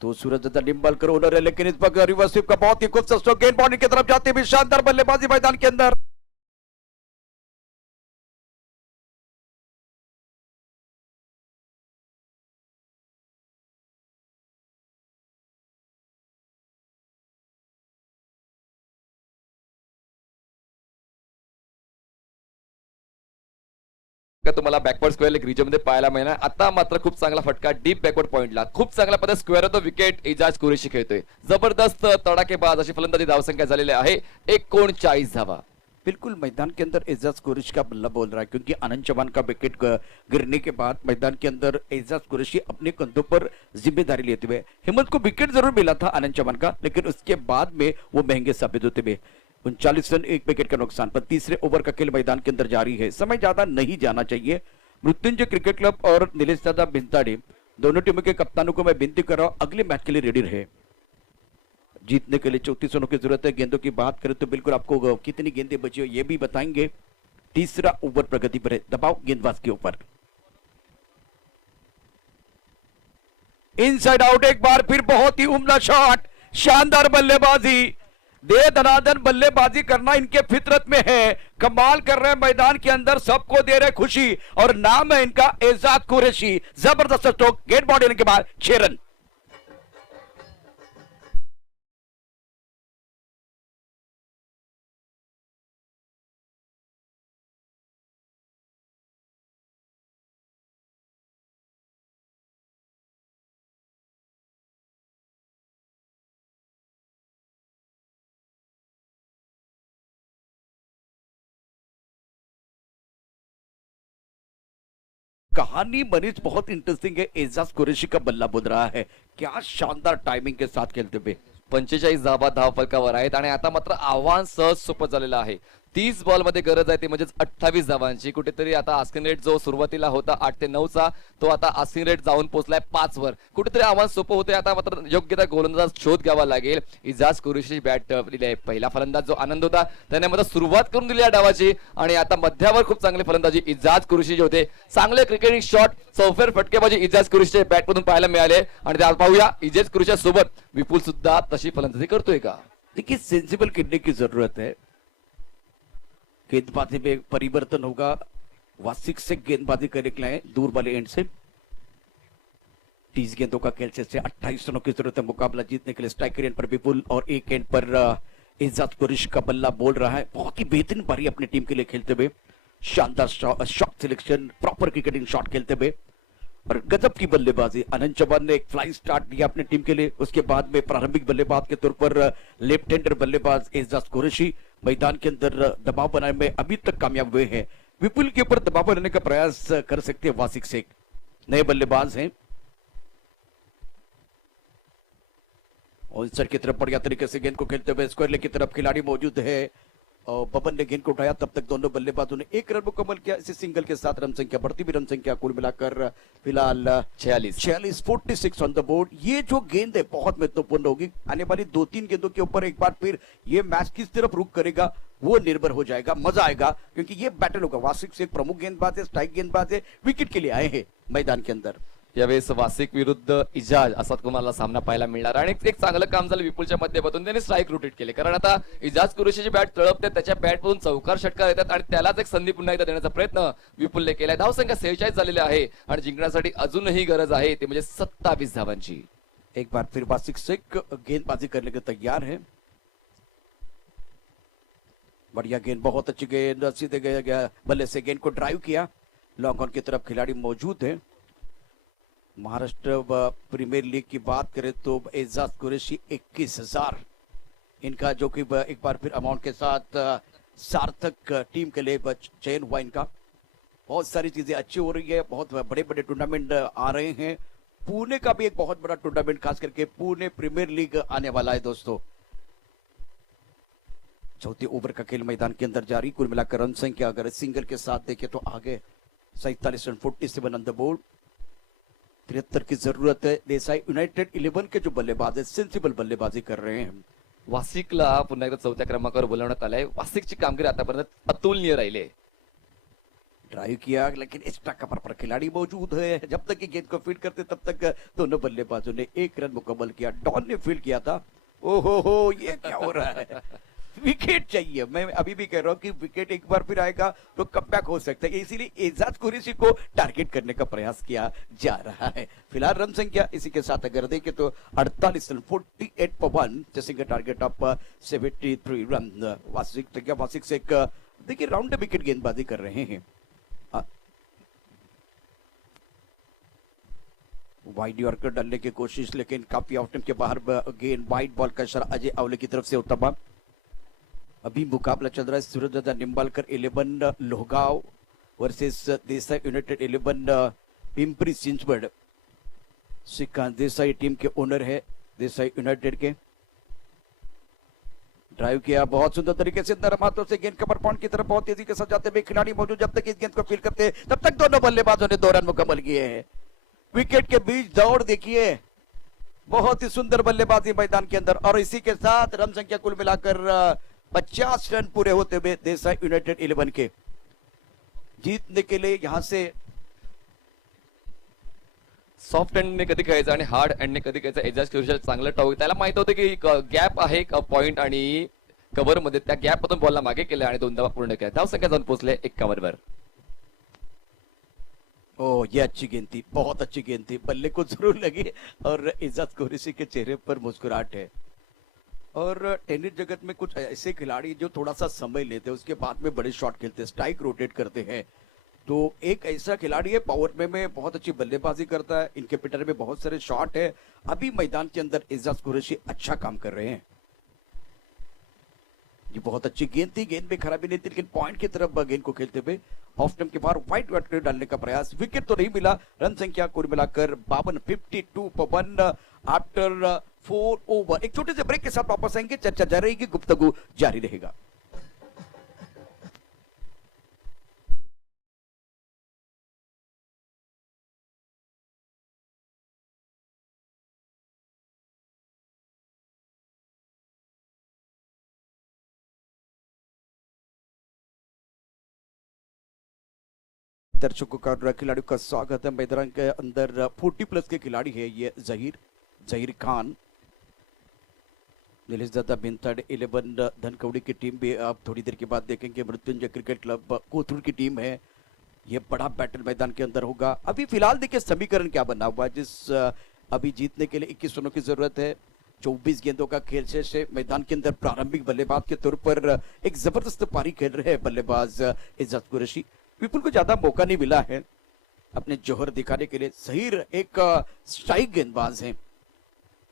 तो सूरज निम्बलकर ओनर है लेकिन इस वक्त रिवर्स स्वीप का बहुत ही खूबसूरत गेंद बाउंड्री की तरफ जाते हुए शानदार बल्लेबाजी मैदान के अंदर. का तुम्हाला बॅकवर्ड स्क्वेअर लेग रिजन मध्ये पाहायला मिळणार. आता मात्र खूप चांगला फटका डीप बॅकवर्ड पॉइंटला खूप चांगल्या पद्धतीने स्क्वेअर होतो. विकेट इजाज कुरेशी खेळतोय. जबरदस्त तडाखेबाज अशी फलंदाजी धावसंख्या झालेली आहे 39 धावा. बिल्कुल मैदान के अंदर एजाज कुरैशी का बल्ला बोल रहा है, क्योंकि आनंद चौहान का विकेट गिरने के बाद मैदान के अंदर एजाज कुरैशी अपने कंधों पर जिम्मेदारी लेते हुए, हेमंत को विकेट जरूर मिला था आनंद चौहान का, लेकिन उसके बाद में वो महंगे साबित होते हुए 39 रन 1 विकेट का नुकसान पर तीसरे ओवर का खेल मैदान के अंदर जारी है. समय ज्यादा नहीं जाना चाहिए. मृत्युंजय क्रिकेट क्लब और नीलेश दादा बिंताड़े दोनों टीमों के कप्तानों को मैं विनती कर रहा हूं अगले मैच के लिए रेडी रहे. जीतने के लिए 34 रनों की जरूरत है. गेंदों की बात करें तो बिल्कुल आपको कितनी गेंदें बची हो ये भी बताएंगे. तीसरा ओवर प्रगति पर है. दबाव गेंदबाज के ऊपर. इनसाइड आउट एक बार फिर बहुत ही उम्दा शॉट. शानदार बल्लेबाजी. दे दनादन बल्लेबाजी करना इनके फितरत में है. कमाल कर रहे हैं मैदान के अंदर. सबको दे रहे खुशी और नाम है इनका एजाज कुरैशी. जबरदस्त स्ट्रोक. गेट बॉल देने के बाद 6 रन. कहानी मनीष बहुत इंटरेस्टिंग है. एजाज कुरैशी का बल्ला बोल रहा है. क्या शानदार टाइमिंग के साथ खेलते हुए. 45 धावा धावफलकावर आहेत आणि आता मात्र आव्हान सहज सोपं झालेलं आहे. 30 बॉल मध्ये गरज आहे ती म्हणजेच 28 धावांची. कुठेतरी आता आस्किंग रेट जो सुरुवातीला होता 8 ते 9 चा तो आता आस्किंग रेट जाऊन पोहोचलाय 5 वर. कुठेतरी आव्हान सोपं होते. आता मात्र योग्य त्या गोलंदाज शोध घ्यावा लागेल. इजाज कुरैशी बॅट दिली. पहिला फलंदाज जो आनंद होता त्याने मात्र सुरुवात करून दिली या डावाची आणि आता मध्यावर खूप चांगली फलंदाजी इजाज कुरैशी जे होते. चांगले क्रिकेटिंग शॉट चौफेर फटकेबाजी इजाज कुरैशीच्या बॅट मधून पाहायला मिळाले आणि ते पाहूया इजाज कुरैशी सोबत विपुल सुद्धा तशी फलंदाजी करतोय का. देखिए सेंसिबल खेलने की जरूरत है. गेंदबाजी में परिवर्तन होगा. वासिक से गेंदबाजी करने के लिए दूर वाले एंड से 30 गेंदों का खेल से 28 रनों की जरूरत है मुकाबला जीतने के लिए. स्ट्राइकर एंड पर विपुल और एक एंड पर एजाज कुरैशी का बल्ला बोल रहा है. बहुत ही बेहतरीन पारी अपनी टीम के लिए खेलते हुए. शानदार shot selection. Proper cricketing shot खेलते हुए और गजब की बल्लेबाजी. आनंद चौहान ने एक फ्लाइंग स्टार्ट दिया अपनी टीम के लिए. उसके बाद में प्रारंभिक बल्लेबाज के तौर पर लेफ्ट हैंडर बल्लेबाज एजाज कुरैशी मैदान के अंदर दबाव बनाने में अभी तक कामयाब हुए हैं. विपुल के ऊपर दबाव बनाने का प्रयास कर सकते हैं वासिक शेख. नए बल्लेबाज हैं. और सर की तरफ बढ़िया तरीके से गेंद को खेलते हुए स्क्वायर लेग की तरफ खिलाड़ी मौजूद है और बबन ने गेंद को उठाया. तब तक दोनों बल्लेबाजों ने 1 रन मुकम्मल किया. इसी सिंगल के साथ रन संख्या बढ़ती हुई. रन संख्या कुल मिलाकर फिलहाल 46 46 ऑन द बोर्ड. ये जो गेंद है बहुत महत्वपूर्ण होगी. आने वाली 2-3 गेंदों के ऊपर एक बार फिर ये मैच किस तरफ रुख करेगा वो निर्भर हो जाएगा. मजा आएगा क्योंकि ये बैटल होगा. वासिक से एक प्रमुख गेंदबाज है. स्ट्राइक गेंदबाज है. विकेट के लिए आए हैं मैदान के अंदर. यावेळेस वासिक विरुद्ध इजाज असा तुम्हाला सामना पाहायला मिळणार आणि एक चांगलं काम झालं विपुलच्या माध्यमातून. त्यांनी स्ट्राईक रोटेट केले कारण आता इजाज कुरैशीची बॅट तळपते. त्याच्या बॅट मधून चौकार षटकार येतात आणि त्यालाच एक संधी पुन्हा एकदा देण्याचा प्रयत्न विपुलने केलाय. धावसंख्या 46 झालेली आहे आणि जिंकण्यासाठी अजूनही गरज आहे ते म्हणजे 27 धावांची. एक बार फिर वासिक शेख गेंदबाजी करने के तैयार है. बढ़िया गेंद. बहुत अच्छी गेंद. सीधे गया बल्ले से गेंद को ड्राइव किया. लॉन्ग ऑन की तरफ खिलाड़ी मौजूद है. महाराष्ट्र प्रीमियर लीग की बात करें तो एजाज कुरैशी 21,000 इनका जो कि एक बार फिर अमाउंट के साथ सार्थक टीम के लिए चयन हुआ इनका. बहुत सारी चीजें अच्छी हो रही है. बहुत बड़े बड़े टूर्नामेंट आ रहे हैं. पुणे का भी एक बहुत बड़ा टूर्नामेंट खास करके पुणे प्रीमियर लीग आने वाला है दोस्तों. चौथे ओवर का खेल मैदान के अंदर जारी. कुल मिलाकर रन संख्या अगर सिंगल के साथ देखें तो आगे 47 रन 47 ऑन द बोर्ड. 73 की जरूरत है. देसाई यूनाइटेड 11 के जो बल्लेबाज है सेंसिबल बल्लेबाजी कर रहे हैं. वासिकला पुन्हा एकदा 4थ्या क्रमांकावर बोलवण्यात आलंय. वासिकची कामगिरी आतापर्यंत अतुलनीय राहिली. ड्राइव किया लेकिन एक्स्ट्रा कवर पर खिलाड़ी मौजूद है. जब तक कि गेंद को फील्ड करते तब तक दोनों बल्लेबाजों ने 1 रन मुकम्मल किया. डॉन ने फील्ड किया था. ओहो ये क्या हो रहा है. विकेट चाहिए. मैं अभी भी कह रहा हूं कि विकेट एक बार फिर आएगा तो कमबैक हो सकता है. इसीलिए एजाज कुरैशी को टारगेट करने का प्रयास किया जा रहा है. फिलहाल रन संख्या इसी के साथ अगर देखें तो 48 रन 48 पर 1 जैसे का टारगेट ऑफ 73 रन. वासिक से देखिए राउंड विकेट गेंदबाजी कर रहे हैं. वाइड यॉर्कर डालने की कोशिश, लेकिन काफी आउट के बाहर गेंद वाइड बॉल का इशारा अजय आवले की तरफ से उत्तम। अभी मुकाबला चल रहा है Surajdada Nimbalkar 11 Lohgaon versus Desai united 11 Pimpri Chinchwad. Shrikant Desai team के ओनर है देसाई यूनाइटेड के। ड्राइव किया बहुत सुंदर तरीके से, नरम हाथों से गेंद कवर पॉइंट की तरफ बहुत तेजी के साथ जाते हुए खिलाड़ी मौजूद। जब तक इस गेंद को फील करते हैं तब तक दोनों बल्लेबाजों ने 2 रन मुकम्मल किए हैं। विकेट के बीच दौड़ देखिए, बहुत ही सुंदर बल्लेबाजी मैदान के अंदर, और इसी के साथ रन संख्या कुल मिलाकर 50 रन पूरे होते हुए देसाई यूनाइटेड 11 के जीतने के लिए यहां से सॉफ्ट एंडने कधी खेळायचं आणि हार्ड एंडने कधी खेळायचं एजाज क्रुशल चांगलं टाळू. त्याला माहित होतं की गॅप आहे पॉइंट आणि कव्हर मध्ये, त्या गॅप मधून बॉलला मागे केलं आणि 2 धावा पूर्ण केल्या. धाव संख्या जाऊन पोहोचले 51 वर. ओ ये अच्छी गेंद थी, बहुत अच्छी गेंद थी, बल्ले को जरूर लगी और एजाज कुरैशी के चेहरे पर मुस्कुराहट है। और टेनिस जगत में कुछ ऐसे खिलाड़ी जो थोड़ा सा समय लेते हैं उसके बाद में बड़े शॉट खेलते हैं, स्ट्राइक रोटेट करते हैं। तो एक ऐसा खिलाड़ी है पावर प्ले में बहुत अच्छी बल्लेबाजी करता है, इनके पिटर में बहुत सारे शॉट है। अभी मैदान के अंदर एजाज कुरैशी अच्छा काम कर रहे हैं। ये बहुत अच्छी गेंद थी, गेंद में खराबी नहीं थी, लेकिन पॉइंट की तरफ गेंद को खेलते हुए ऑफ स्टंप के बाहर वाइड वाइड डालने का प्रयास, विकेट तो नहीं मिला। रन संख्या कुल मिलाकर 52, 52 पर 1 आफ्टर 4 ओवर। एक छोटे से ब्रेक के साथ वापस आएंगे, चर्चा जारी रहेगी, गुफ्तगू जारी रहेगा। दर्शकों का खिलाड़ियों का स्वागत है। मैदान के अंदर 40+ के खिलाड़ी है ये जहीर खान, नीलेशदादा भिंतड़ 11 धनकवड़ी की टीम भी आप थोड़ी देर के बाद देखेंगे। मृत्युंजय क्रिकेट क्लब कोथरूड की टीम है, ये बड़ा बैटल मैदान के अंदर होगा। अभी फिलहाल देखिए समीकरण क्या बना हुआ है, जिस अभी जीतने के लिए 21 रनों की जरूरत है। 24 गेंदों का खेल शेष है। मैदान के अंदर प्रारंभिक बल्लेबाज के तौर पर एक जबरदस्त पारी खेल रहे हैं बल्लेबाज एजाज कुरैशी। विपुल को ज्यादा मौका नहीं मिला है अपने जोहर दिखाने के लिए। जहीर एक स्ट्राइक गेंदबाज हैं।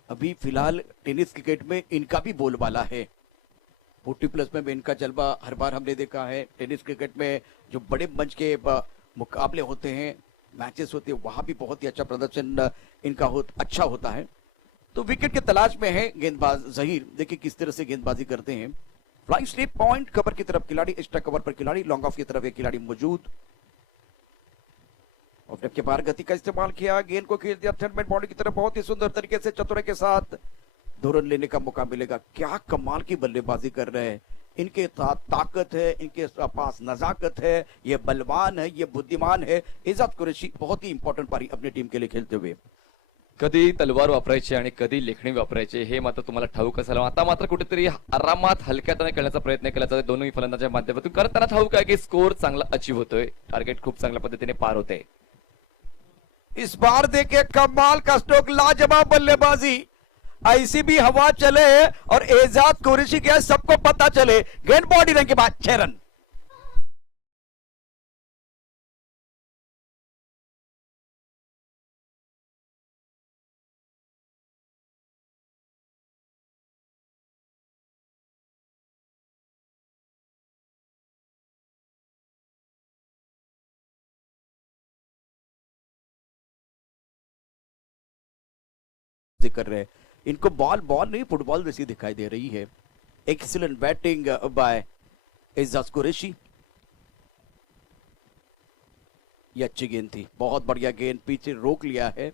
अभी फिलहाल टेनिस क्रिकेट में इनका भी बोलबाला है। 40+ में इनका जलवा हर बार हमने देखा है। टेनिस क्रिकेट में जो बड़े मंच के मुकाबले होते हैं, मैचेस होते हैं, वहां भी बहुत ही अच्छा प्रदर्शन इनका अच्छा होता है। तो विकेट के तलाश में है गेंदबाज जहीर। देखिए किस तरह से गेंदबाजी करते हैं। फ्लाइंग स्लिप पॉइंट कवर की तरफ खिलाड़ी, एक्स्ट्रा कवर पर खिलाड़ी, लॉन्ग ऑफ की तरफ एक खिलाड़ी मौजूद। ऑफ के बाहर गति का इस्तेमाल किया, गेंद को खेल दिया थर्ड मैन बॉडी की तरफ बहुत ही सुंदर तरीके से, चतुराई के साथ 2 रन लेने का मौका मिलेगा। क्या कमाल की बल्लेबाजी कर रहे हैं। इनके साथ ताकत है, इनके पास नजाकत है, ये बलवान है, ये बुद्धिमान है। एजाज कुरैशी बहुत ही इंपॉर्टेंट पारी अपनी टीम के लिए खेलते हुए। कधी तलवार वापरायची आणि कधी लेखणी वापरायची हे मात्र तुम्हाला ठाऊक असेल. आता मात्र कुठेतरी आरामात हलक्यात खेळण्याचा प्रयत्न केला जातो दोन्ही फलंदाजांच्या माध्यमातून, कारण त्यांना ठाऊक आहे की स्कोर चांगला अचीव होतोय, टार्गेट खूप चांगल्या पद्धतीने पार होते. इस बार देखे कमाल का स्ट्रोक, लाजवाब बल्लेबाजी। ऐसी भी हवा चले और एजाज कुरैशी के सबको पता चले। गेंद बॉडी रन के बाद 6 रन। कर रहे हैं, इनको बॉल नहीं फुटबॉल जैसी दिखाई दे रही है। Excellent batting by Ejaz Qureshi. ये अच्छी गेंद थी, बहुत बढ़िया गेंद, पीछे रोक लिया है।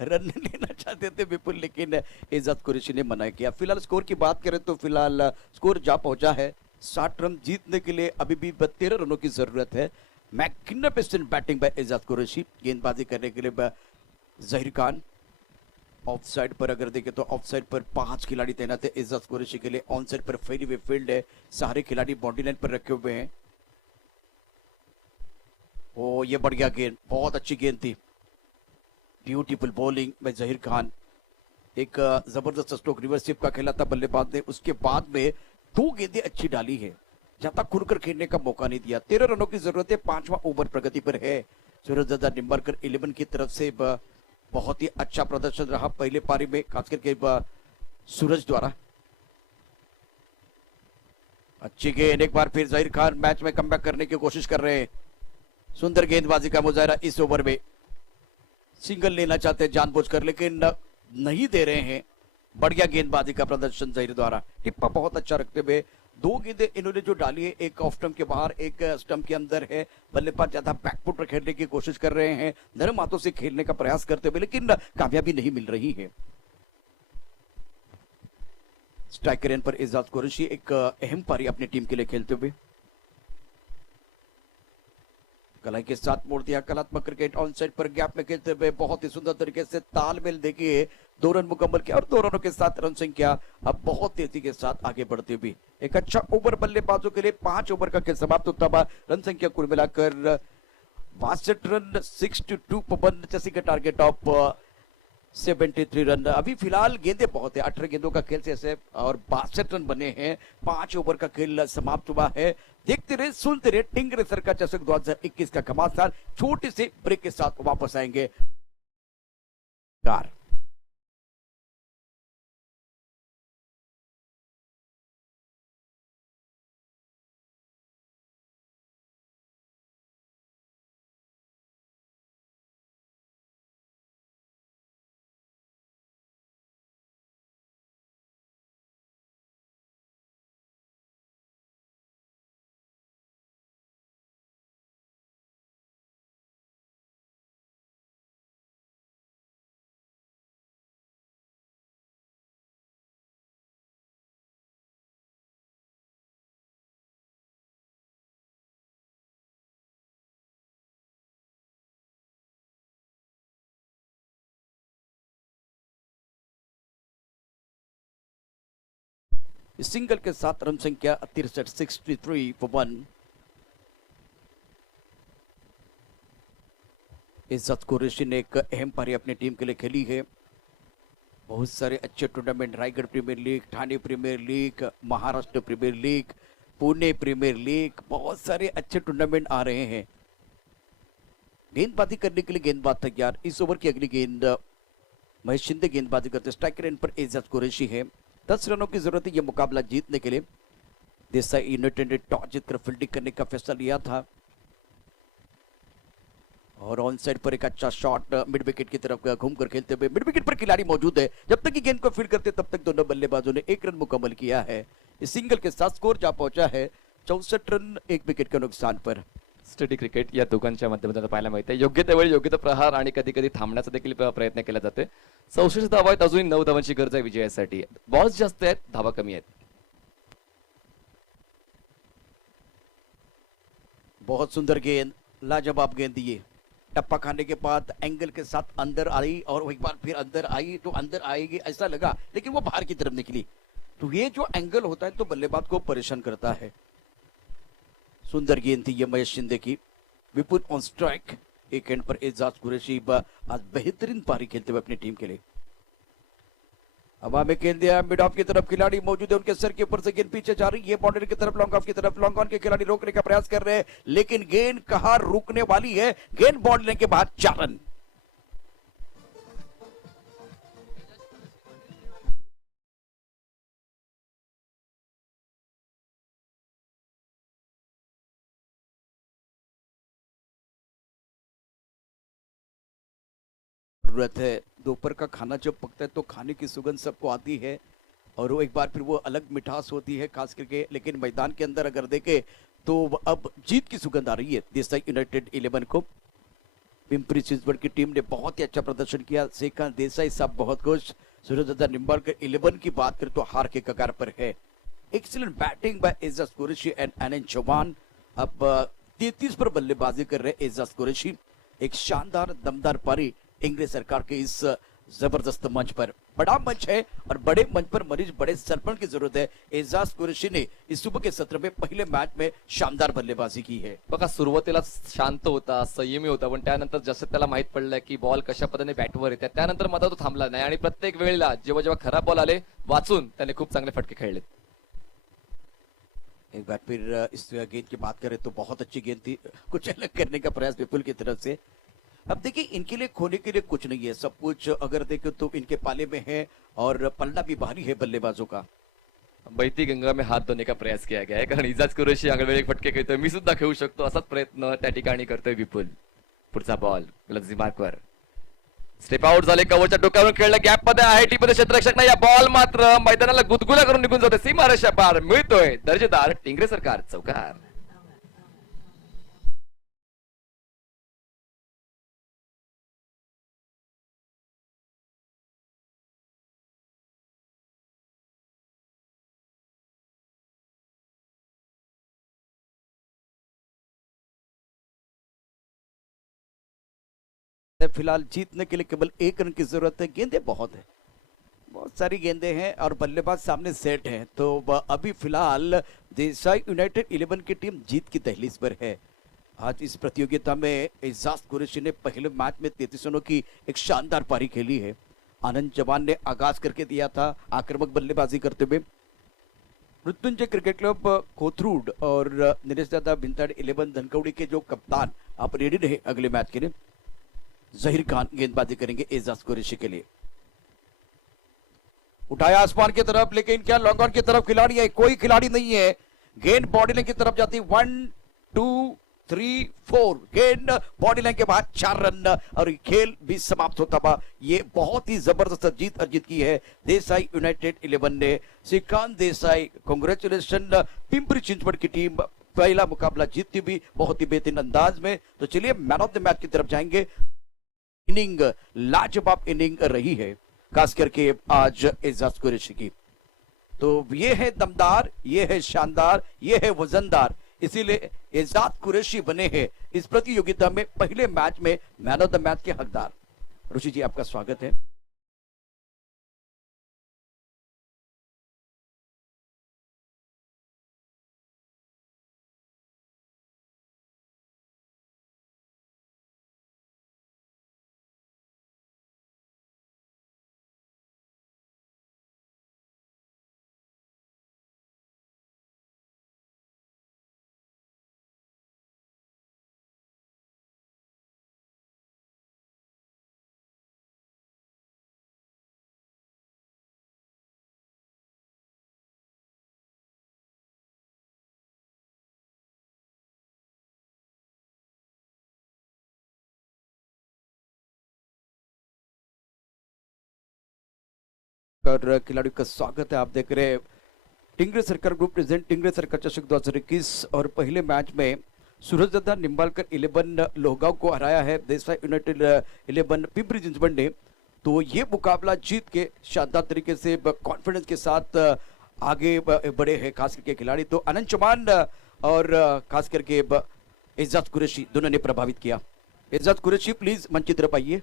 रन लेना चाहते थे विपुल, लेकिन एजाज कुरैशी ने मना किया। फिलहाल स्कोर की बात करें तो फिलहाल स्कोर जा पहुंचा है 60 रन। जीतने के लिए अभी भी 13 रनों की जरूरत है। Magnificent batting by Ejaz Qureshi. गेंदबाजी करने के लिए जहीर खान। ऑफ साइड पर अगर देखें तो ऑफ साइड पर 5 खिलाड़ी तैनात है एजाज कुरैशी के लिए। ऑन साइड पर फेरी फील्ड है, सारे खिलाड़ी बाउंड्री लाइन पर रखे हुए हैं। ओ ये बढ़िया गेंद, बहुत अच्छी गेंद थी। ब्यूटीफुल बॉलिंग में जहीर खान। एक जबरदस्त स्ट्रोक रिवर्सिप का खेला था बल्लेबाज ने, उसके बाद में 2 गेंदें अच्छी डाली है, ज्यादा खुलकर खेलने का मौका नहीं दिया। 13 रनों की जरूरत है, 5वां ओवर प्रगति पर है। सूरजदादा निंबालकर 11 की तरफ से बहुत ही अच्छा प्रदर्शन रहा पहले पारी में, खास करके सूरज द्वारा। अच्छी गेंद, एक बार फिर जहीर खान मैच में कमबैक करने की कोशिश कर रहे हैं। सुंदर गेंदबाजी का मुजाहरा इस ओवर में। सिंगल लेना चाहते हैं जानबूझकर, लेकिन नहीं दे रहे हैं। बढ़िया गेंदबाजी का प्रदर्शन जहीर द्वारा। टिप्पा बहुत अच्छा रखते हुए 2 गेंदें इन्होंने जो डाली है, एक ऑफ स्टंप के बाहर, एक स्टंप के अंदर है। बल्लेबाज ज्यादा बैकफुट पर खेलने की कोशिश कर रहे हैं, नरम हाथों से खेलने का प्रयास करते हुए, लेकिन कामयाबी नहीं मिल रही है। स्ट्राइकर एंड पर एजाज कुरैशी एक अहम पारी अपनी टीम के लिए खेलते हुए। कलाई के साथ मोड़ दिया, कलात्मक क्रिकेट ऑन साइड पर गैप में खेलते हुए बहुत ही सुंदर तरीके से तालमेल देखिए, 2 रन मुकम्मल किया और 2 रनों के साथ रन संख्या अब बहुत तेजी के साथ आगे बढ़ती हुई। एक अच्छा ओवर बल्लेबाजों के लिए। 5 ओवर का खेल समाप्त होता हुआ रन संख्या कुल मिलाकर 62 रन, 62 पवन जैसी का टारगेट ऑफ 73 रन। अभी फिलहाल गेंदे बहुत है, 18 गेंदों का खेल से और 62 रन बने हैं। 5 ओवर का खेल समाप्त हुआ है। देखते रहे, सुनते रहे, टिंगरे सरकार चषक 2021 का घमासान। छोटे से ब्रेक के साथ वापस आएंगे। सिंगल के साथ रन संख्या 63, 63 for 1। इज्जत कुरैशी ने एक अहम पारी अपनी टीम के लिए खेली है। बहुत सारे अच्छे tournament, Raigad premier league, Thane premier league, Maharashtra premier league, Pune premier league, बहुत सारे अच्छे टूर्नामेंट आ रहे हैं। गेंदबाजी करने के लिए गेंदबाज तैयार। इस ओवर की अगली गेंद महेश शिंदे गेंदबाजी करते। स्ट्राइकर एंड पर इज्जत कुरैशी है। 10 रनों की जरूरत है यह मुकाबला जीतने के लिए। देसाई यूनाइटेड ने टॉस जीतकर फील्डिंग करने का फैसला लिया था और ऑन साइड पर एक अच्छा शॉट मिड विकेट की तरफ घूमकर खेलते हुए। मिड विकेट पर खिलाड़ी मौजूद है, जब तक कि गेंद को फील्ड करते तब तक दोनों बल्लेबाजों ने 1 रन मुकम्मल किया है। इस सिंगल के साथ स्कोर जा पहुंचा है 64 रन 1 विकेट के नुकसान पर। स्टडी क्रिकेट या दोघांच्या माध्यमातून पाहायला मिळते। योग्य त्यावेळी योग्य तो प्रहार आणि कधी कधी थांबण्याचा देखील प्रयत्न केला जाते। 64 धावा आहेत, अजूनही 9 धावांची गरज आहे विजयासाठी। बॉल्स जास्त आहेत, धावा कमी आहेत। बहुत सुंदर गेंद, लाजवाब गेंद दिए। टप्पा खाने के बाद एंगल के साथ अंदर आई और एक बार फिर अंदर आई तो अंदर आएगी ऐसा लगा, लेकिन वो बाहर की तरफ निकली। तो ये जो एंगल होता है तो बल्लेबाज को परेशान करता है। सुंदर गेंद थी ये महेश शिंदे की। विपुल ऑन स्ट्राइक। एक एंड पर एजाज कुरैशी आज बेहतरीन पारी खेलते हुए अपनी टीम के लिए। हवा में खेल दिया, मिड ऑफ की तरफ खिलाड़ी मौजूद है, उनके सर के ऊपर से गेंद पीछे जा रही है। बाउंड्री की तरफ, लॉन्ग ऑफ की तरफ, लॉन्ग ऑन के खिलाड़ी रोकने का प्रयास कर रहे हैं, लेकिन गेंद कहां रुकने वाली है। गेंद बाउंड्री के बाद 4 रन। जरूरत है। दोपहर का खाना जब पकता है तो खाने की सुगंध सबको आती है और वो एक बार फिर वो अलग मिठास होती है खास करके। लेकिन मैदान के अंदर अगर देखे तो अब जीत की सुगंध आ रही है देसाई यूनाइटेड 11 को। पिंपरी चिंचवड की टीम ने बहुत ही अच्छा प्रदर्शन किया। शेखर देसाई साहब बहुत खुश। सूर्यदत्ता निंबाळकर 11 की बात करें तो हार के कगार पर है। Excellent batting by Ejaz Qureshi and Anand Chauhan. अब 33 पर बल्लेबाजी कर रहे एजाज कुरैशी। एक शानदार दमदार पारी टिंगरे सरकार के इस जबरदस्त मंच पर। बड़ा मंच है और बड़े मंच पर मरीज बड़े सरपंच की जरूरत है। एजाज कुरैशी ने इस सुबह के सत्र में पहले मैच में शानदार बल्लेबाजी की है। बघा सुरुवातीला शांत होता, संयमी होता, पण त्यानंतर जसं त्याला माहित पडलं की बॉल कशा पद्धतीने बॅटवर येतात, त्यानंतर मात्र तो थांबला नाही आणि प्रत्येक वेळेला जेव्हा जेव्हा खराब बॉल आले वाचून त्याने खूप चांगले फटके खेळले। एक बार फिर इस गेंद की बात करें तो बहुत अच्छी गेंद थी। कुछ अलग करने का प्रयास विपुल की तरफ से। अब देखिए इनके लिए खोने के लिए कुछ नहीं है, सब कुछ अगर देखें तो इनके पाले में है और पलड़ा भी भारी है बल्लेबाजों का। बैती गंगा में हात धुण्याचा प्रयास केला गया आहे कारण इजाज कुरेशी आंगणवेळी फटके खेळतोय, मी सुद्धा खेळू शकतो असाच प्रयत्न त्या ठिकाणी करतोय विपुल. पुढचा बॉल लक्झी मार्कवर स्टेप आउट झाले, कव्हरच्या डोक्यावरून खेळलं, गॅप मध्ये आहे टीमध्ये क्षेत्ररक्षक नाही, या बॉल मात्र मैदानाला गुदगुल्या करून निघून जाते, सीमारेषा पार मिळतोय दर्जेदार टिंगरे सरकार चौकार. फिलहाल जीतने के लिए केवल 1 रन की जरूरत है, गेंदे बहुत है, बहुत सारी गेंदे हैं और बल्लेबाज सामने सेट हैं, तो अभी फिलहाल देसाई यूनाइटेड 11 की टीम जीत की दहलीज पर है. आज इस प्रतियोगिता में एजाज कुरैशी ने पहले मैच में 33 रनों की एक शानदार पारी खेली है. आनंद जवान ने आगाज करके दिया था आक्रामक बल्लेबाजी करते हुए. मृत्युंजय क्रिकेट क्लब कोथरूड और नरेश दादा भिंताड़ 11 धनकवड़ी के जो कप्तान आप रेडी रहे अगले मैच के लिए. जहीर खान गेंदबाजी करेंगे एजाज कुरैशी के लिए. उठाया आसमान की तरफ, लेकिन क्या लॉन्ग ऑन की तरफ खिलाड़ी है? कोई खिलाड़ी नहीं है. गेंद बॉडी लाइन की तरफ जाती, 1 2 3 4, गेंद बॉडी लाइन के बाद 4 रन और खेल भी समाप्त होता हुआ. ये बहुत ही जबरदस्त जीत अर्जित की है देसाई यूनाइटेड 11 ने. श्रीकांत देसाई, कांग्रेचुलेशन. पिंपरी चिंचवड की टीम पहला मुकाबला जीतती हुई बहुत ही बेहतरीन अंदाज में. तो चलिए मैन ऑफ द मैच की तरफ जाएंगे. इनिंग लाजवाब इनिंग रही है खास करके आज एजाज कुरैशी की. तो ये है दमदार, ये है शानदार, ये है वजनदार, इसीलिए एजाज कुरैशी बने हैं इस प्रतियोगिता में पहले मैच में मैन ऑफ द मैच के हकदार. रुचि जी आपका स्वागत है. कर खिलाड़ियों का स्वागत है. आप देख रहे हैं टिंगरे सरकार ग्रुप प्रेजेंट टिंगरे सरकार चषक 2021 और पहले मैच में सूरजदादा निंबालकर 11 लोहगांव को हराया है देसाई यूनाइटेड 11 पिंपरी चिंचवड ने. तो ये मुकाबला जीत के शानदार तरीके से कॉन्फिडेंस के साथ आगे बढ़े हैं खास करके खिलाड़ी. तो आनंद चौहान और खास करके एजाज कुरैशी दोनों ने प्रभावित किया. एजाज कुरैशी प्लीज मंच की तरफ आइए.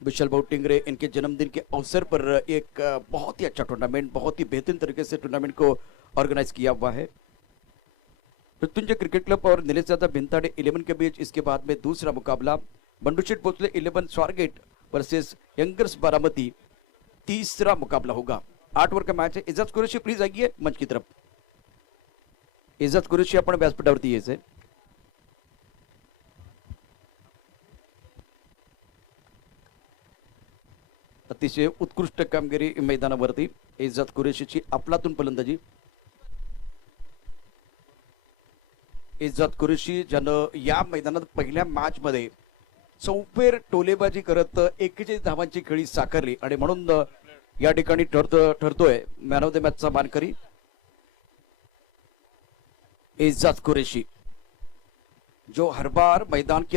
विशाल भाऊ टिंगरे इनके जन्मदिन के अवसर पर एक बहुत ही अच्छा टूर्नामेंट, बहुत ही बेहतरीन तरीके से टूर्नामेंट को ऑर्गेनाइज किया हुआ है. मृत्युंजय क्रिकेट क्लब और नीलेशदादा भिंताड़े 11 के बीच इसके बाद में दूसरा मुकाबला बंडूशेठ भोसले 11 स्वारगेट वर्सेस यंगर्स बारामती तीसरा मुकाबला होगा. 8 ओव्हर का मैच है. एजाज कुरैशी प्लीज आइए मंच की तरफ. एजाज कुरैशी आपण व्यासपीठावरती यायचंय. अतिशय उत्कृष्ट कामगिरी मैदानावरती एजाज कुरैशीची अफलातून फलंदाजी. एजाज कुरैशी ज्यानं या मैदानात पहिल्या मॅच मध्ये चौफेर टोलेबाजी करत 41 धावांची खेळी साकारली आणि म्हणून या ठिकाणी ठरतोय मॅन ऑफ द मॅचचा मानकरी एजाज कुरैशी, जो हर बार मैदान के